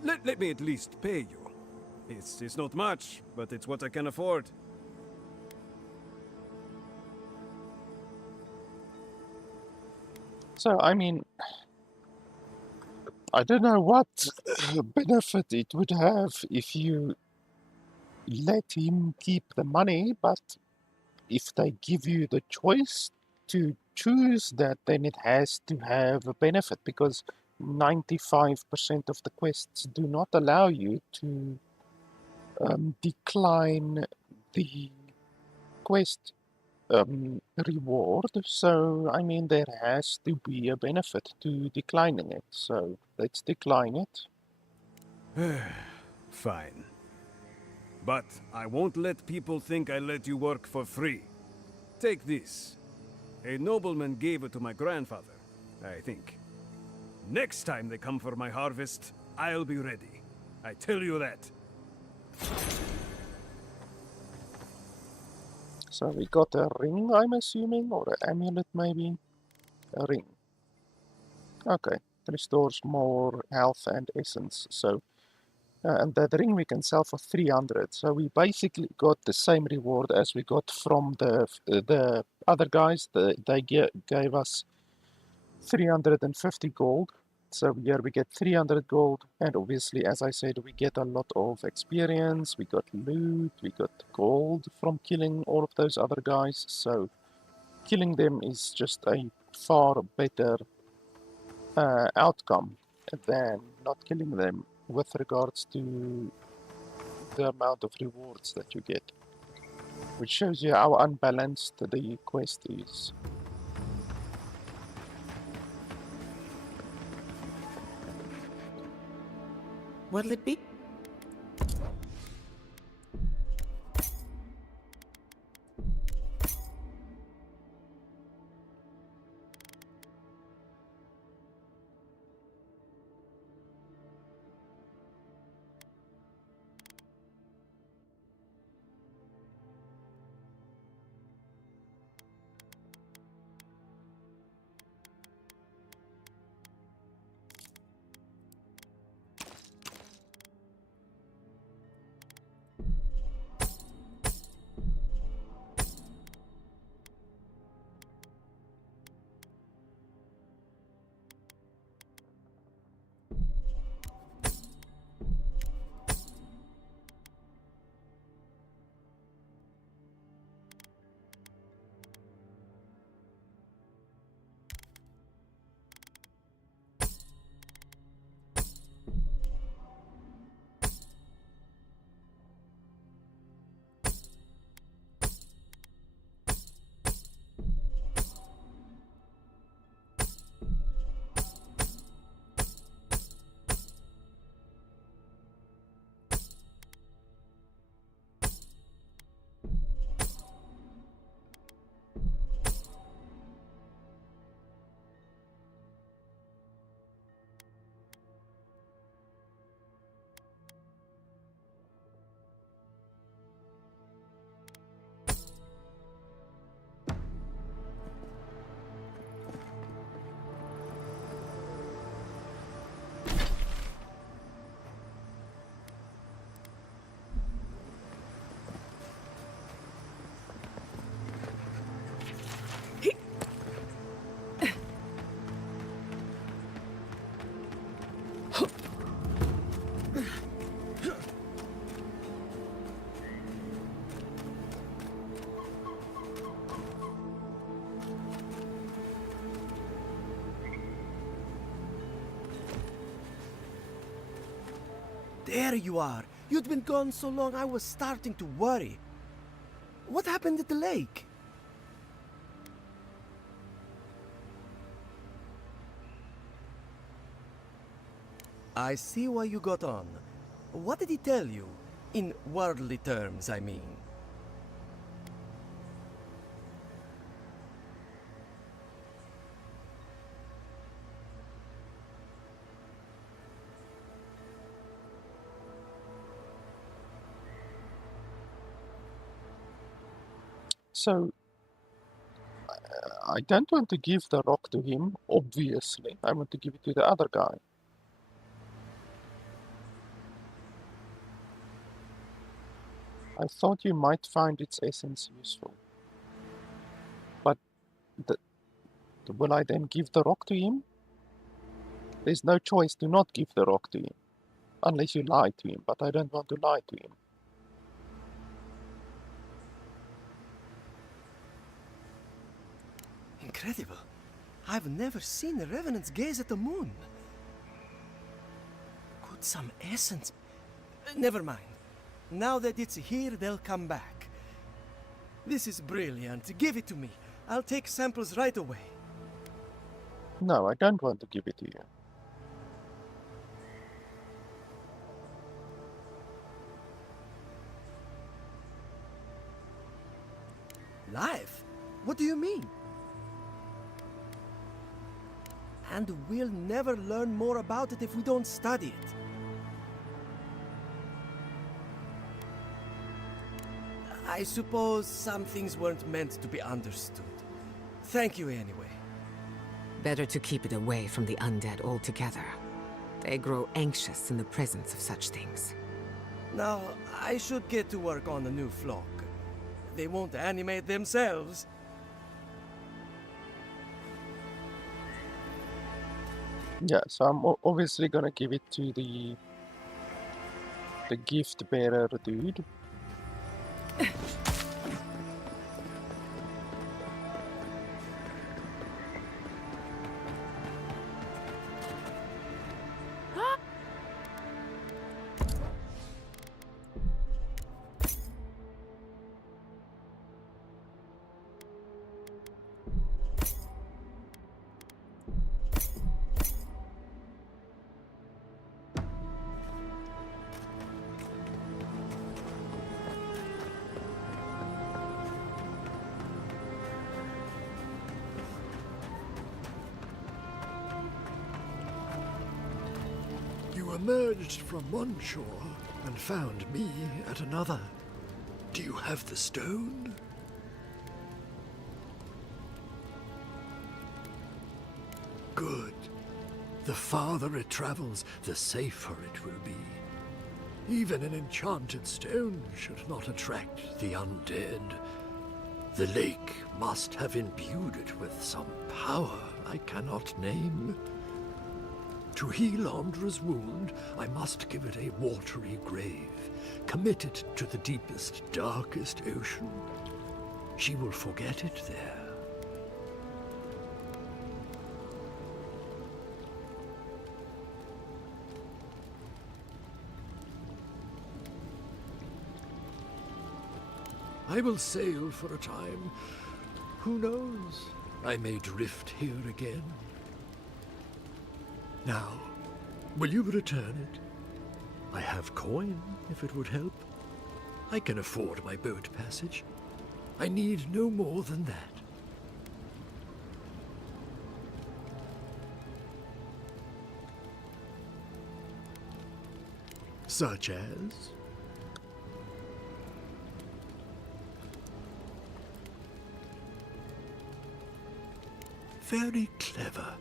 Let me at least pay you. It's not much, but it's what I can afford. So, I mean, I don't know what benefit it would have if you let him keep the money, but if they give you the choice to choose that, then it has to have a benefit, because 95% of the quests do not allow you to decline the quest reward. So, I mean, there has to be a benefit to declining it. So, let's decline it. Fine. But I won't let people think I let you work for free. Take this. A nobleman gave it to my grandfather, I think. Next time they come for my harvest, I'll be ready. I tell you that. So we got a ring, I'm assuming, or an amulet maybe? A ring. Okay, restores more health and essence. So, and that ring we can sell for 300. So we basically got the same reward as we got from the other guys. They gave us 350 gold. So here we get 300 gold, and obviously, as I said, we get a lot of experience, we got loot, we got gold from killing all of those other guys, so killing them is just a far better outcome than not killing them with regards to the amount of rewards that you get, which shows you how unbalanced the quest is. What'll it be? There you are. You'd been gone so long I was starting to worry. What happened at the lake? I see why you got on. What did he tell you? In worldly terms, I mean. So, I don't want to give the rock to him, obviously. I want to give it to the other guy. I thought you might find its essence useful. But will I then give the rock to him? There's no choice to not give the rock to him. Unless you lie to him, but I don't want to lie to him. Incredible. I've never seen the revenants gaze at the moon. Could some essence... Never mind. Now that it's here, they'll come back. This is brilliant. Give it to me. I'll take samples right away. No, I don't want to give it to you. Life? What do you mean? And we'll never learn more about it if we don't study it. I suppose some things weren't meant to be understood. Thank you anyway. Better to keep it away from the undead altogether. They grow anxious in the presence of such things. Now, I should get to work on the new flock. They won't animate themselves. Yeah, so I'm obviously gonna give it to the gift bearer dude. You emerged from one shore and found me at another. Do you have the stone? Good. The farther it travels, the safer it will be. Even an enchanted stone should not attract the undead. The lake must have imbued it with some power I cannot name. To heal Andra's wound, I must give it a watery grave, commit it to the deepest, darkest ocean. She will forget it there. I will sail for a time. Who knows? I may drift here again. Now, will you return it? I have coin, if it would help. I can afford my boat passage. I need no more than that. Such as? Very clever.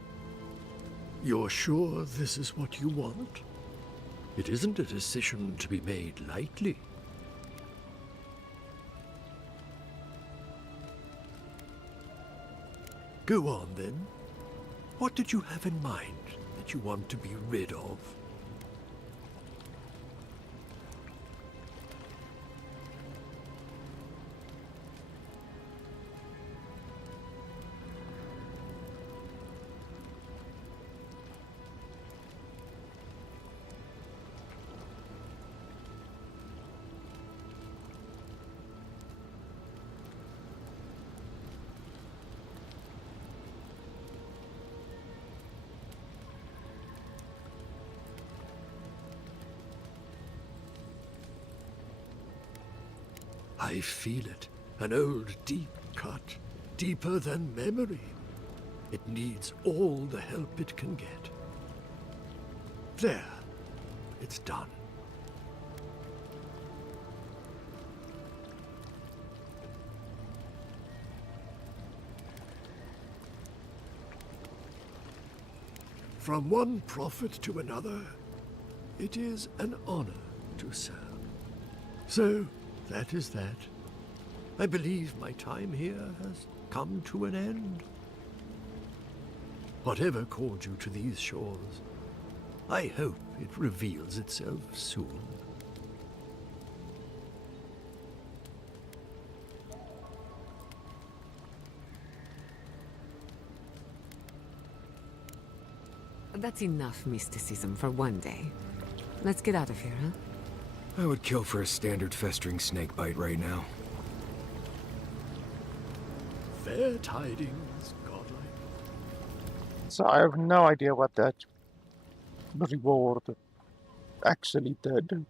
You're sure this is what you want? It isn't a decision to be made lightly. Go on, then. What did you have in mind that you want to be rid of? I feel it. An old deep cut, deeper than memory. It needs all the help it can get. There. It's done. From one prophet to another, it is an honor to serve. So, that is that. I believe my time here has come to an end. Whatever called you to these shores, I hope it reveals itself soon. That's enough mysticism for one day. Let's get out of here, huh? I would kill for a standard festering snake bite right now. Fair tidings, godlike. So I have no idea what that reward actually did.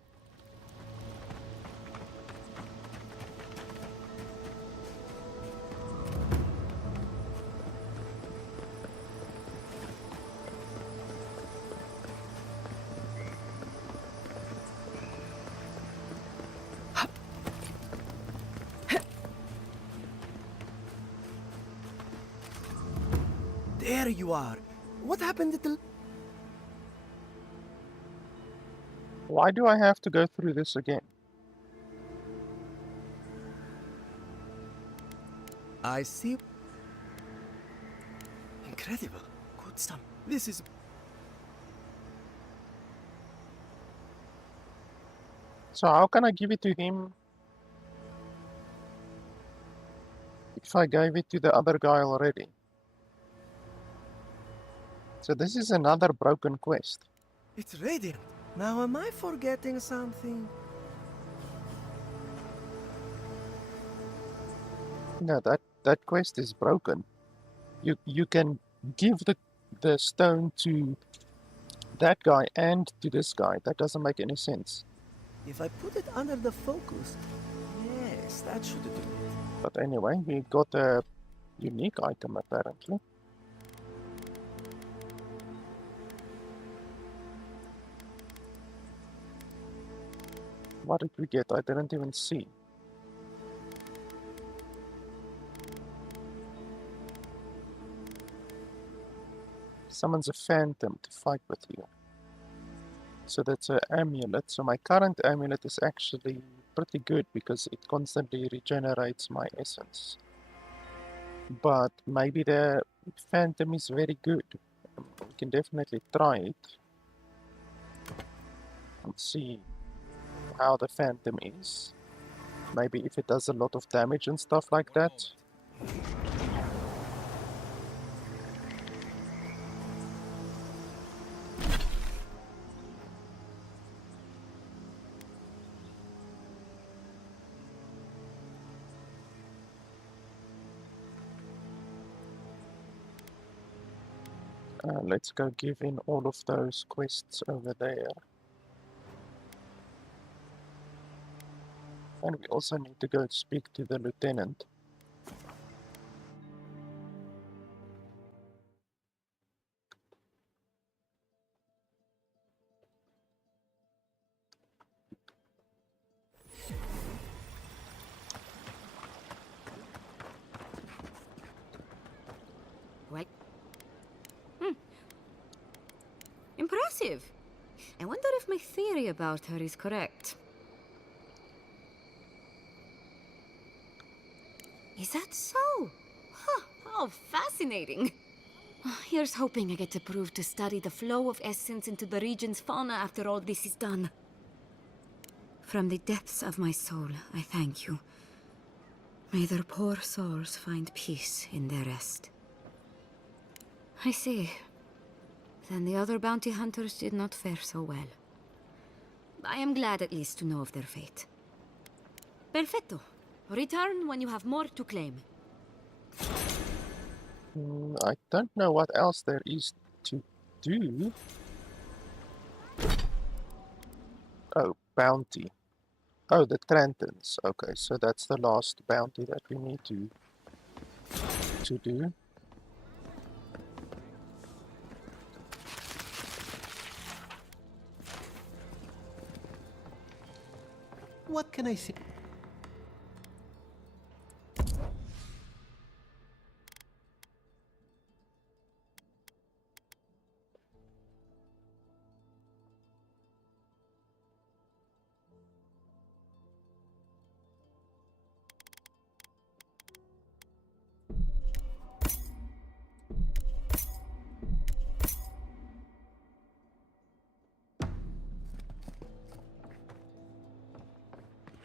There you are. What happened to the... Why do I have to go through this again? I see. Incredible. Good stuff. This is... So how can I give it to him if I gave it to the other guy already? So this is another broken quest. It's radiant. Now am I forgetting something? No, that quest is broken. You can give the stone to that guy and to this guy. That doesn't make any sense. If I put it under the focus, yes, that should do it. But anyway, we got a unique item apparently. What did we get? I didn't even see. Summons a phantom to fight with you. So that's an amulet. So my current amulet is actually pretty good because it constantly regenerates my essence. But maybe the phantom is very good. We can definitely try it and see how the phantom is. Maybe if it does a lot of damage and stuff like that. Let's go give in all of those quests over there. And we also need to go speak to the lieutenant. What? Impressive. I wonder if my theory about her is correct. Is that so? Huh, how fascinating. Here's hoping I get to prove to study the flow of essence into the region's fauna after all this is done. From the depths of my soul, I thank you. May their poor souls find peace in their rest. I see. Then the other bounty hunters did not fare so well. I am glad at least to know of their fate. Perfecto. Return when you have more to claim. I don't know what else there is to do. Oh, bounty. Oh, the Trantons. Okay, so that's the last bounty that we need to do. What can I say?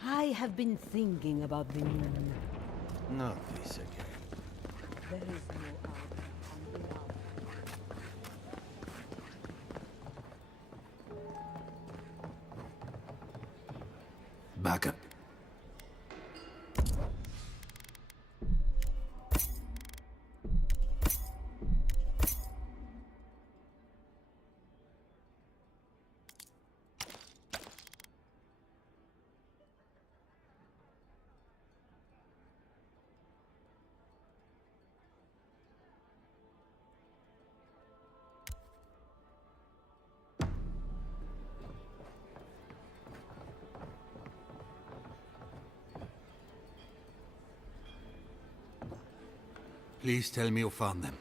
I have been thinking about the moon. Not this again. There is no other on the hour. Back up. Please tell me you found them.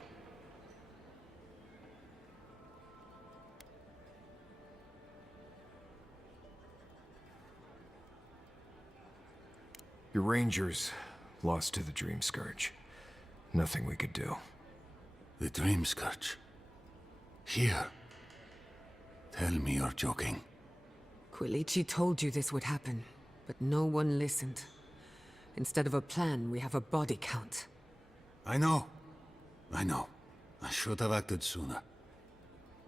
Your rangers lost to the Dream Scourge. Nothing we could do. The Dream Scourge. Here. Tell me you're joking. Quilici told you this would happen, but no one listened. Instead of a plan, we have a body count. I know. I know. I should have acted sooner.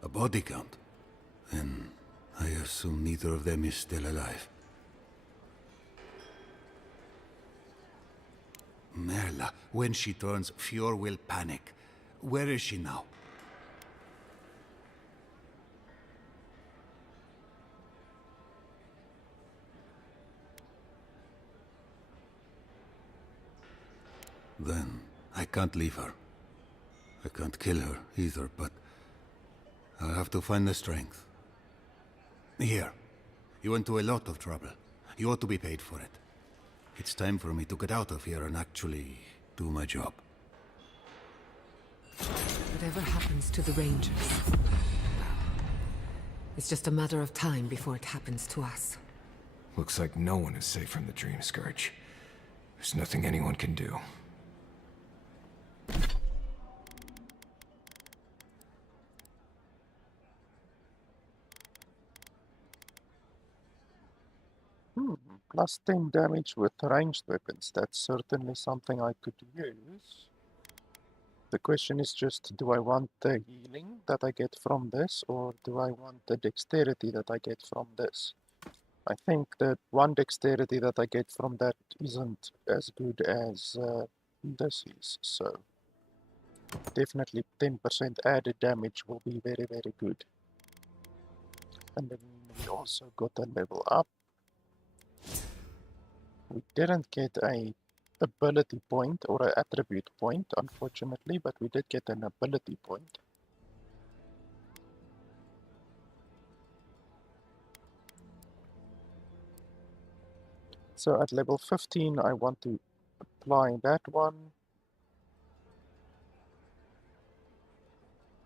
A body count. Then I assume neither of them is still alive. Merla, when she turns, Fjord will panic. Where is she now? Then I can't leave her. I can't kill her either, but I'll have to find the strength. Here. You went to a lot of trouble. You ought to be paid for it. It's time for me to get out of here and actually do my job. Whatever happens to the Rangers, it's just a matter of time before it happens to us. Looks like no one is safe from the Dream Scourge. There's nothing anyone can do. Plus 10 damage with ranged weapons. That's certainly something I could use. The question is just, do I want the healing that I get from this, or do I want the dexterity that I get from this? I think that one dexterity that I get from that isn't as good as this is, so definitely 10% added damage will be very, very good. And then we also got a level up. We didn't get a ability point or an attribute point, unfortunately, but we did get an ability point. So at level 15, I want to apply that one.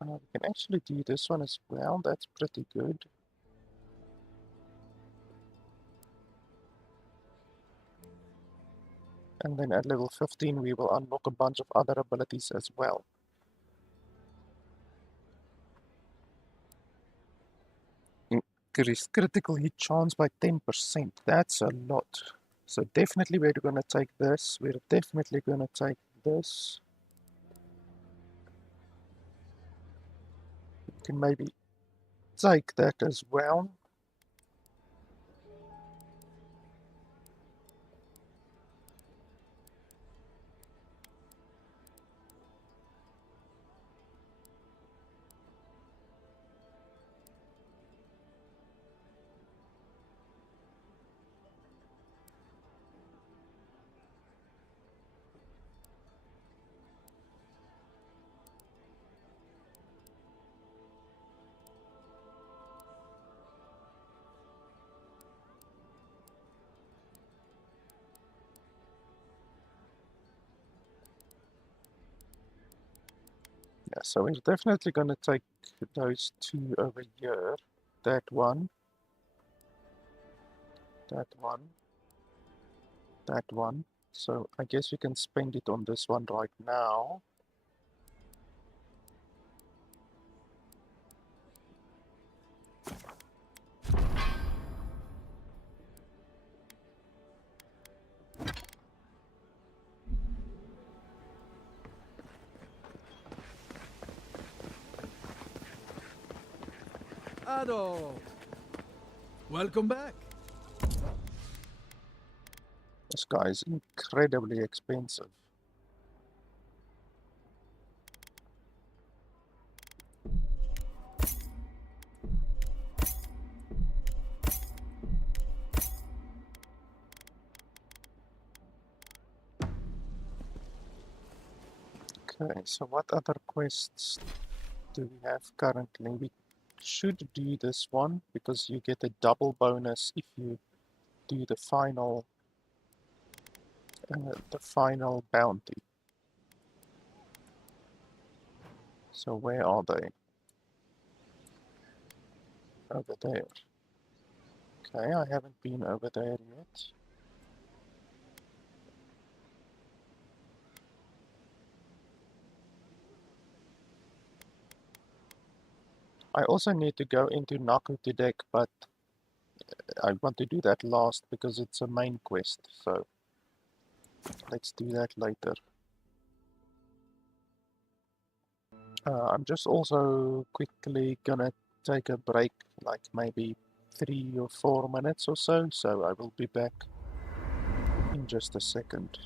We can actually do this one as well, that's pretty good. And then at level 15, we will unlock a bunch of other abilities as well. Increase critical hit chance by 10%. That's a lot. So definitely we're going to take this. We're definitely going to take this. We can maybe take that as well. So we're definitely going to take those two over here. That one. That one. That one. So I guess we can spend it on this one right now. Adolf! Welcome back. This guy is incredibly expensive. Okay, so what other quests do we have currently? We should do this one because you get a double bonus if you do the final bounty. So where are they? Over there. Okay, I haven't been over there yet. I also need to go into Naku to deck, but I want to do that last because it's a main quest, so let's do that later. I'm just also quickly gonna take a break, like maybe 3 or 4 minutes or so I will be back in just a second.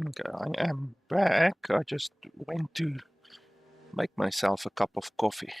Okay, I am back. I just went to make myself a cup of coffee.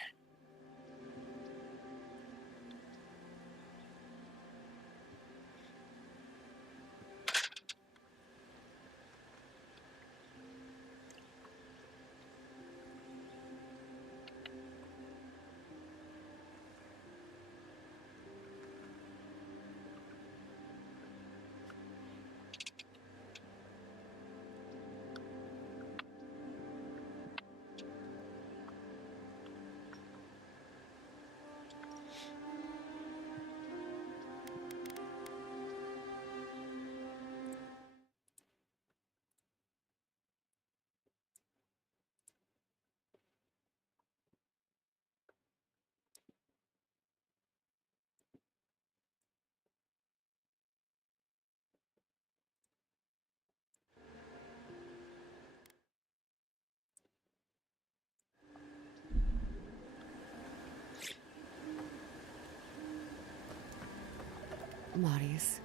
Marius,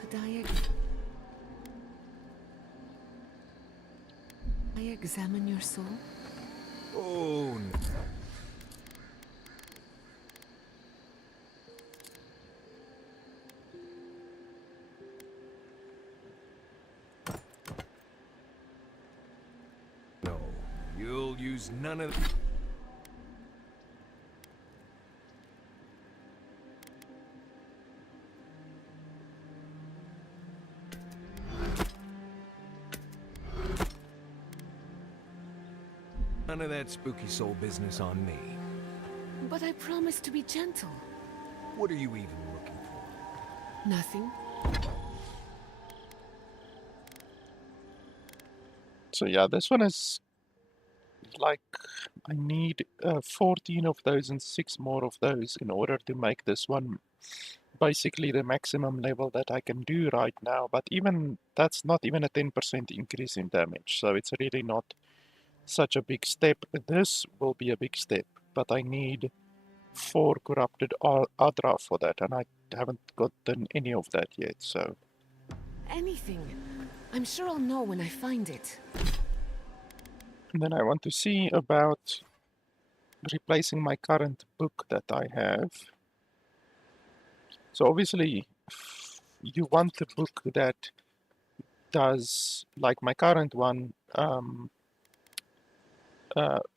could I examine your soul? Oh, no. You'll use none of... None of that spooky soul business on me. But I promised to be gentle. What are you even looking for? Nothing. So yeah, this one is like, I need 14 of those and 6 more of those in order to make this one basically the maximum level that I can do right now. But even that's not even a 10% increase in damage, so it's really not such a big step. This will be a big step, but I need 4 corrupted Adra for that, and I haven't gotten any of that yet, so... Anything. I'm sure I'll know when I find it. And then I want to see about replacing my current book that I have. So obviously, you want a book that does, like my current one,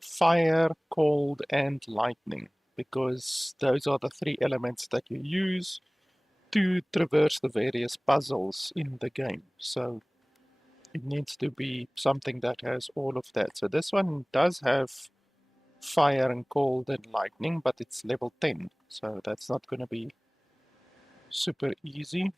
fire, cold, and lightning, because those are the 3 elements that you use to traverse the various puzzles in the game. So it needs to be something that has all of that. So this one does have fire and cold and lightning, but it's level 10, so that's not going to be super easy.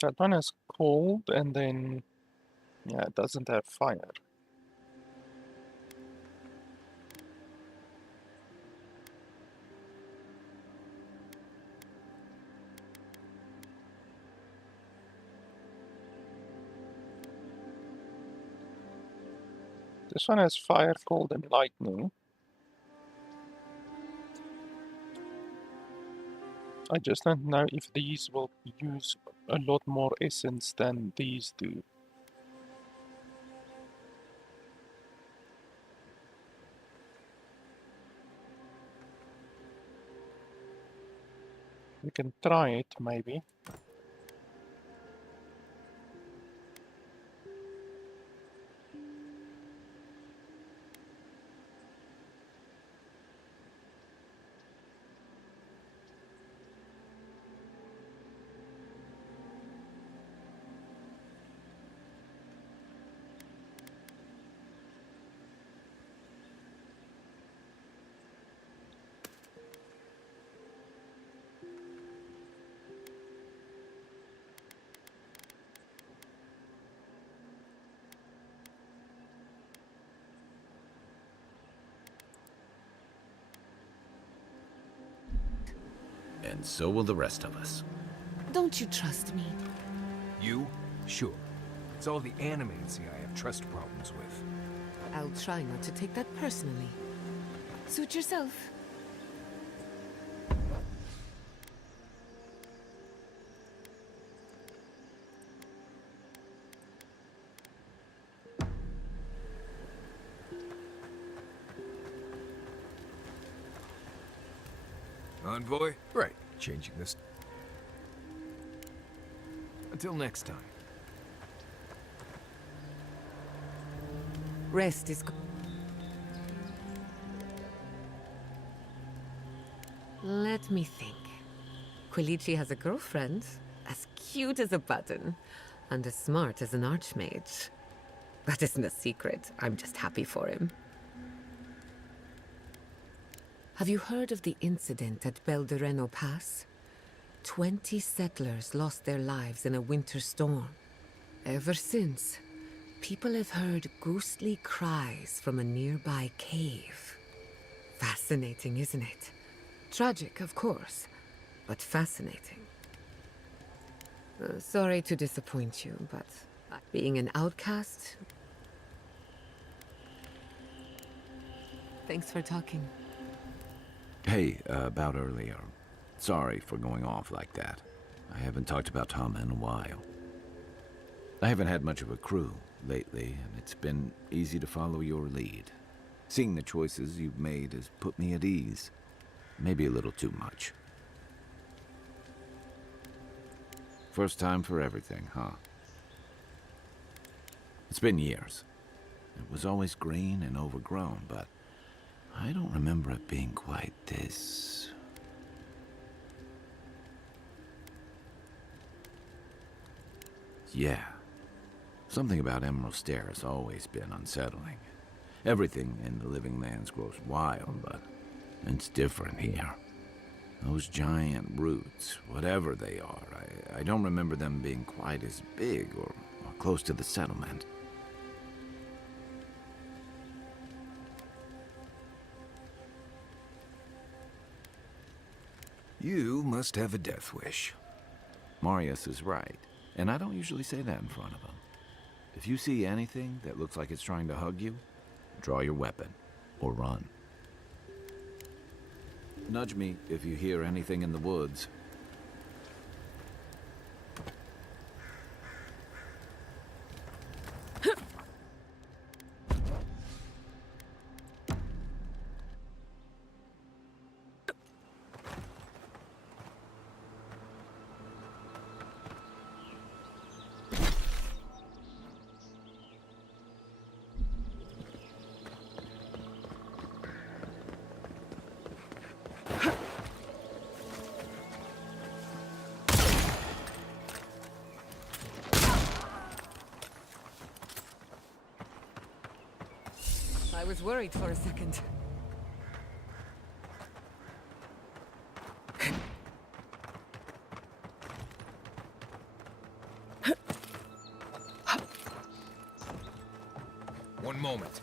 That one is cold, and then, yeah, it doesn't have fire. This one has fire, cold, and lightning. I just don't know if these will use a lot more essence than these do. We can try it, maybe. and so will the rest of us. Don't you trust me? You? Sure. It's all the animates I have trust problems with. I'll try not to take that personally. Suit yourself. Envoy? Right. Changing this. Until next time. Rest is... Let me think. Quilici has a girlfriend, as cute as a button, and as smart as an archmage. That isn't a secret. I'm just happy for him. Have you heard of the incident at Beldereno Pass? 20 settlers lost their lives in a winter storm. Ever since, people have heard ghostly cries from a nearby cave. Fascinating, isn't it? Tragic, of course, but fascinating. Sorry to disappoint you, but being an outcast... Thanks for talking. Hey, about earlier. Sorry for going off like that. I haven't talked about Tom in a while. I haven't had much of a crew lately, and it's been easy to follow your lead. Seeing the choices you've made has put me at ease. Maybe a little too much. First time for everything, huh? It's been years. It was always green and overgrown, but I don't remember it being quite this... Yeah. Something about Emerald Stair has always been unsettling. Everything in the Living Lands grows wild, but it's different here. Those giant roots, whatever they are, I don't remember them being quite as big or close to the settlement. You must have a death wish. Marius is right, and I don't usually say that in front of him. If you see anything that looks like it's trying to hug you, draw your weapon, or run. Nudge me if you hear anything in the woods. I was worried for a second. One moment.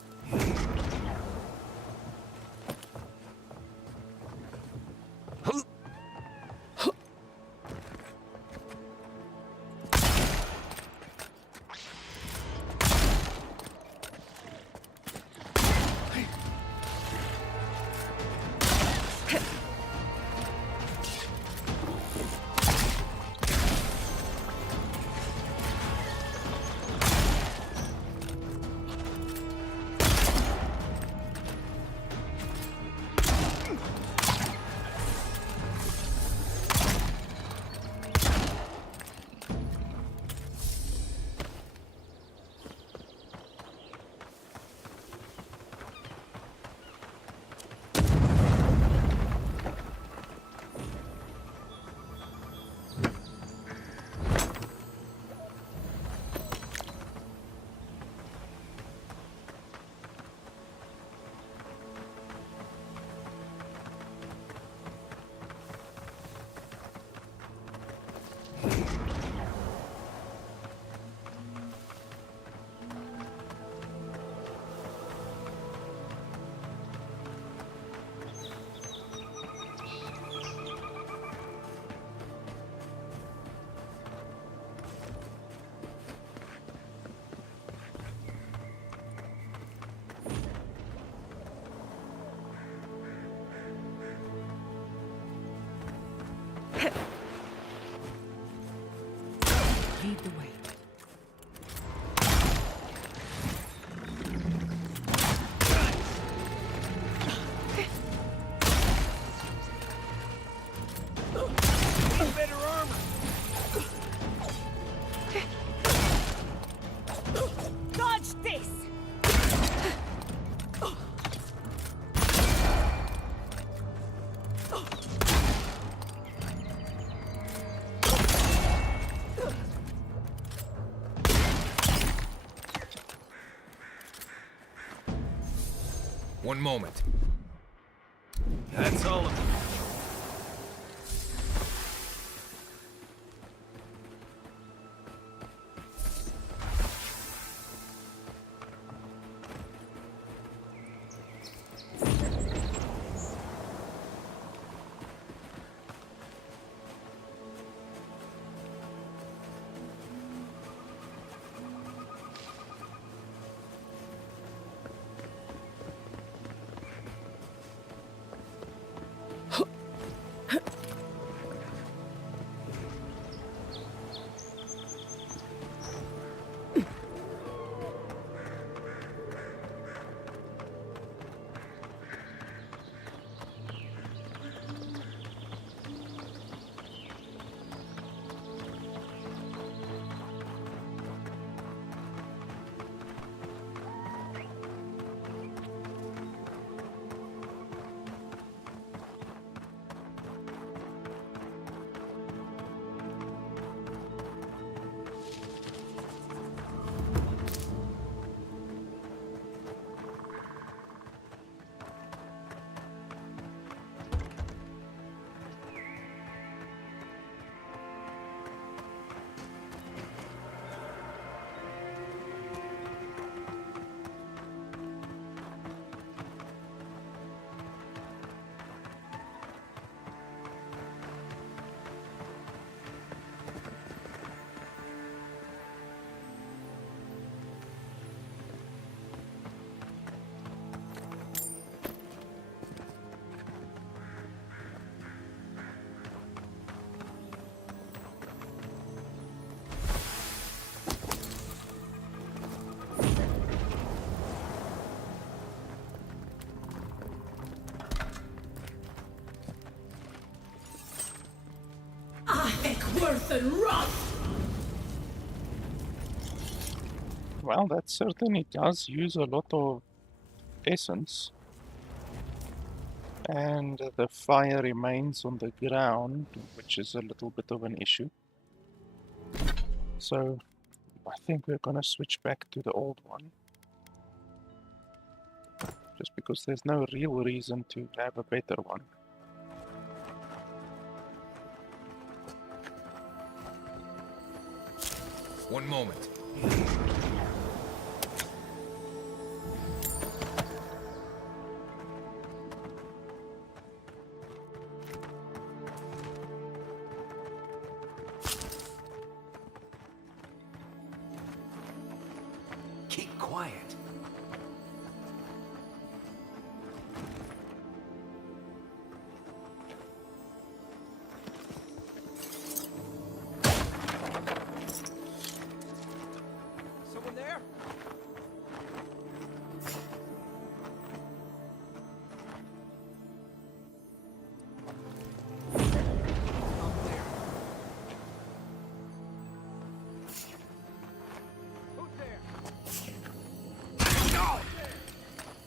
lead the way. Better armor. Dodge this! One moment. That's all of them. Well, that certainly does use a lot of essence. And the fire remains on the ground, which is a little bit of an issue. So I think we're gonna switch back to the old one. Just because there's no real reason to have a better one. One moment. Keep quiet. Someone there?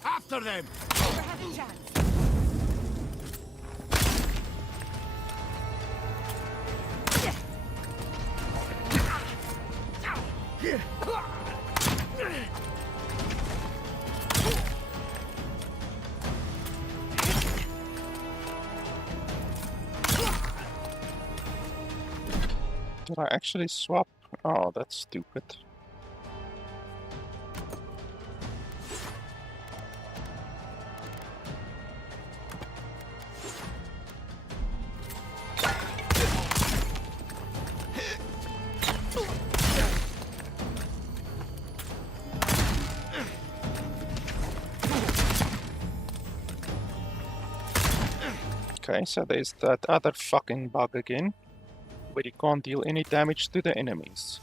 After them! Did I actually swap? Oh, that's stupid. Okay, so there's that other fucking bug again, where you can't deal any damage to the enemies.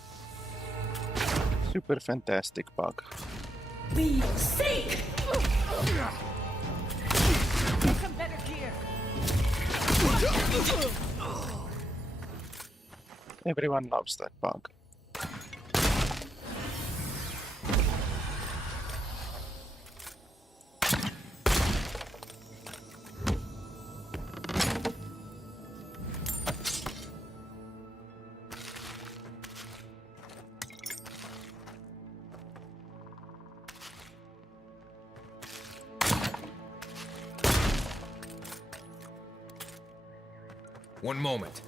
Super fantastic bug. We seek! Some better gear. Everyone loves that bug. One moment.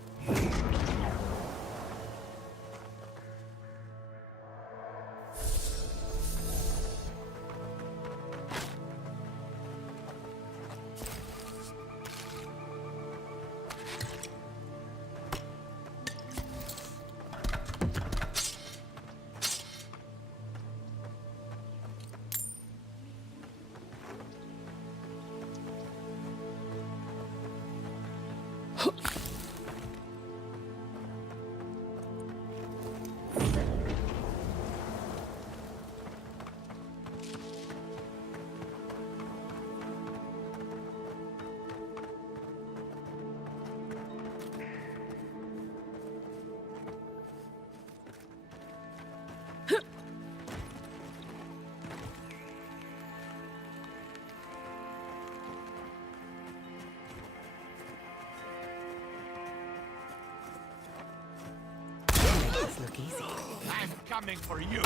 Look easy. I'm coming for you.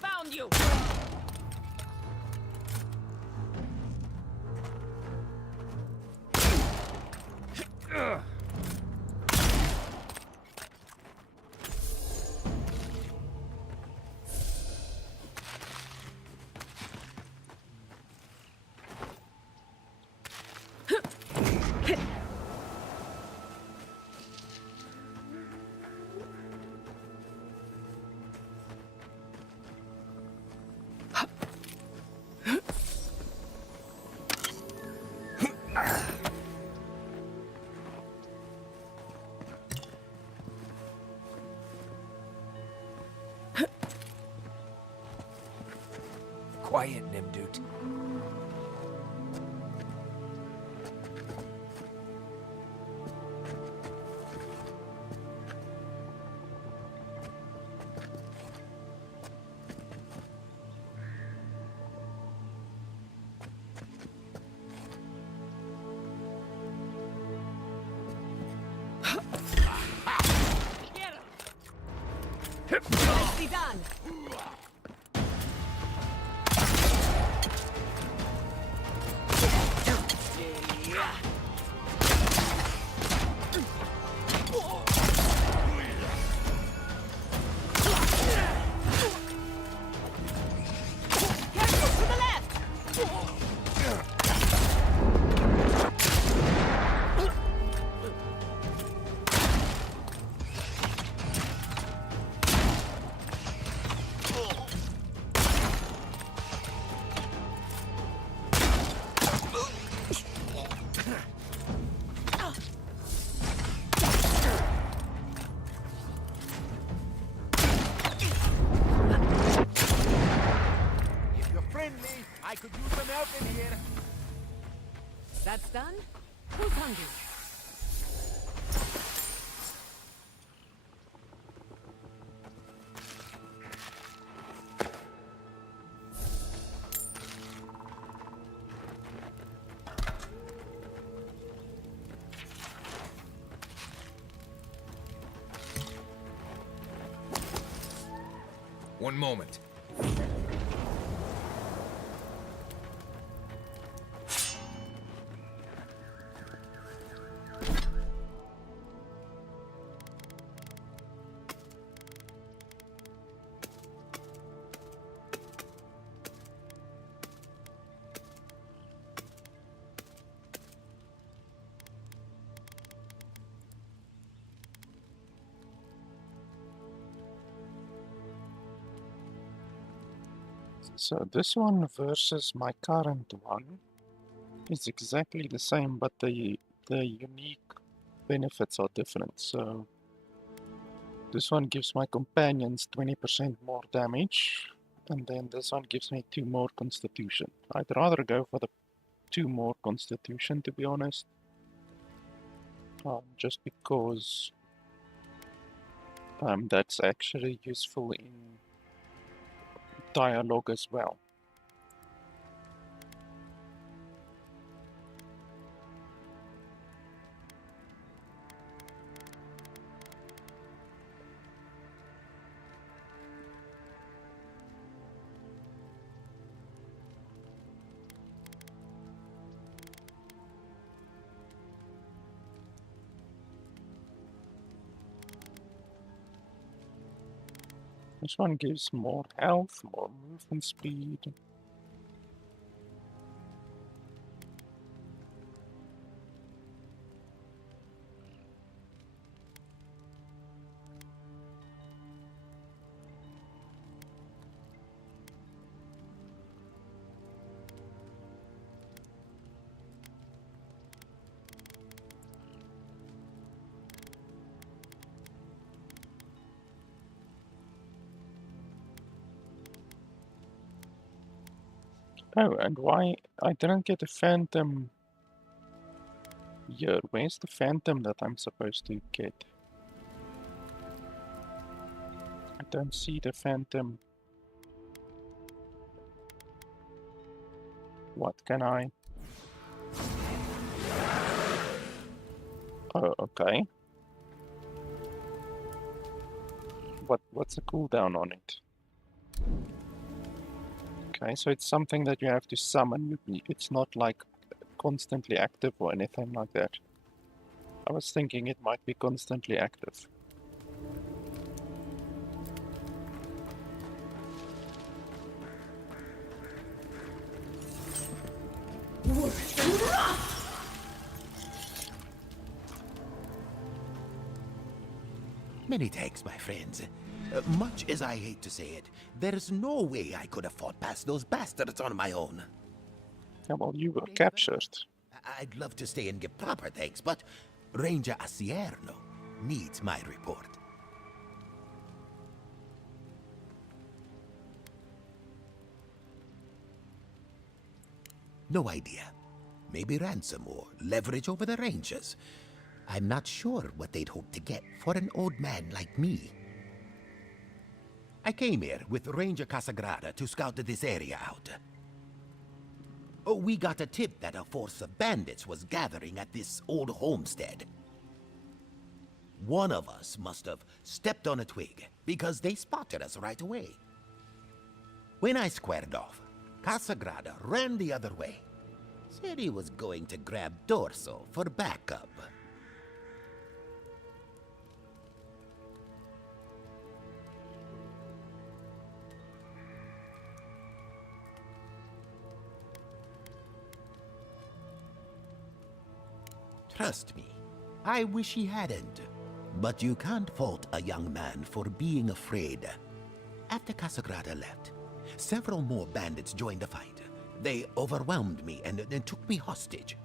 Found you. Quiet, Nimdut. Nicely done. I could use some help in here. That's done? Who's hungry? One moment. So this one versus my current one is exactly the same, but the unique benefits are different. So This one gives my companions 20% more damage, and then this one gives me 2 more constitution. I'd rather go for the 2 more constitution, to be honest. Just because that's actually useful in dialogue as well. This one gives more health, more movement speed. Oh, and why I didn't get a phantom here? Where's the phantom that I'm supposed to get? I don't see the phantom. What can I? Oh, okay. What's the cooldown on it? Okay, so it's something that you have to summon. It's not like constantly active or anything like that. I was thinking it might be constantly active. Many thanks, my friends. Much as I hate to say it, there's no way I could have fought past those bastards on my own. Yeah, well, you were captured. I'd love to stay and give proper thanks, but Ranger Asierno needs my report. No idea. Maybe ransom or leverage over the Rangers. I'm not sure what they'd hope to get for an old man like me. I came here with Ranger Casagrada to scout this area out. Oh, we got a tip that a force of bandits was gathering at this old homestead. One of us must have stepped on a twig, because they spotted us right away. When I squared off, Casagrada ran the other way. Said he was going to grab Dorso for backup. Trust me, I wish he hadn't. But you can't fault a young man for being afraid. After Casagrada left, several more bandits joined the fight. They overwhelmed me and took me hostage.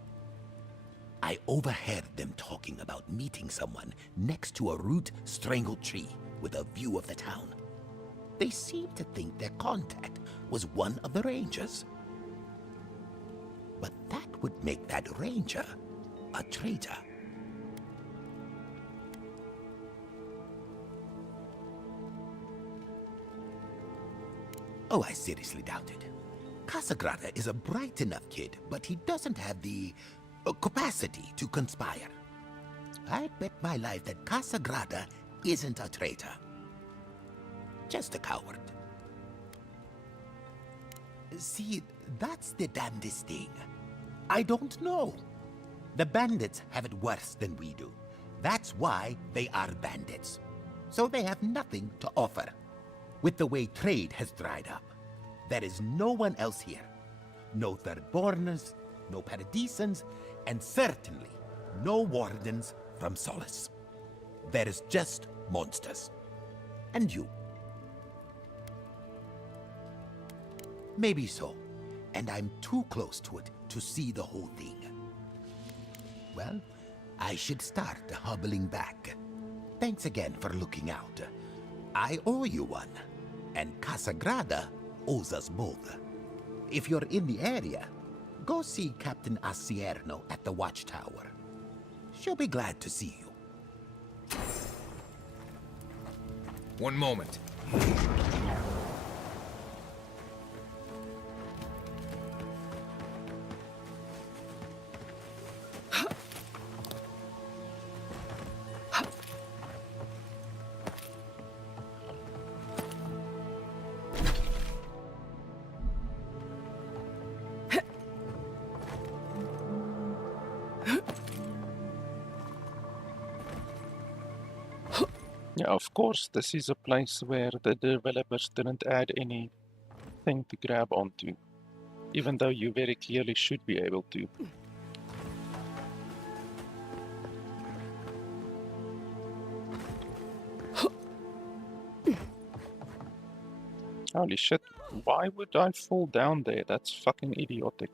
I overheard them talking about meeting someone next to a root-strangled tree with a view of the town. They seemed to think their contact was one of the Rangers. But that would make that Ranger a traitor. Oh, I seriously doubt it. Casagrada is a bright enough kid, but he doesn't have the capacity to conspire. I'd bet my life that Casagrada isn't a traitor. Just a coward. See, that's the damnedest thing. I don't know. The bandits have it worse than we do. That's why they are bandits. So they have nothing to offer. With the way trade has dried up, there is no one else here. No Thirdborners, no Paradisans, and certainly no wardens from Solace. There is just monsters. And you. Maybe so, and I'm too close to it to see the whole thing. Well, I should start hobbling back. thanks again for looking out. I owe you one, and Casagrada owes us both. If you're in the area, go see Captain Acierno at the Watchtower. She'll be glad to see you. One moment. Yeah, of course, this is a place where the developers didn't add anything to grab onto, even though you very clearly should be able to. Holy shit, why would I fall down there? That's fucking idiotic.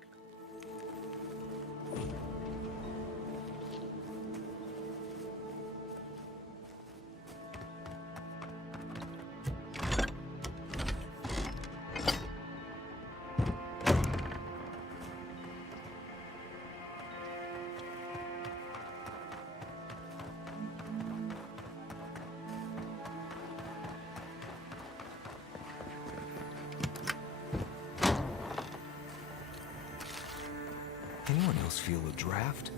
Anyone else feel a draft?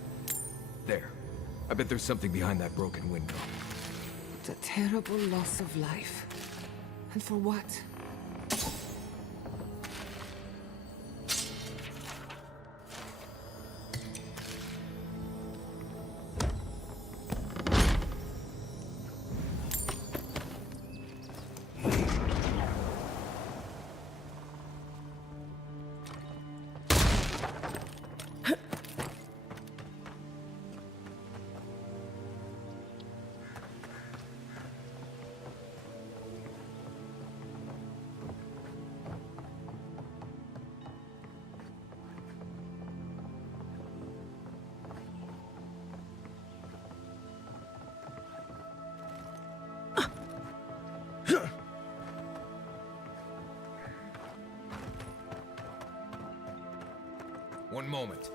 There. I bet there's something behind that broken window. The terrible loss of life. And for what? One moment.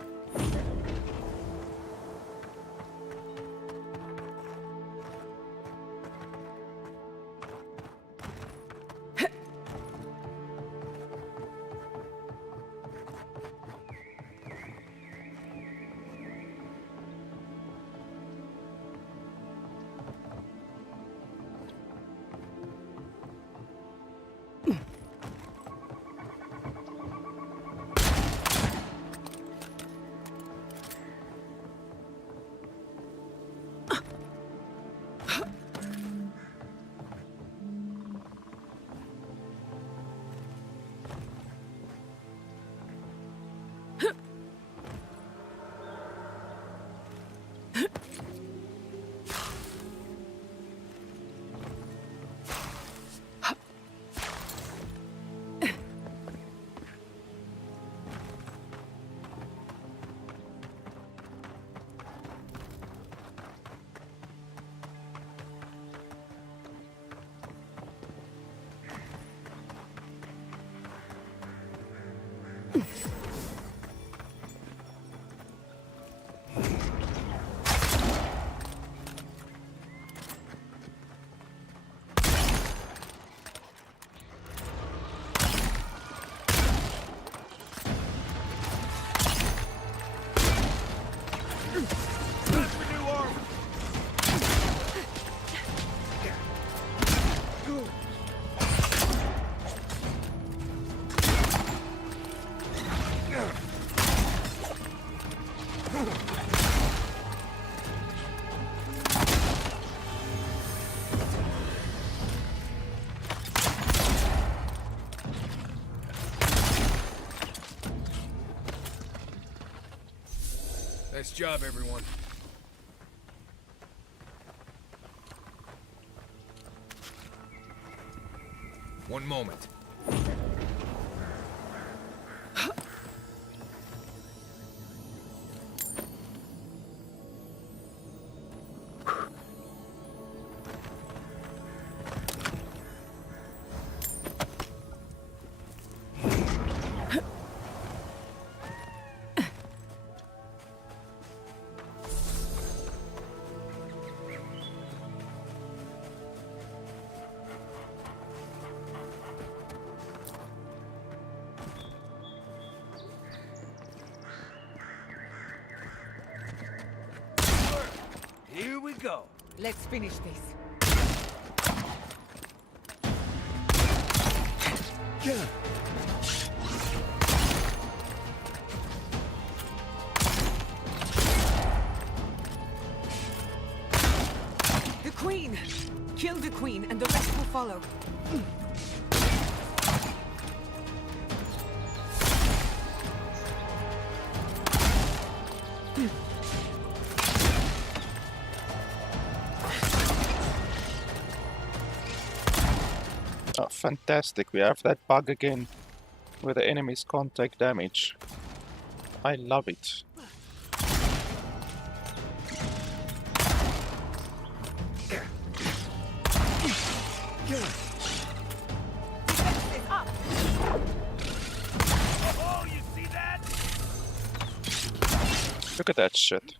Nice job, everyone. One moment. we go. Let's finish this. The Queen! Kill the Queen, and the rest will follow. Oh, fantastic. We have that bug again, where the enemies can't take damage. I love it. Oh, you see that? Look at that shit.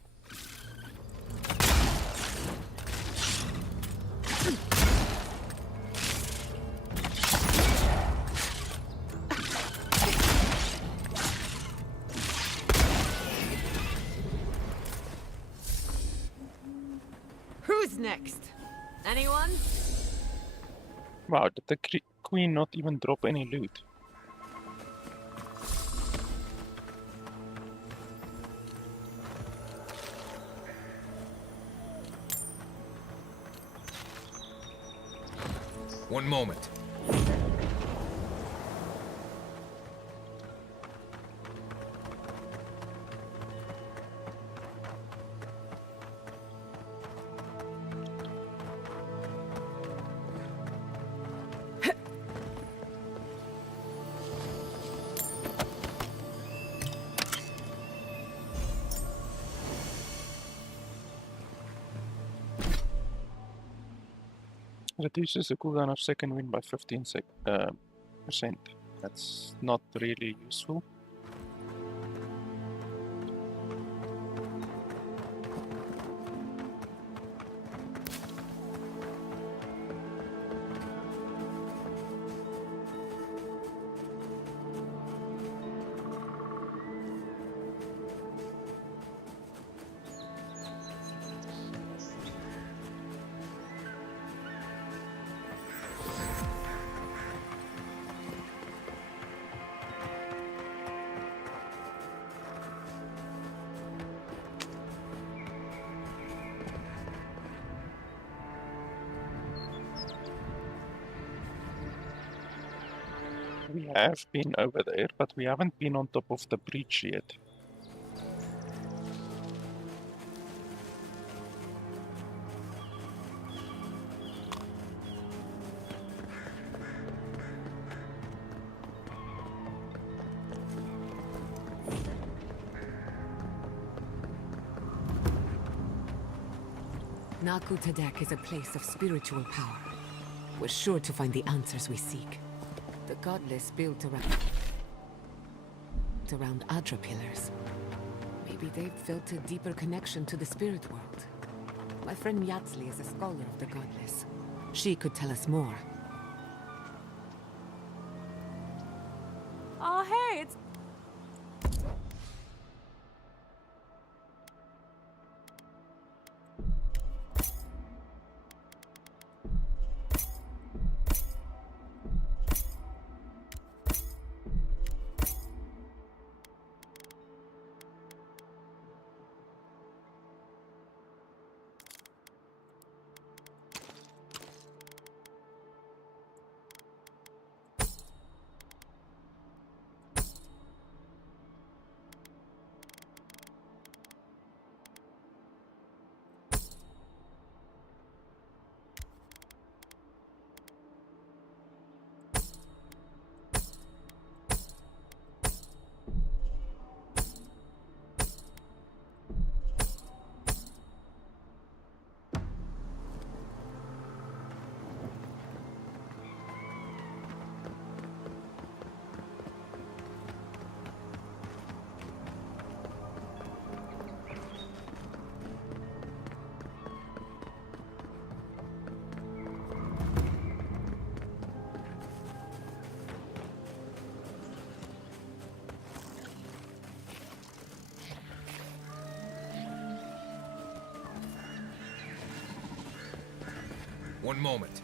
Who's next? Anyone? Wow, did the Queen not even drop any loot? One moment. Reduces the cooldown of second wind by 15%. That's not really useful. We have been over there, but we haven't been on top of the breach yet. Naku Tadek is a place of spiritual power. We're sure to find the answers we seek. The godless built around Adra pillars. Maybe they've felt a deeper connection to the spirit world. My friend Yatsli is a scholar of the godless. She could tell us more. Oh, hey, it's... One moment.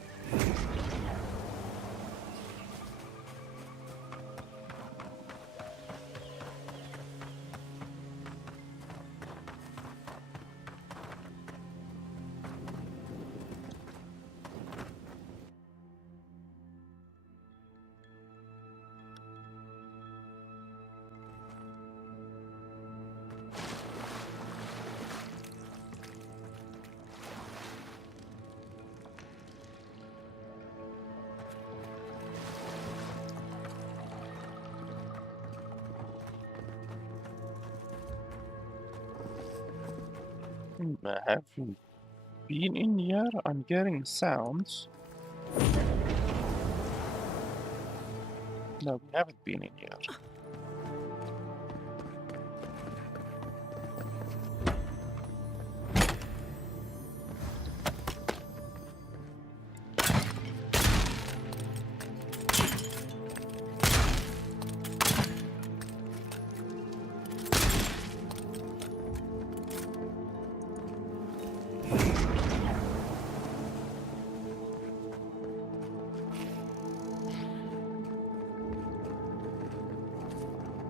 Have you been in here? I'm getting sounds. No, we haven't been in here.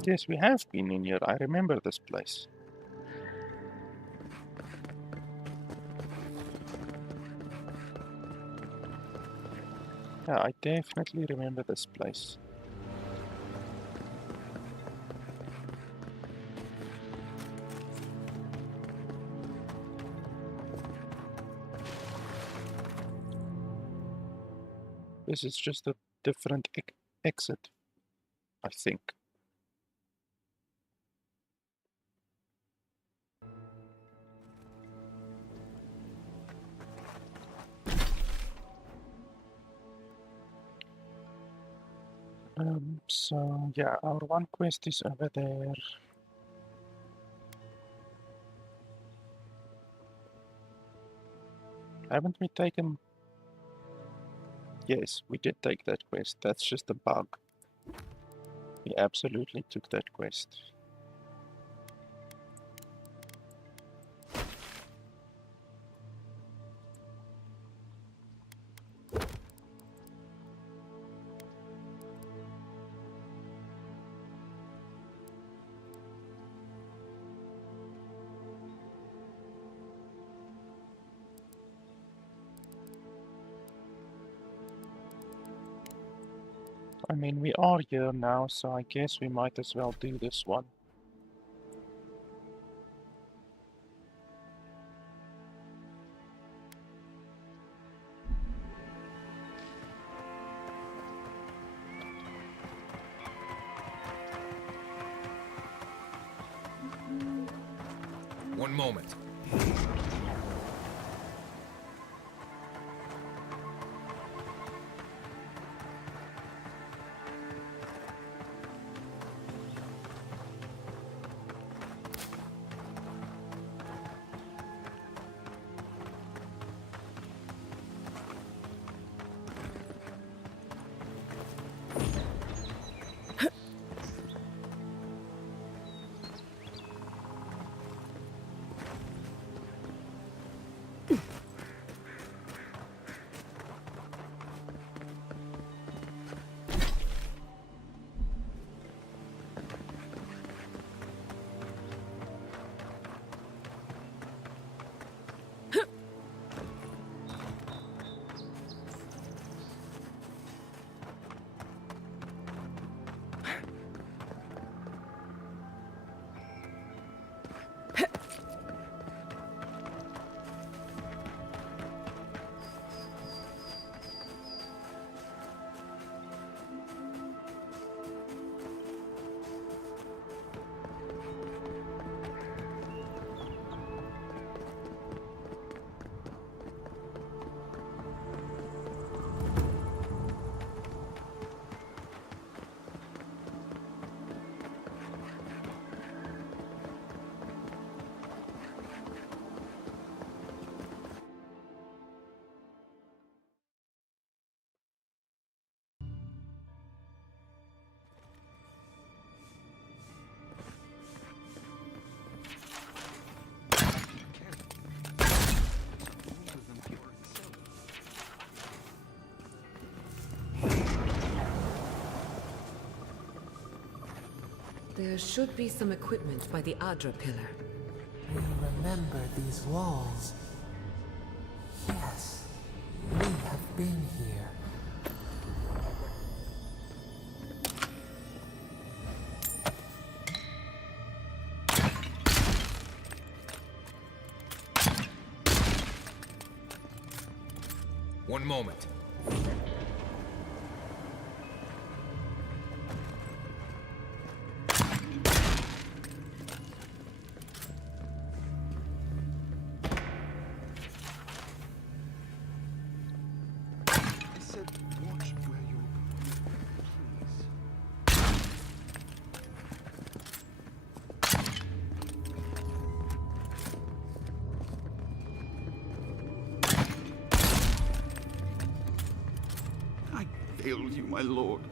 Yes, we have been in here. I remember this place. Yeah, I definitely remember this place. This is just a different exit, I think. So yeah, our one quest is over there. Haven't we taken... Yes, we did take that quest. That's just a bug. We absolutely took that quest. I mean, we are here now, so I guess we might as well do this one. One moment. There should be some equipment by the Adra pillar. We remember these walls. Yes, we have been here. One moment. Hail you, my lord.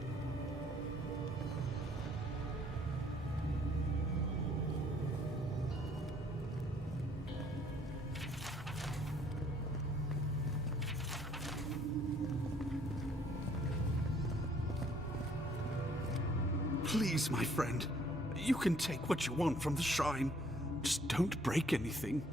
Please, my friend. You can take what you want from the shrine. Just don't break anything.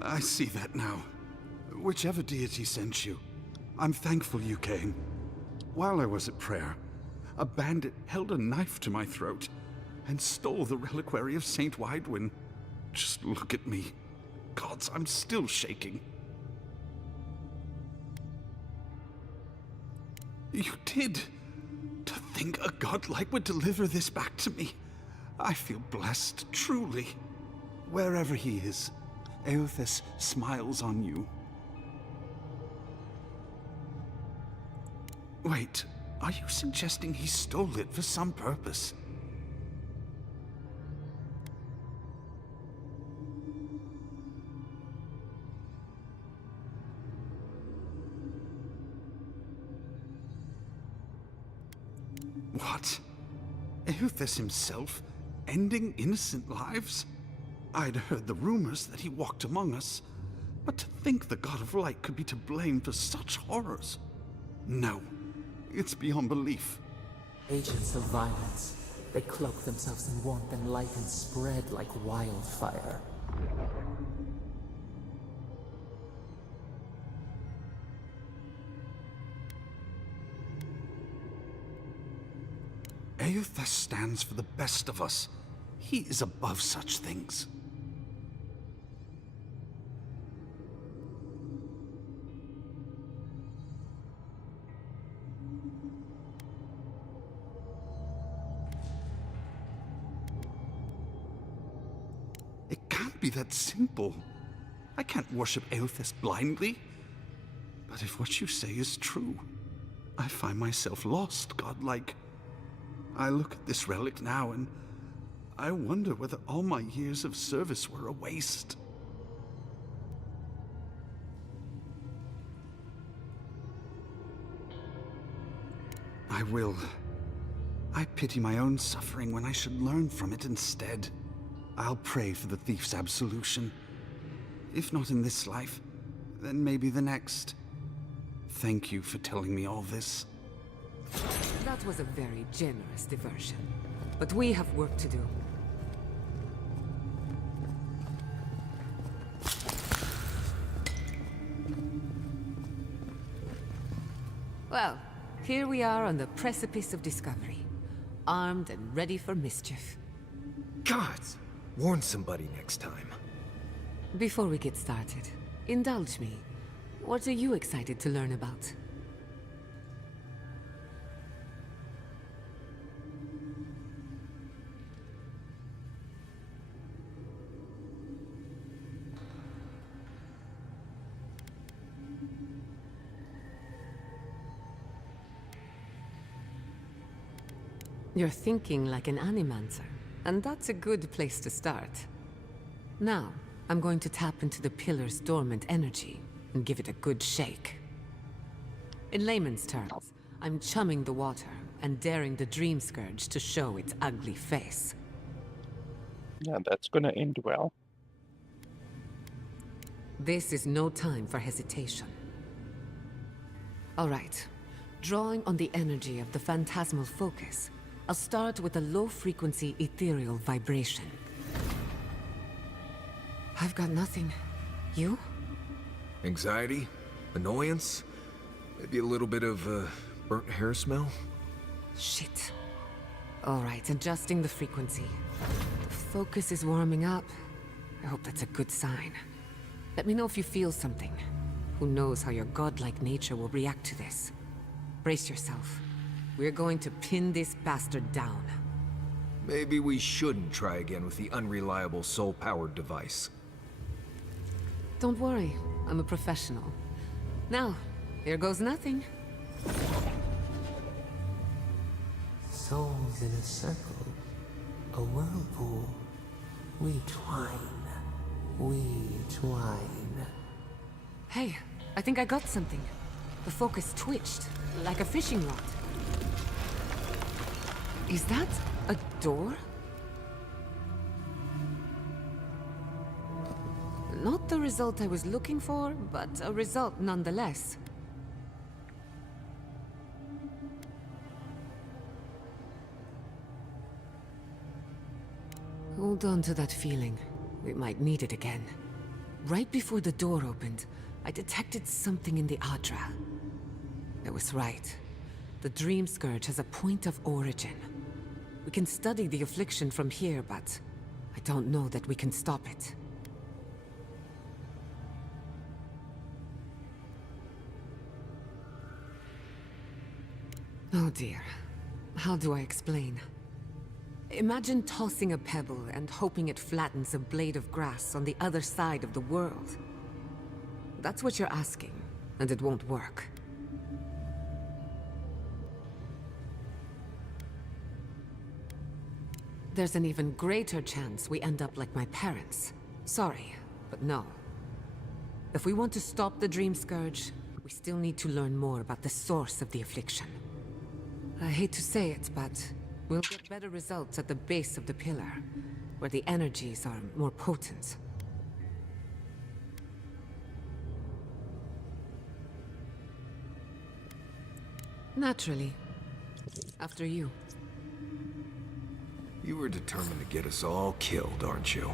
I see that now. Whichever deity sent you, I'm thankful you came. While I was at prayer, a bandit held a knife to my throat and stole the reliquary of Saint Widewin. Just look at me. Gods, I'm still shaking. You did. To think a godlike would deliver this back to me. I feel blessed, truly. Wherever he is, Eothas smiles on you. Wait, are you suggesting he stole it for some purpose? What? Eothas himself, ending innocent lives? I'd heard the rumors that he walked among us, but to think the God of Light could be to blame for such horrors. No, it's beyond belief. Agents of violence. They cloak themselves in warmth and light and spread like wildfire. Eothas stands for the best of us. He is above such things. It can't be that simple. I can't worship Eothas blindly. But if what you say is true, I find myself lost, godlike. I look at this relic now and I wonder whether all my years of service were a waste. I will. I pity my own suffering when I should learn from it instead. I'll pray for the thief's absolution. If not in this life, then maybe the next. Thank you for telling me all this. That was a very generous diversion. But we have work to do. Well, here we are on the precipice of discovery. Armed and ready for mischief. Gods! Warn somebody next time. Before we get started, indulge me. What are you excited to learn about? You're thinking like an animancer, and that's a good place to start. Now, I'm going to tap into the pillar's dormant energy and give it a good shake. In layman's terms, I'm chumming the water and daring the Dream Scourge to show its ugly face. Yeah, that's gonna end well. This is no time for hesitation. All right. Drawing on the energy of the phantasmal focus, I'll start with a low-frequency ethereal vibration. I've got nothing. You? Anxiety? Annoyance? Maybe a little bit of, burnt hair smell? Shit. All right, adjusting the frequency. The focus is warming up. I hope that's a good sign. Let me know if you feel something. Who knows how your godlike nature will react to this. Brace yourself. We're going to pin this bastard down. Maybe we shouldn't try again with the unreliable soul-powered device. Don't worry, I'm a professional. Now, here goes nothing. Souls in a circle, a whirlpool. We twine, we twine. Hey, I think I got something. The focus twitched, like a fishing rod. Is that a door? Not the result I was looking for, but a result nonetheless. Hold on to that feeling. We might need it again. Right before the door opened, I detected something in the Adra. I was right. The Dream Scourge has a point of origin. We can study the affliction from here, but I don't know that we can stop it. Oh dear. How do I explain? Imagine tossing a pebble and hoping it flattens a blade of grass on the other side of the world. That's what you're asking, and it won't work. There's an even greater chance we end up like my parents. Sorry, but no. If we want to stop the Dream Scourge, we still need to learn more about the source of the affliction. I hate to say it, but we'll get better results at the base of the pillar, where the energies are more potent. Naturally. After you. You were determined to get us all killed, aren't you?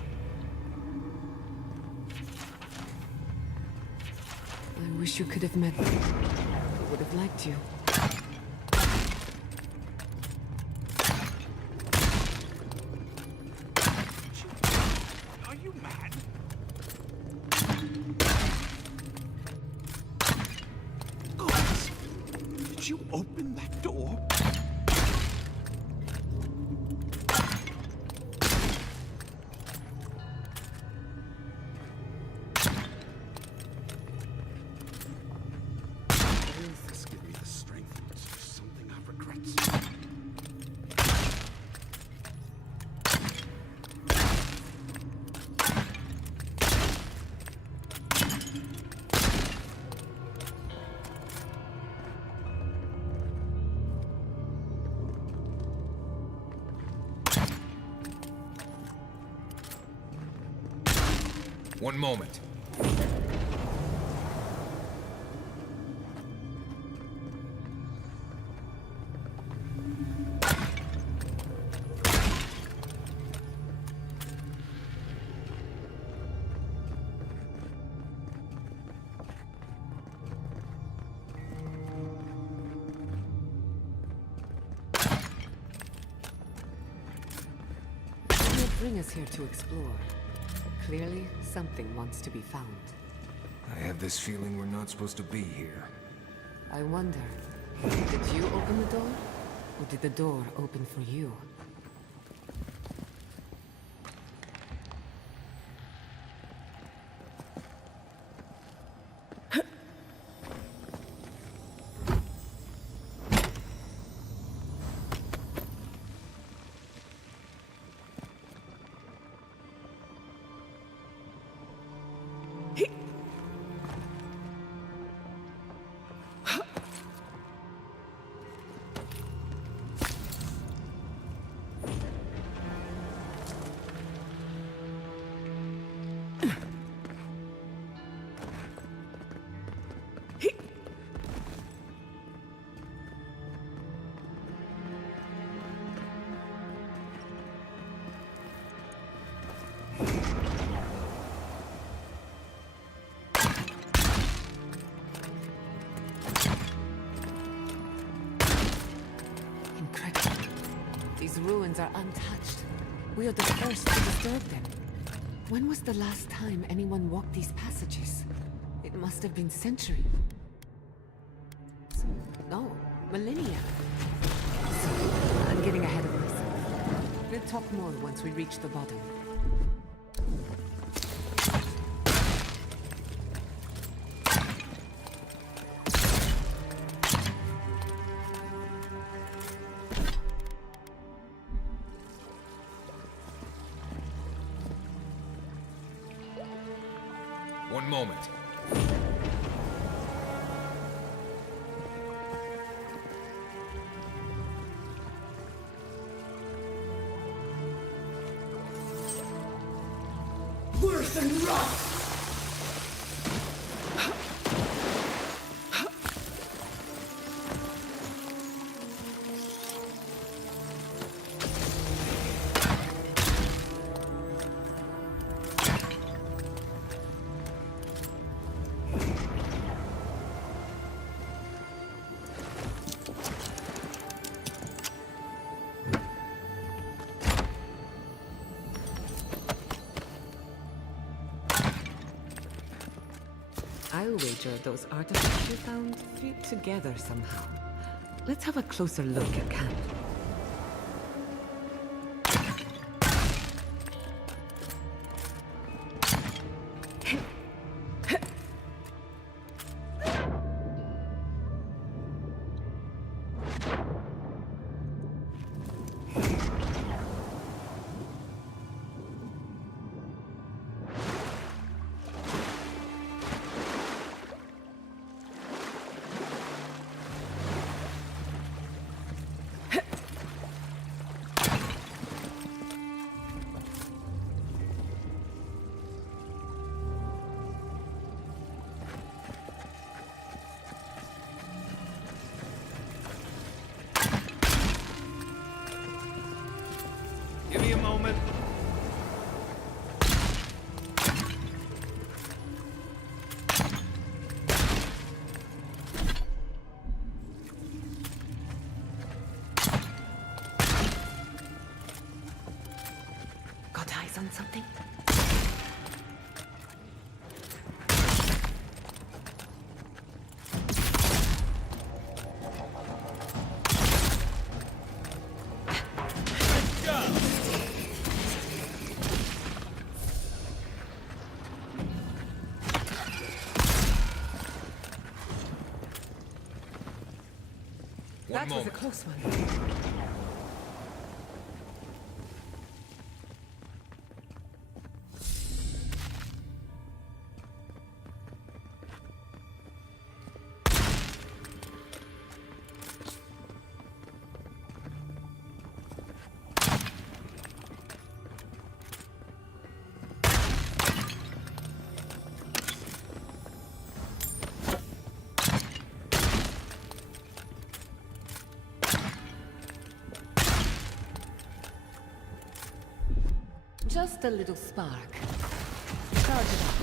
I wish you could have met me. I would have liked you. Are you mad? God, did you open that door? This give me the strength. It's something I regret. One moment. Bring us here to explore. Clearly, something wants to be found. I have this feeling we're not supposed to be here. I wonder, did you open the door? Or did the door open for you? These ruins are untouched. We are the first to disturb them. When was the last time anyone walked these passages? It must have been centuries. No, millennia. I'm getting ahead of myself. We'll talk more once we reach the bottom. One moment. Worse than rot! I'll wager those artifacts we found fit together somehow. Let's have a closer look at camp. Give me a moment. Got eyes on something? One That was a moment. close one. Just a little spark. Charge it up.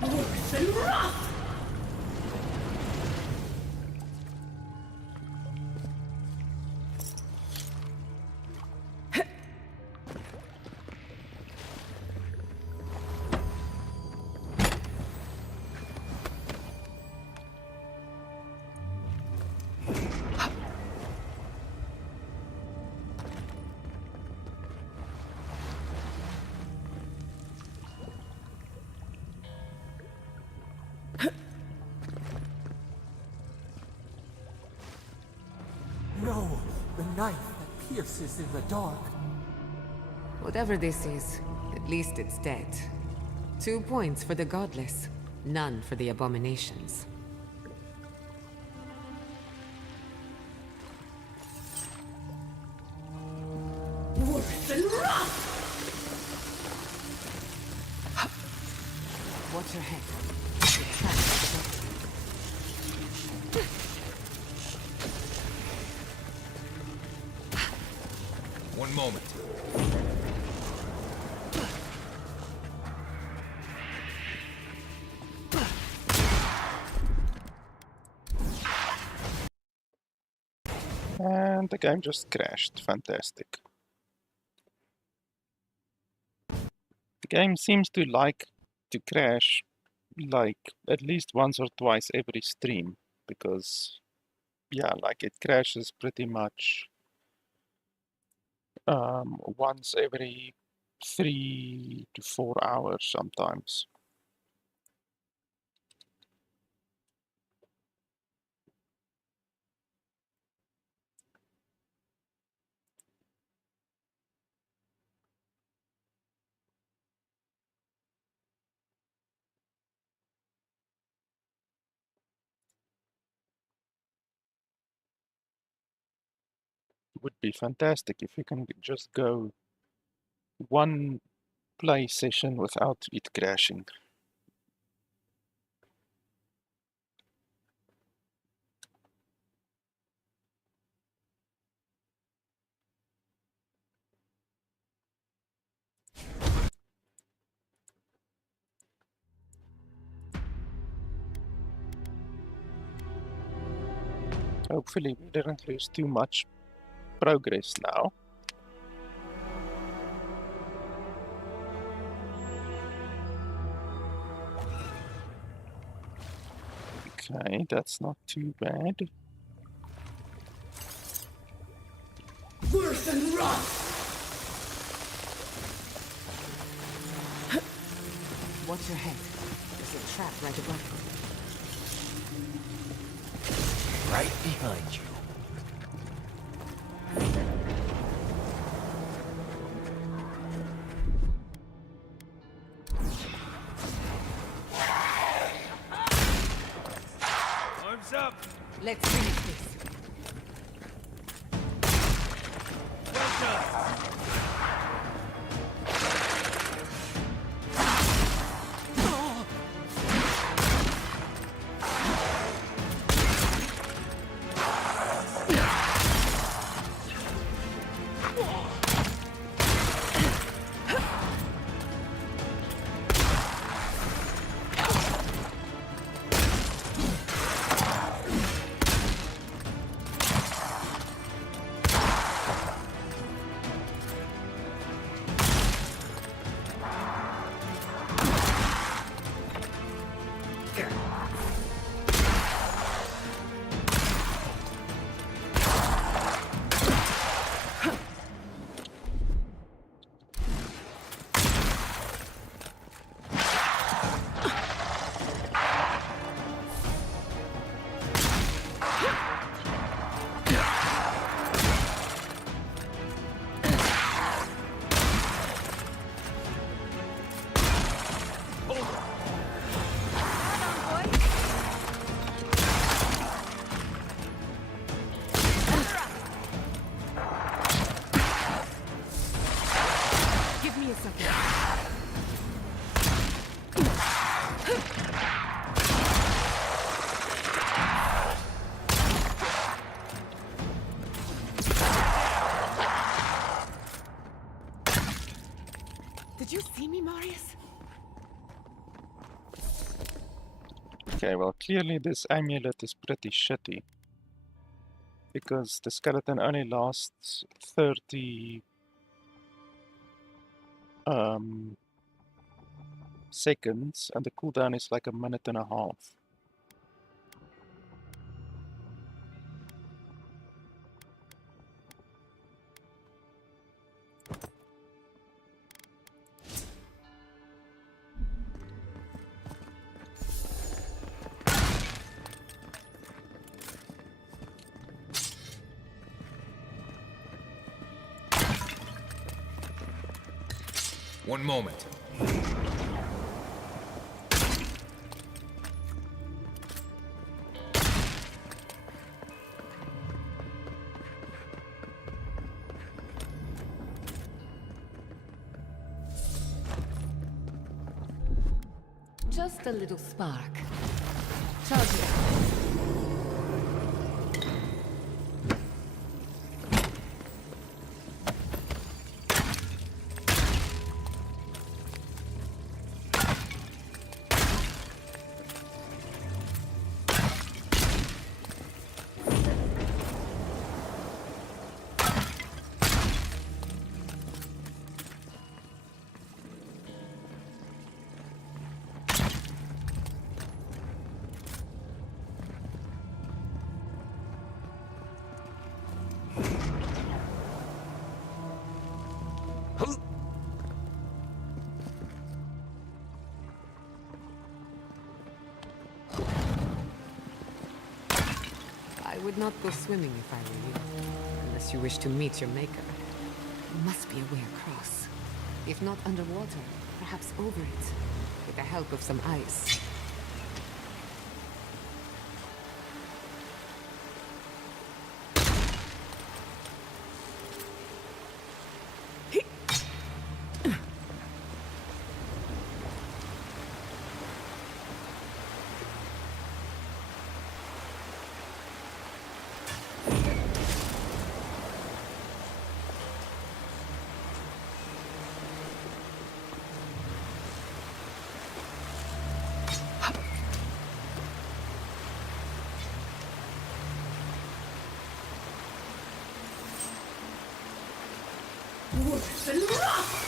Worse than rot! No, the knife that pierces in the dark. Whatever this is, at least it's dead. 2 points for the godless, none for the abominations. Worse than rot! Watch your head. You're trapped. One moment. And the game just crashed. Fantastic. The game seems to like to crash like at least once or twice every stream, because yeah, like it crashes pretty much once every 3 to 4 hours sometimes. Would be fantastic if you can just go one play session without it crashing. Hopefully we didn't lose too much progress now. Okay, that's not too bad. Worse than rot! Watch your head. There's a trap right above you. Right behind you. Arms up! Let's finish this. Well done! Did you see me, Marius? Okay, well, clearly this amulet is pretty shitty, because the skeleton only lasts 30 seconds, and the cooldown is like a minute and a half. One moment. Just a little spark. Charge it up. would not go swimming if I were you. Unless you wish to meet your maker. There must be a way across. If not underwater, perhaps over it. With the help of some ice. Worse and rough!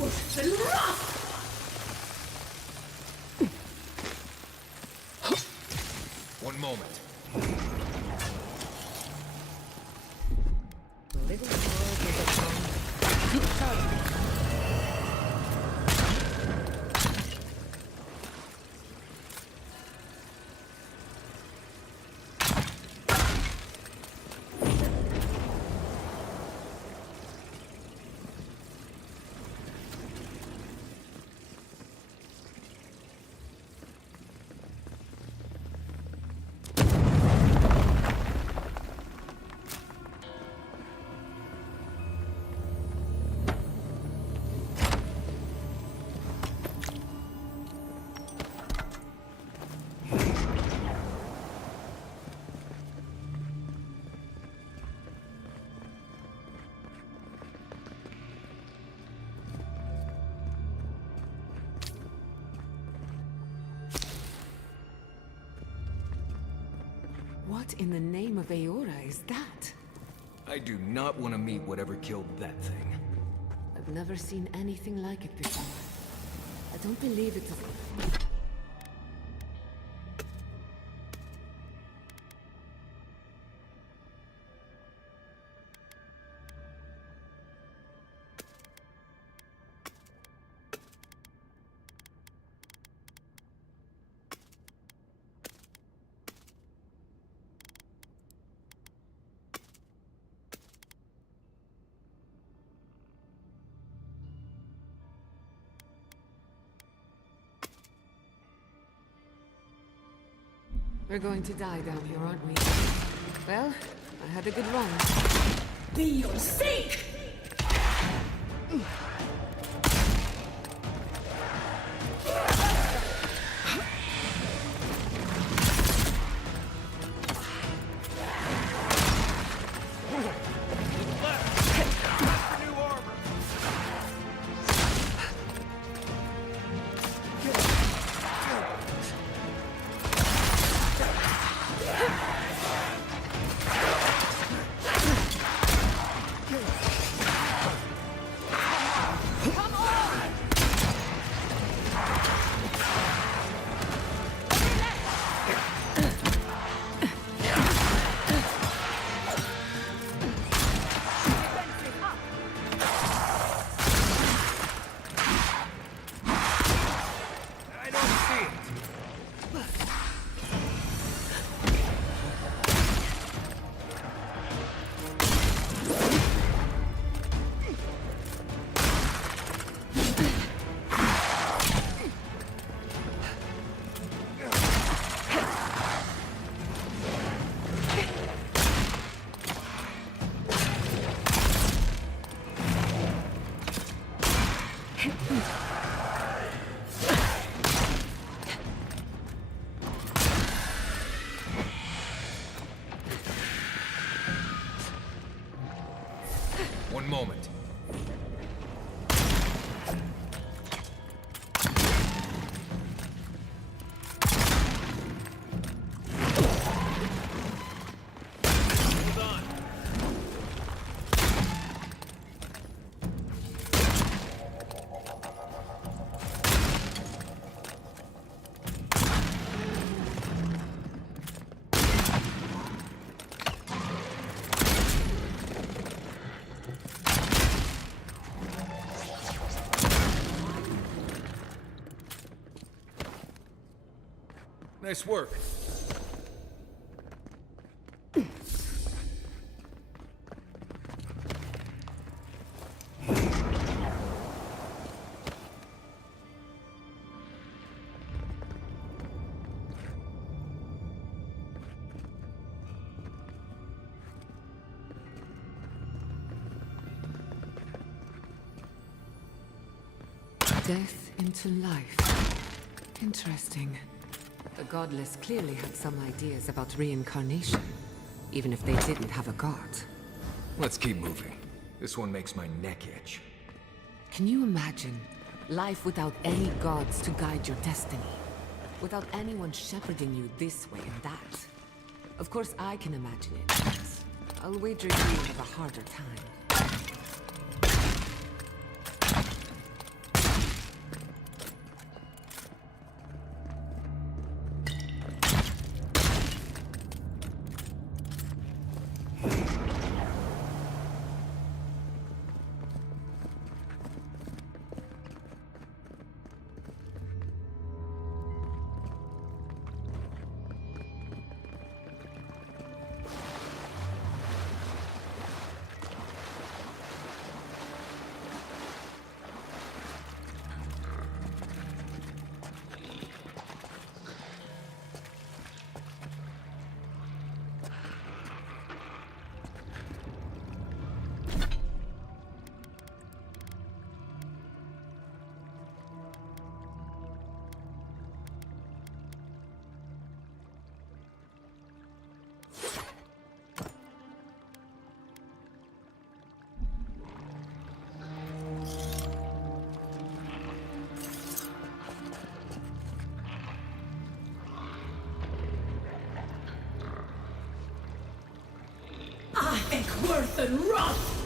Worse and rough! One moment. Little world is a song. What in the name of Eora is that? I do not want to meet whatever killed that thing. I've never seen anything like it before. I don't believe it's a... We're going to die down here, aren't we? Well, I had a good run. Be your sake! One moment. Nice work. Death into life. Interesting. The godless clearly had some ideas about reincarnation, even if they didn't have a god. Let's keep moving. This one makes my neck itch. Can you imagine life without any gods to guide your destiny? Without anyone shepherding you this way and that? Of course I can imagine it, but I'll wager you have a harder time. I think worth and wrath!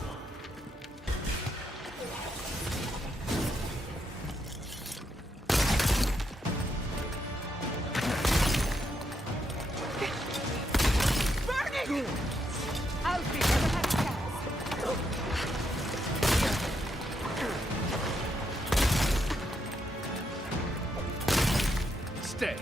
Burning! I'll be never had a chance. Stay.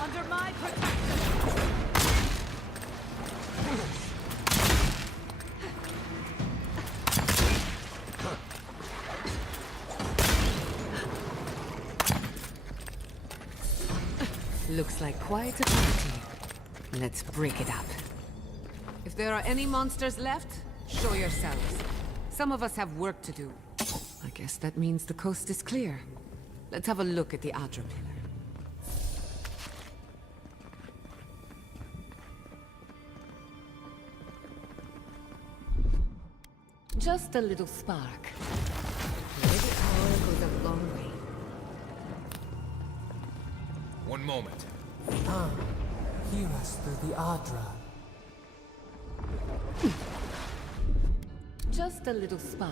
Under my protection. Looks like quite a party. Let's break it up. If there are any monsters left, show yourselves. Some of us have work to do. I guess that means the coast is clear. Let's have a look at the Adra pillar. Just a little spark. A little power goes a long way. One moment. Hear us through the Adra. Just a little spark.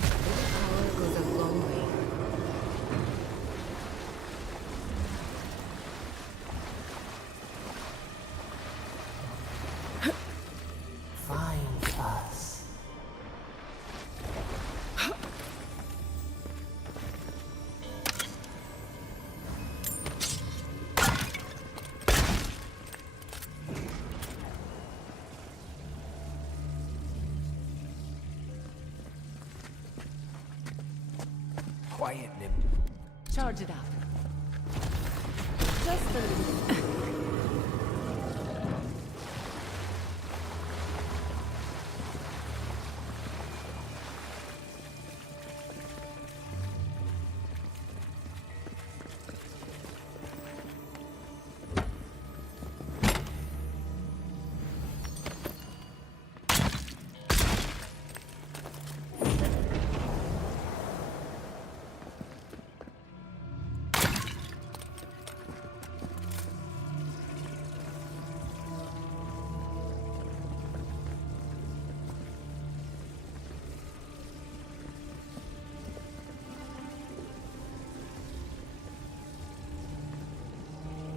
A little power goes a long way. Find us. Quiet, Nim. Charge it up. Just a little.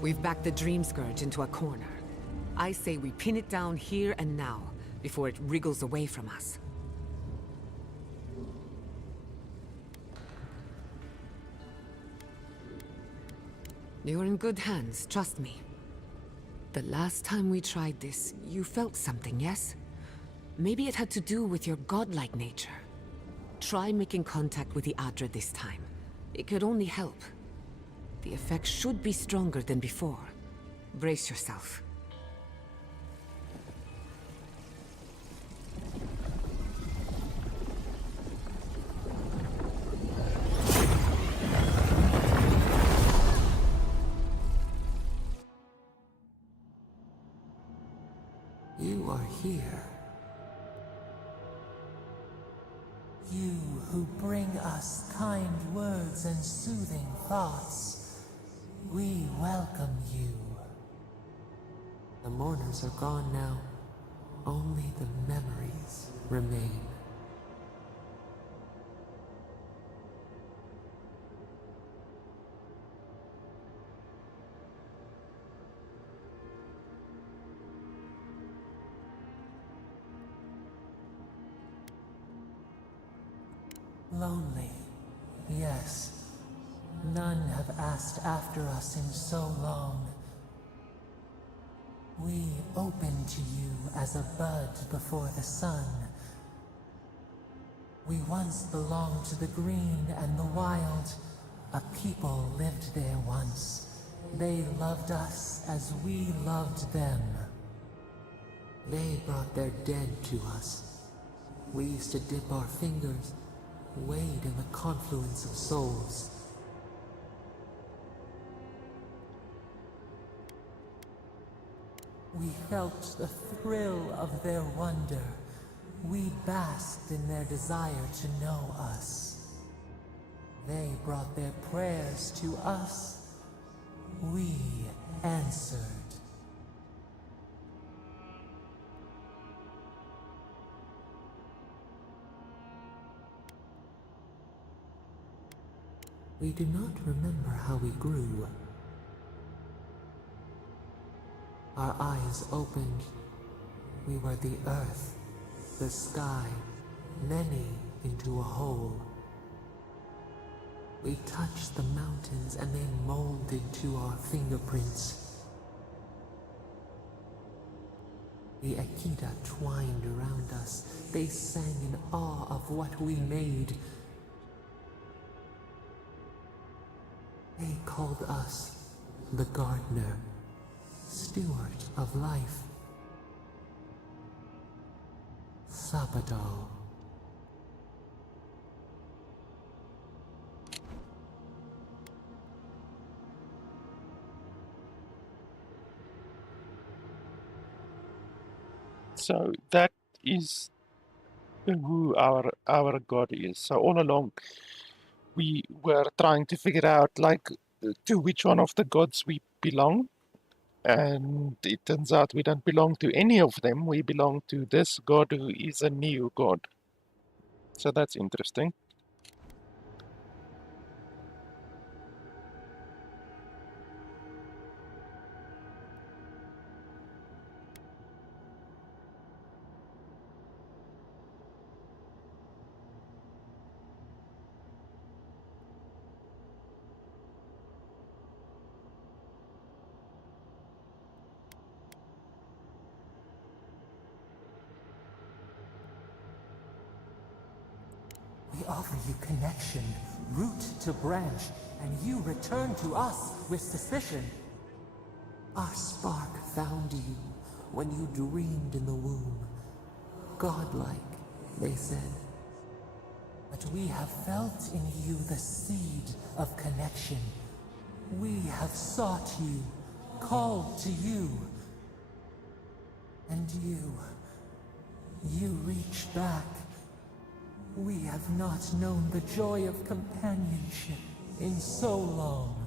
We've backed the Dream Scourge into a corner. I say we pin it down here and now, before it wriggles away from us. You're in good hands, trust me. The last time we tried this, you felt something, yes? Maybe it had to do with your godlike nature. Try making contact with the Adra this time. It could only help. The effect should be stronger than before. Brace yourself. You are here. You who bring us kind words and soothing thoughts, we welcome you. The mourners are gone now. Only the memories remain. Lonely, yes. None have asked after us in so long. We open to you as a bud before the sun. We once belonged to the green and the wild. A people lived there once. They loved us as we loved them. They brought their dead to us. We used to dip our fingers, wade in the confluence of souls. We felt the thrill of their wonder. We basked in their desire to know us. They brought their prayers to us. We answered. We do not remember how we grew. Our eyes opened. We were the earth, the sky, many into a whole. We touched the mountains and they molded to our fingerprints. The Akita twined around us. They sang in awe of what we made. They called us the gardener, steward of life. Sabado. So that is who our god is. So all along we were trying to figure out like to which one of the gods we belong, and it turns out we don't belong to any of them. We belong to this god who is a new god. So that's interesting. We offer you connection, root to branch, and you return to us with suspicion. Our spark found you when you dreamed in the womb. Godlike, they said. But we have felt in you the seed of connection. We have sought you, called to you. And you reach back. We have not known the joy of companionship in so long.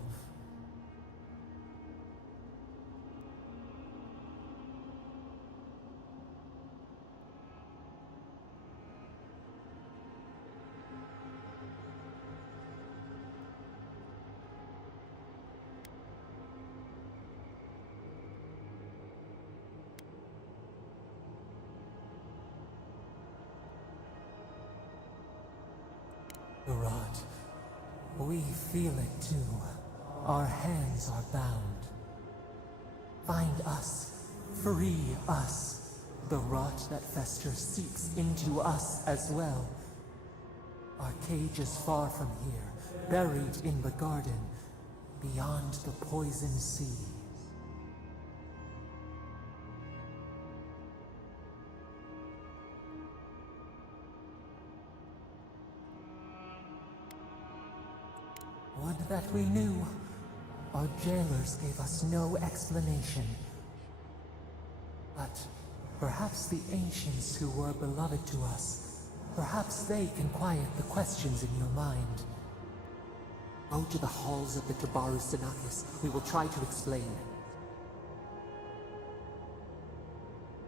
rot. We feel it too. Our hands are bound. Find us. Free us. The rot that festers seeps into us as well. Our cage is far from here, buried in the garden, beyond the poison sea. Would that we knew. Our jailers gave us no explanation. But perhaps the ancients who were beloved to us, perhaps they can quiet the questions in your mind. Go to the halls of the Tabaru Sinakis. We will try to explain.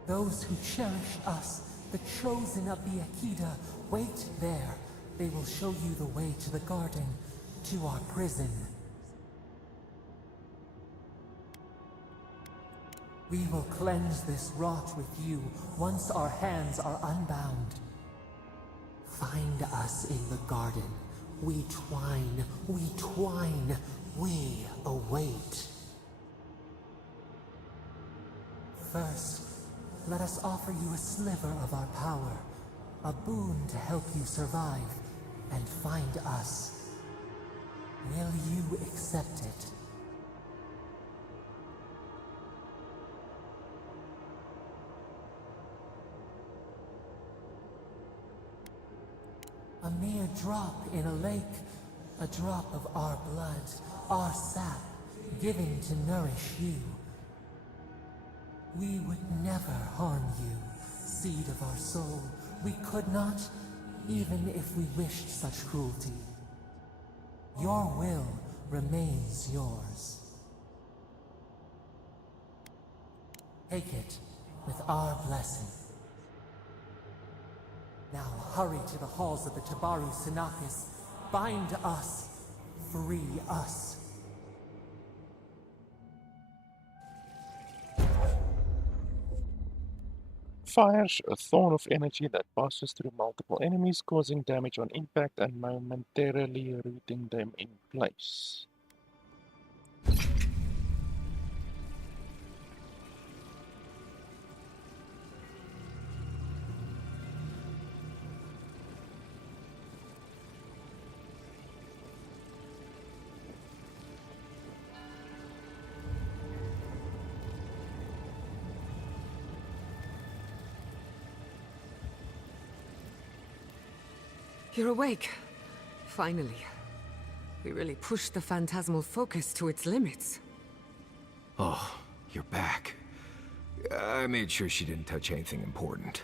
Those who cherish us, the chosen of the Akita, wait there. They will show you the way to the garden, to our prison. We will cleanse this rot with you once our hands are unbound. Find us in the garden. We twine, we await. First, let us offer you a sliver of our power, a boon to help you survive and find us. Will you accept it? A mere drop in a lake, a drop of our blood, our sap, given to nourish you. We would never harm you, seed of our soul. We could not, even if we wished such cruelty. Your will remains yours. Take it with our blessing. Now hurry to the halls of the Tabaru Sinakis. Bind us. Free us. Fires a thorn of energy that passes through multiple enemies, causing damage on impact and momentarily rooting them in place. You're awake. Finally. We really pushed the phantasmal focus to its limits. Oh, you're back. I made sure she didn't touch anything important.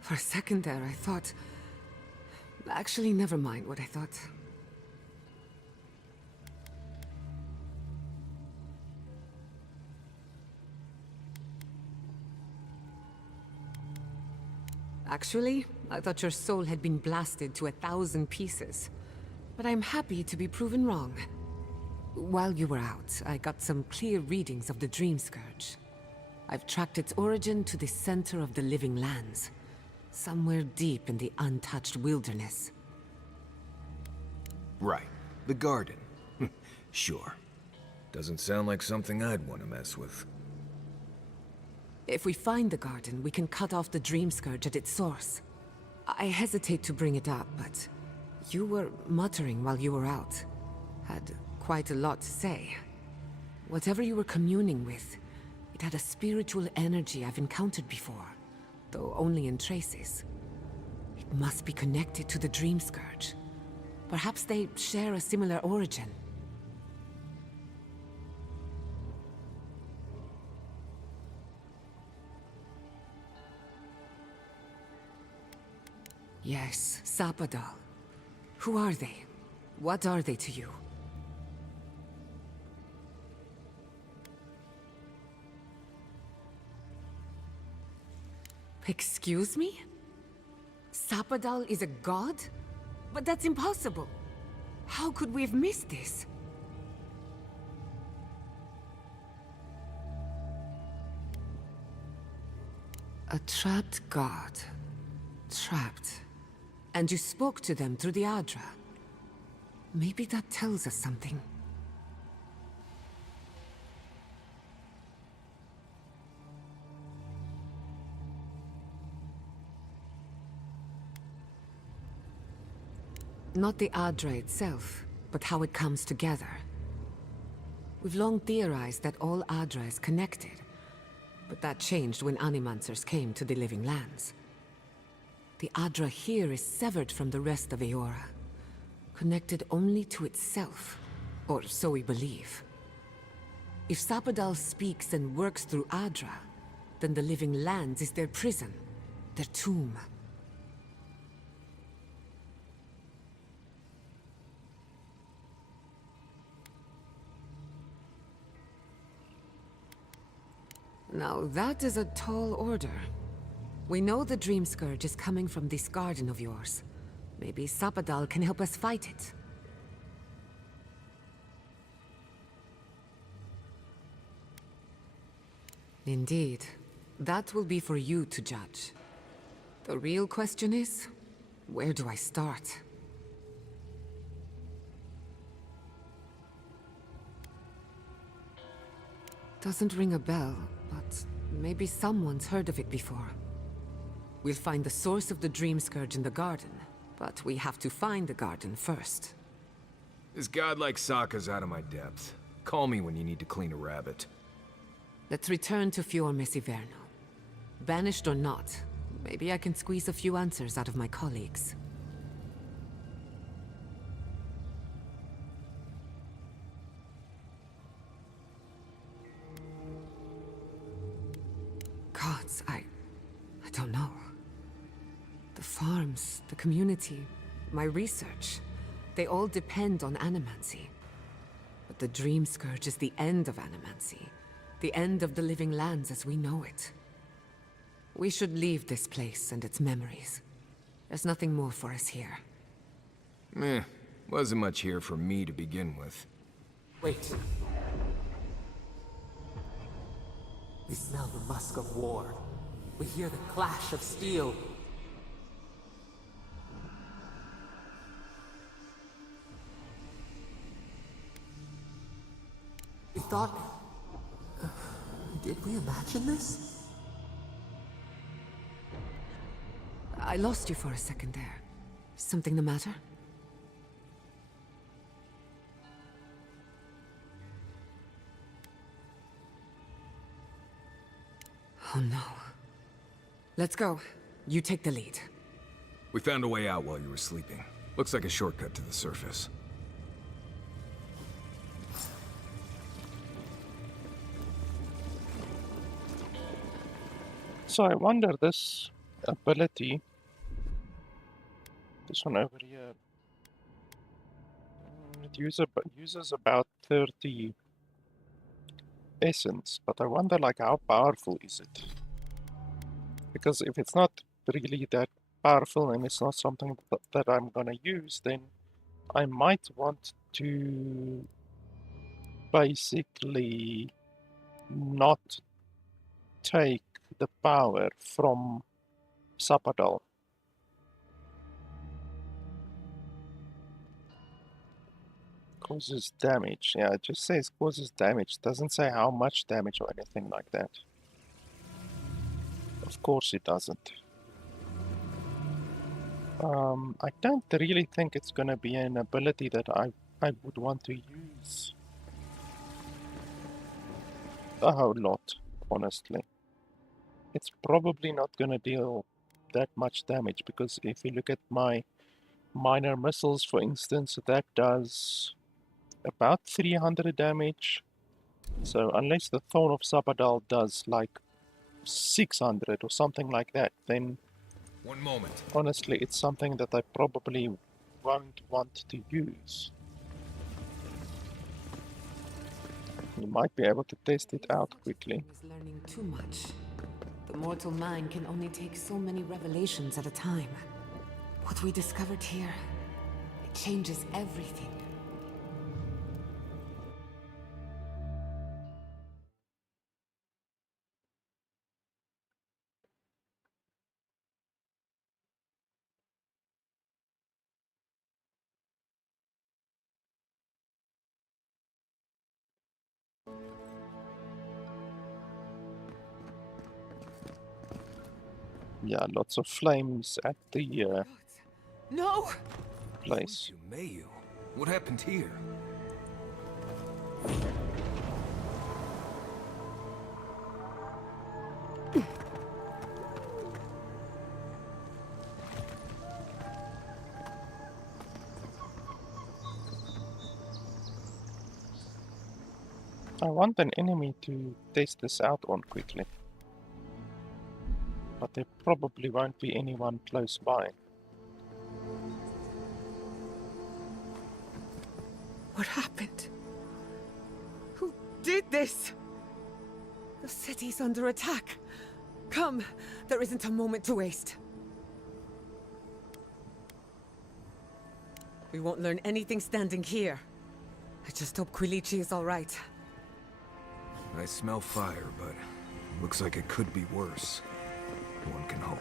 For a second there, I thought... Actually, never mind what I thought. Actually, I thought your soul had been blasted to 1,000 pieces. But I'm happy to be proven wrong. While you were out, I got some clear readings of the Dream Scourge. I've tracked its origin to the center of the living lands. Somewhere deep in the untouched wilderness. Right. The garden. Sure. Doesn't sound like something I'd want to mess with. If we find the garden, we can cut off the Dream Scourge at its source. I hesitate to bring it up, but you were muttering while you were out. Had quite a lot to say. Whatever you were communing with, it had a spiritual energy I've encountered before, though only in traces. It must be connected to the Dream Scourge. Perhaps they share a similar origin. Yes, Sapadal. Who are they? What are they to you? Excuse me? Sapadal is a god? But that's impossible. How could we have missed this? A trapped god. Trapped. And you spoke to them through the Adra. Maybe that tells us something. Not the Adra itself, but how it comes together. We've long theorized that all Adra is connected, but that changed when Animancers came to the Living Lands. The Adra here is severed from the rest of Eora, connected only to itself, or so we believe. If Sapadal speaks and works through Adra, then the Living Lands is their prison, their tomb. Now that is a tall order. We know the Dream Scourge is coming from this garden of yours. Maybe Sapadal can help us fight it. Indeed. That will be for you to judge. The real question is, where do I start? Doesn't ring a bell, but maybe someone's heard of it before. We'll find the source of the Dream Scourge in the garden, but we have to find the garden first. This godlike Sokka's out of my depth. Call me when you need to clean a rabbit. Let's return to Fior Messiverno. Banished or not, maybe I can squeeze a few answers out of my colleagues. Gods, I don't know. The farms, the community, my research, they all depend on animancy. But the Dream Scourge is the end of animancy. The end of the Living Lands as we know it. We should leave this place and its memories. There's nothing more for us here. Meh, wasn't much here for me to begin with. Wait. We smell the musk of war. We hear the clash of steel. We thought... did we imagine this? I lost you for a second there. Something the matter? Oh no. Let's go. You take the lead. We found a way out while you were sleeping. Looks like a shortcut to the surface. So I wonder this ability, this one over here, it uses about 30 essence, but I wonder like how powerful is it? Because if it's not really that powerful and it's not something that I'm gonna use, then I might want to basically not take the power from Sapadal. Causes damage. Yeah, it just says causes damage. Doesn't say how much damage or anything like that. Of course it doesn't. I don't really think it's gonna be an ability that I would want to use a whole lot, honestly. It's probably not gonna deal that much damage, because if you look at my minor missiles, for instance, that does about 300 damage. So unless the Thorn of Sapadal does like 600 or something like that, then one moment. Honestly, it's something that I probably won't want to use. You might be able to test it out quickly. Learning too much. The mortal mind can only take so many revelations at a time. What we discovered here, it changes everything. Yeah, lots of flames at the No! place. Mayu, what happened here? I want an enemy to test this out on quickly. But there probably won't be anyone close by. What happened? Who did this? The city's under attack. Come, there isn't a moment to waste. We won't learn anything standing here. I just hope Quilichi is all right. I smell fire, but looks like it could be worse. One can hope.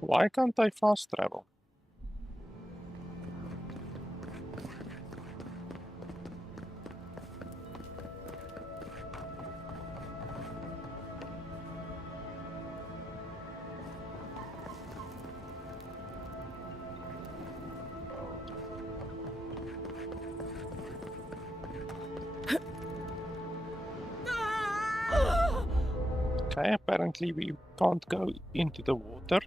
Why can't I fast travel? Okay, apparently we can't go into the water.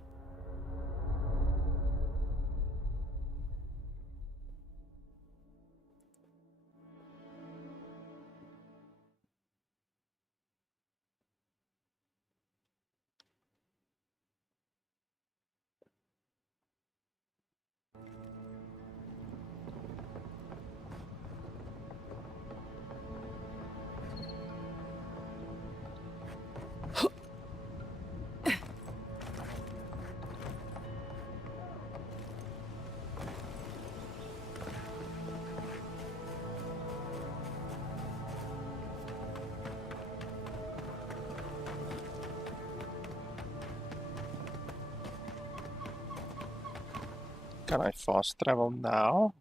Can I fast travel now?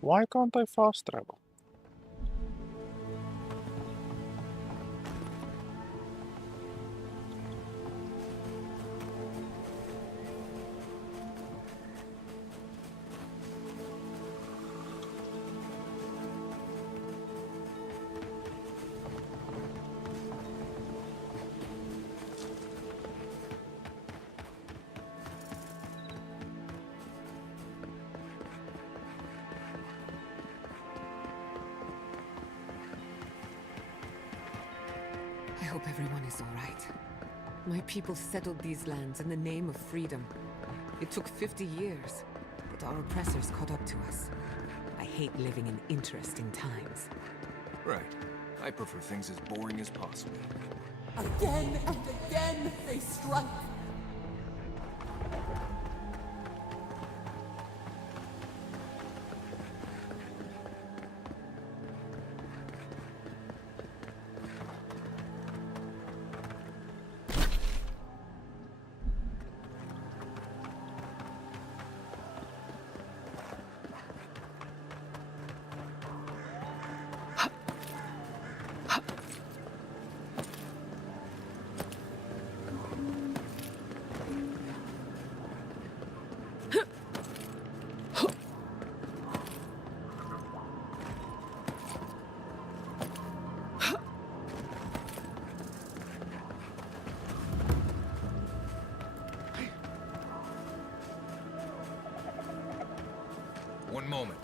Why can't I fast travel? I hope everyone is all right. My people settled these lands in the name of freedom. It took 50 years, but our oppressors caught up to us. I hate living in interesting times. Right. I prefer things as boring as possible. Again and again they strike. One moment.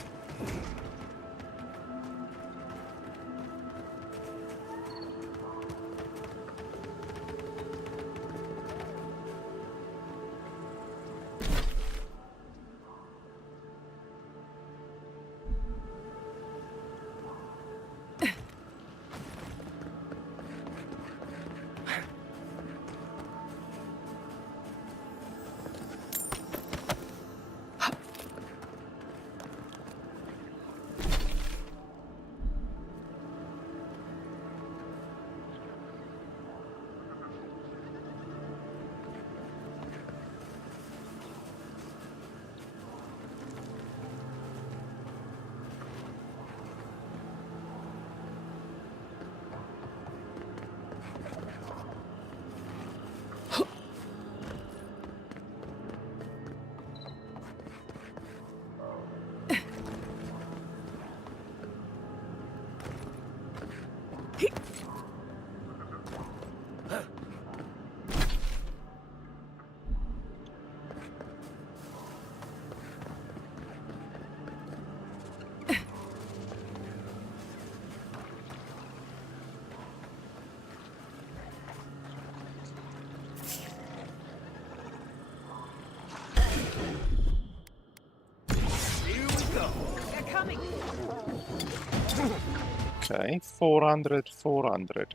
Okay, 400, 400.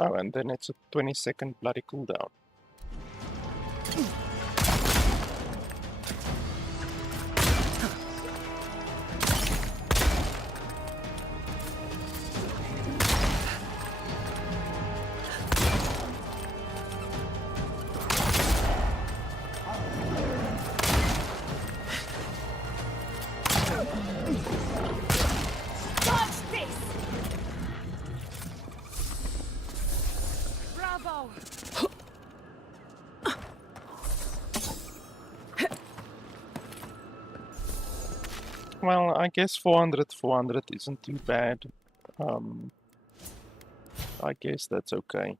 Oh, and then it's a 20-second bloody cooldown. Dodge this! Bravo! Well, I guess 400, 400 isn't too bad. I guess that's okay.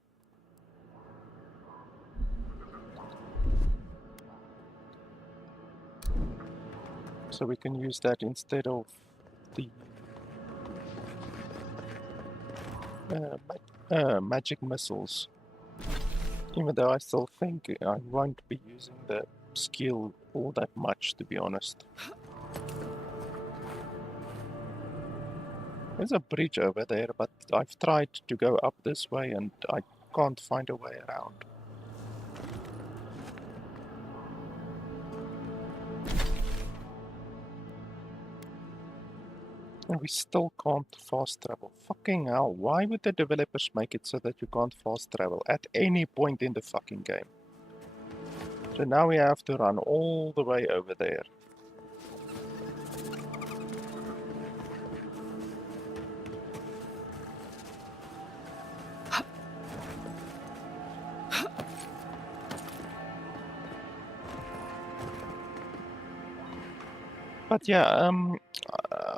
So we can use that instead of the magic missiles. Even though I still think I won't be using the skill all that much, to be honest. There's a bridge over there, but I've tried to go up this way and I can't find a way around. And we still can't fast travel. Fucking hell, why would the developers make it so that you can't fast travel at any point in the fucking game? So now we have to run all the way over there. But yeah,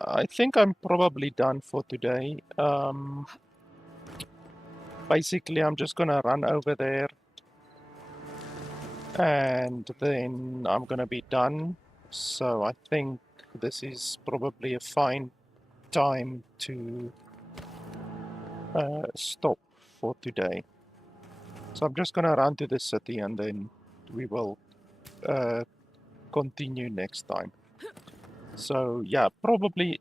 I think I'm probably done for today. Basically, I'm just gonna run over there and then I'm gonna be done. So I think this is probably a fine time to stop for today. So I'm just gonna run to the city and then we will continue next time. So yeah, probably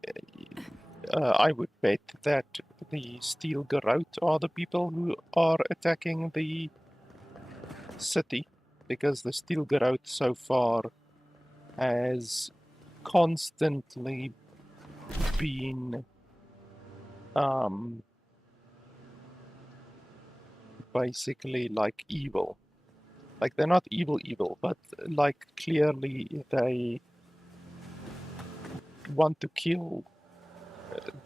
I would bet that the Steel Garrote are the people who are attacking the city, because the Steel Garrote so far has constantly been basically like evil. Like they're not evil, but like clearly they want to kill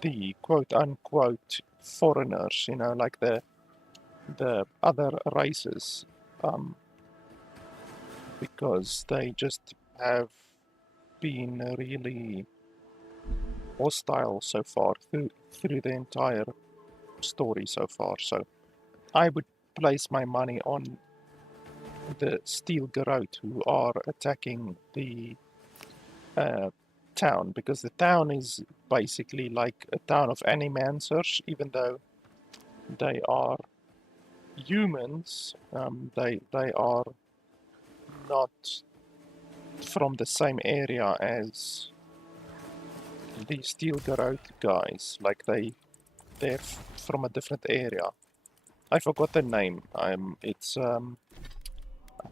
the quote-unquote foreigners, you know, like the other races, because they just have been really hostile so far through the entire story so far. So I would place my money on the Steel Garrote, who are attacking the town, because the town is basically like a town of animancers, even though they are humans. They are not from the same area as the Steel Garrote guys. Like they're from a different area. I forgot the name. It's I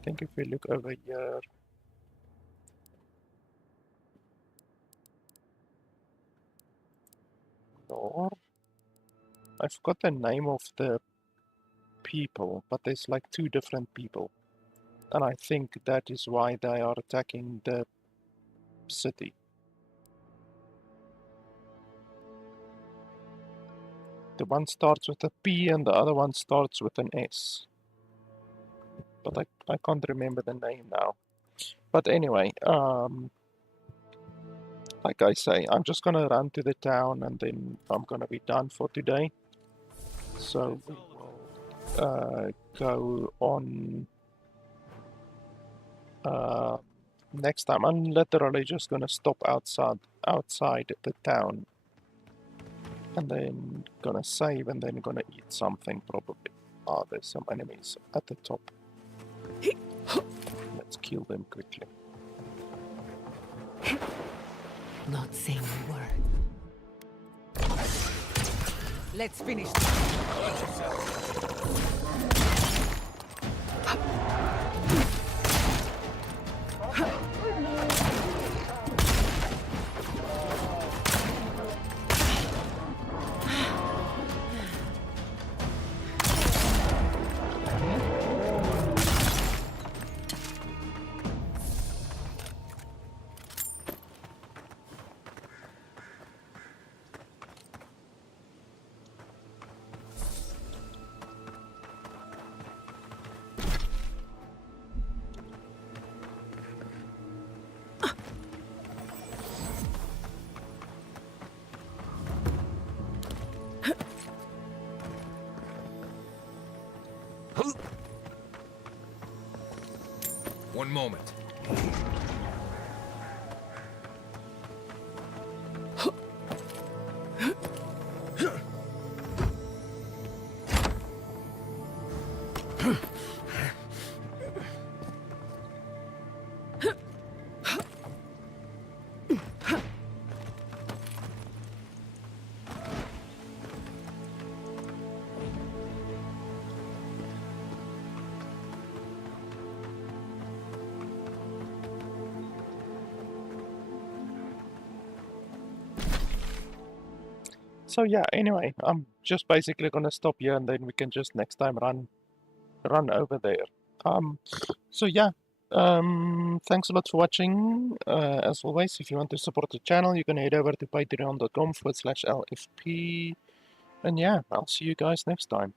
think if we look over here. Or I forgot the name of the people, but there's like 2 different people. And I think that is why they are attacking the city. The one starts with a P and the other one starts with an S. But I can't remember the name now. But anyway, like I say, I'm just gonna run to the town and then I'm gonna be done for today. So we will go on next time. I'm literally just gonna stop outside the town and then gonna save and then gonna eat something probably. Ah, there's some enemies at the top. Let's kill them quickly. Not saying a word. Let's finish One moment. So yeah, anyway, I'm just basically gonna stop here and then we can just next time run over there. So yeah, thanks a lot for watching. As always, if you want to support the channel, you can head over to patreon.com/LFP. And yeah, I'll see you guys next time.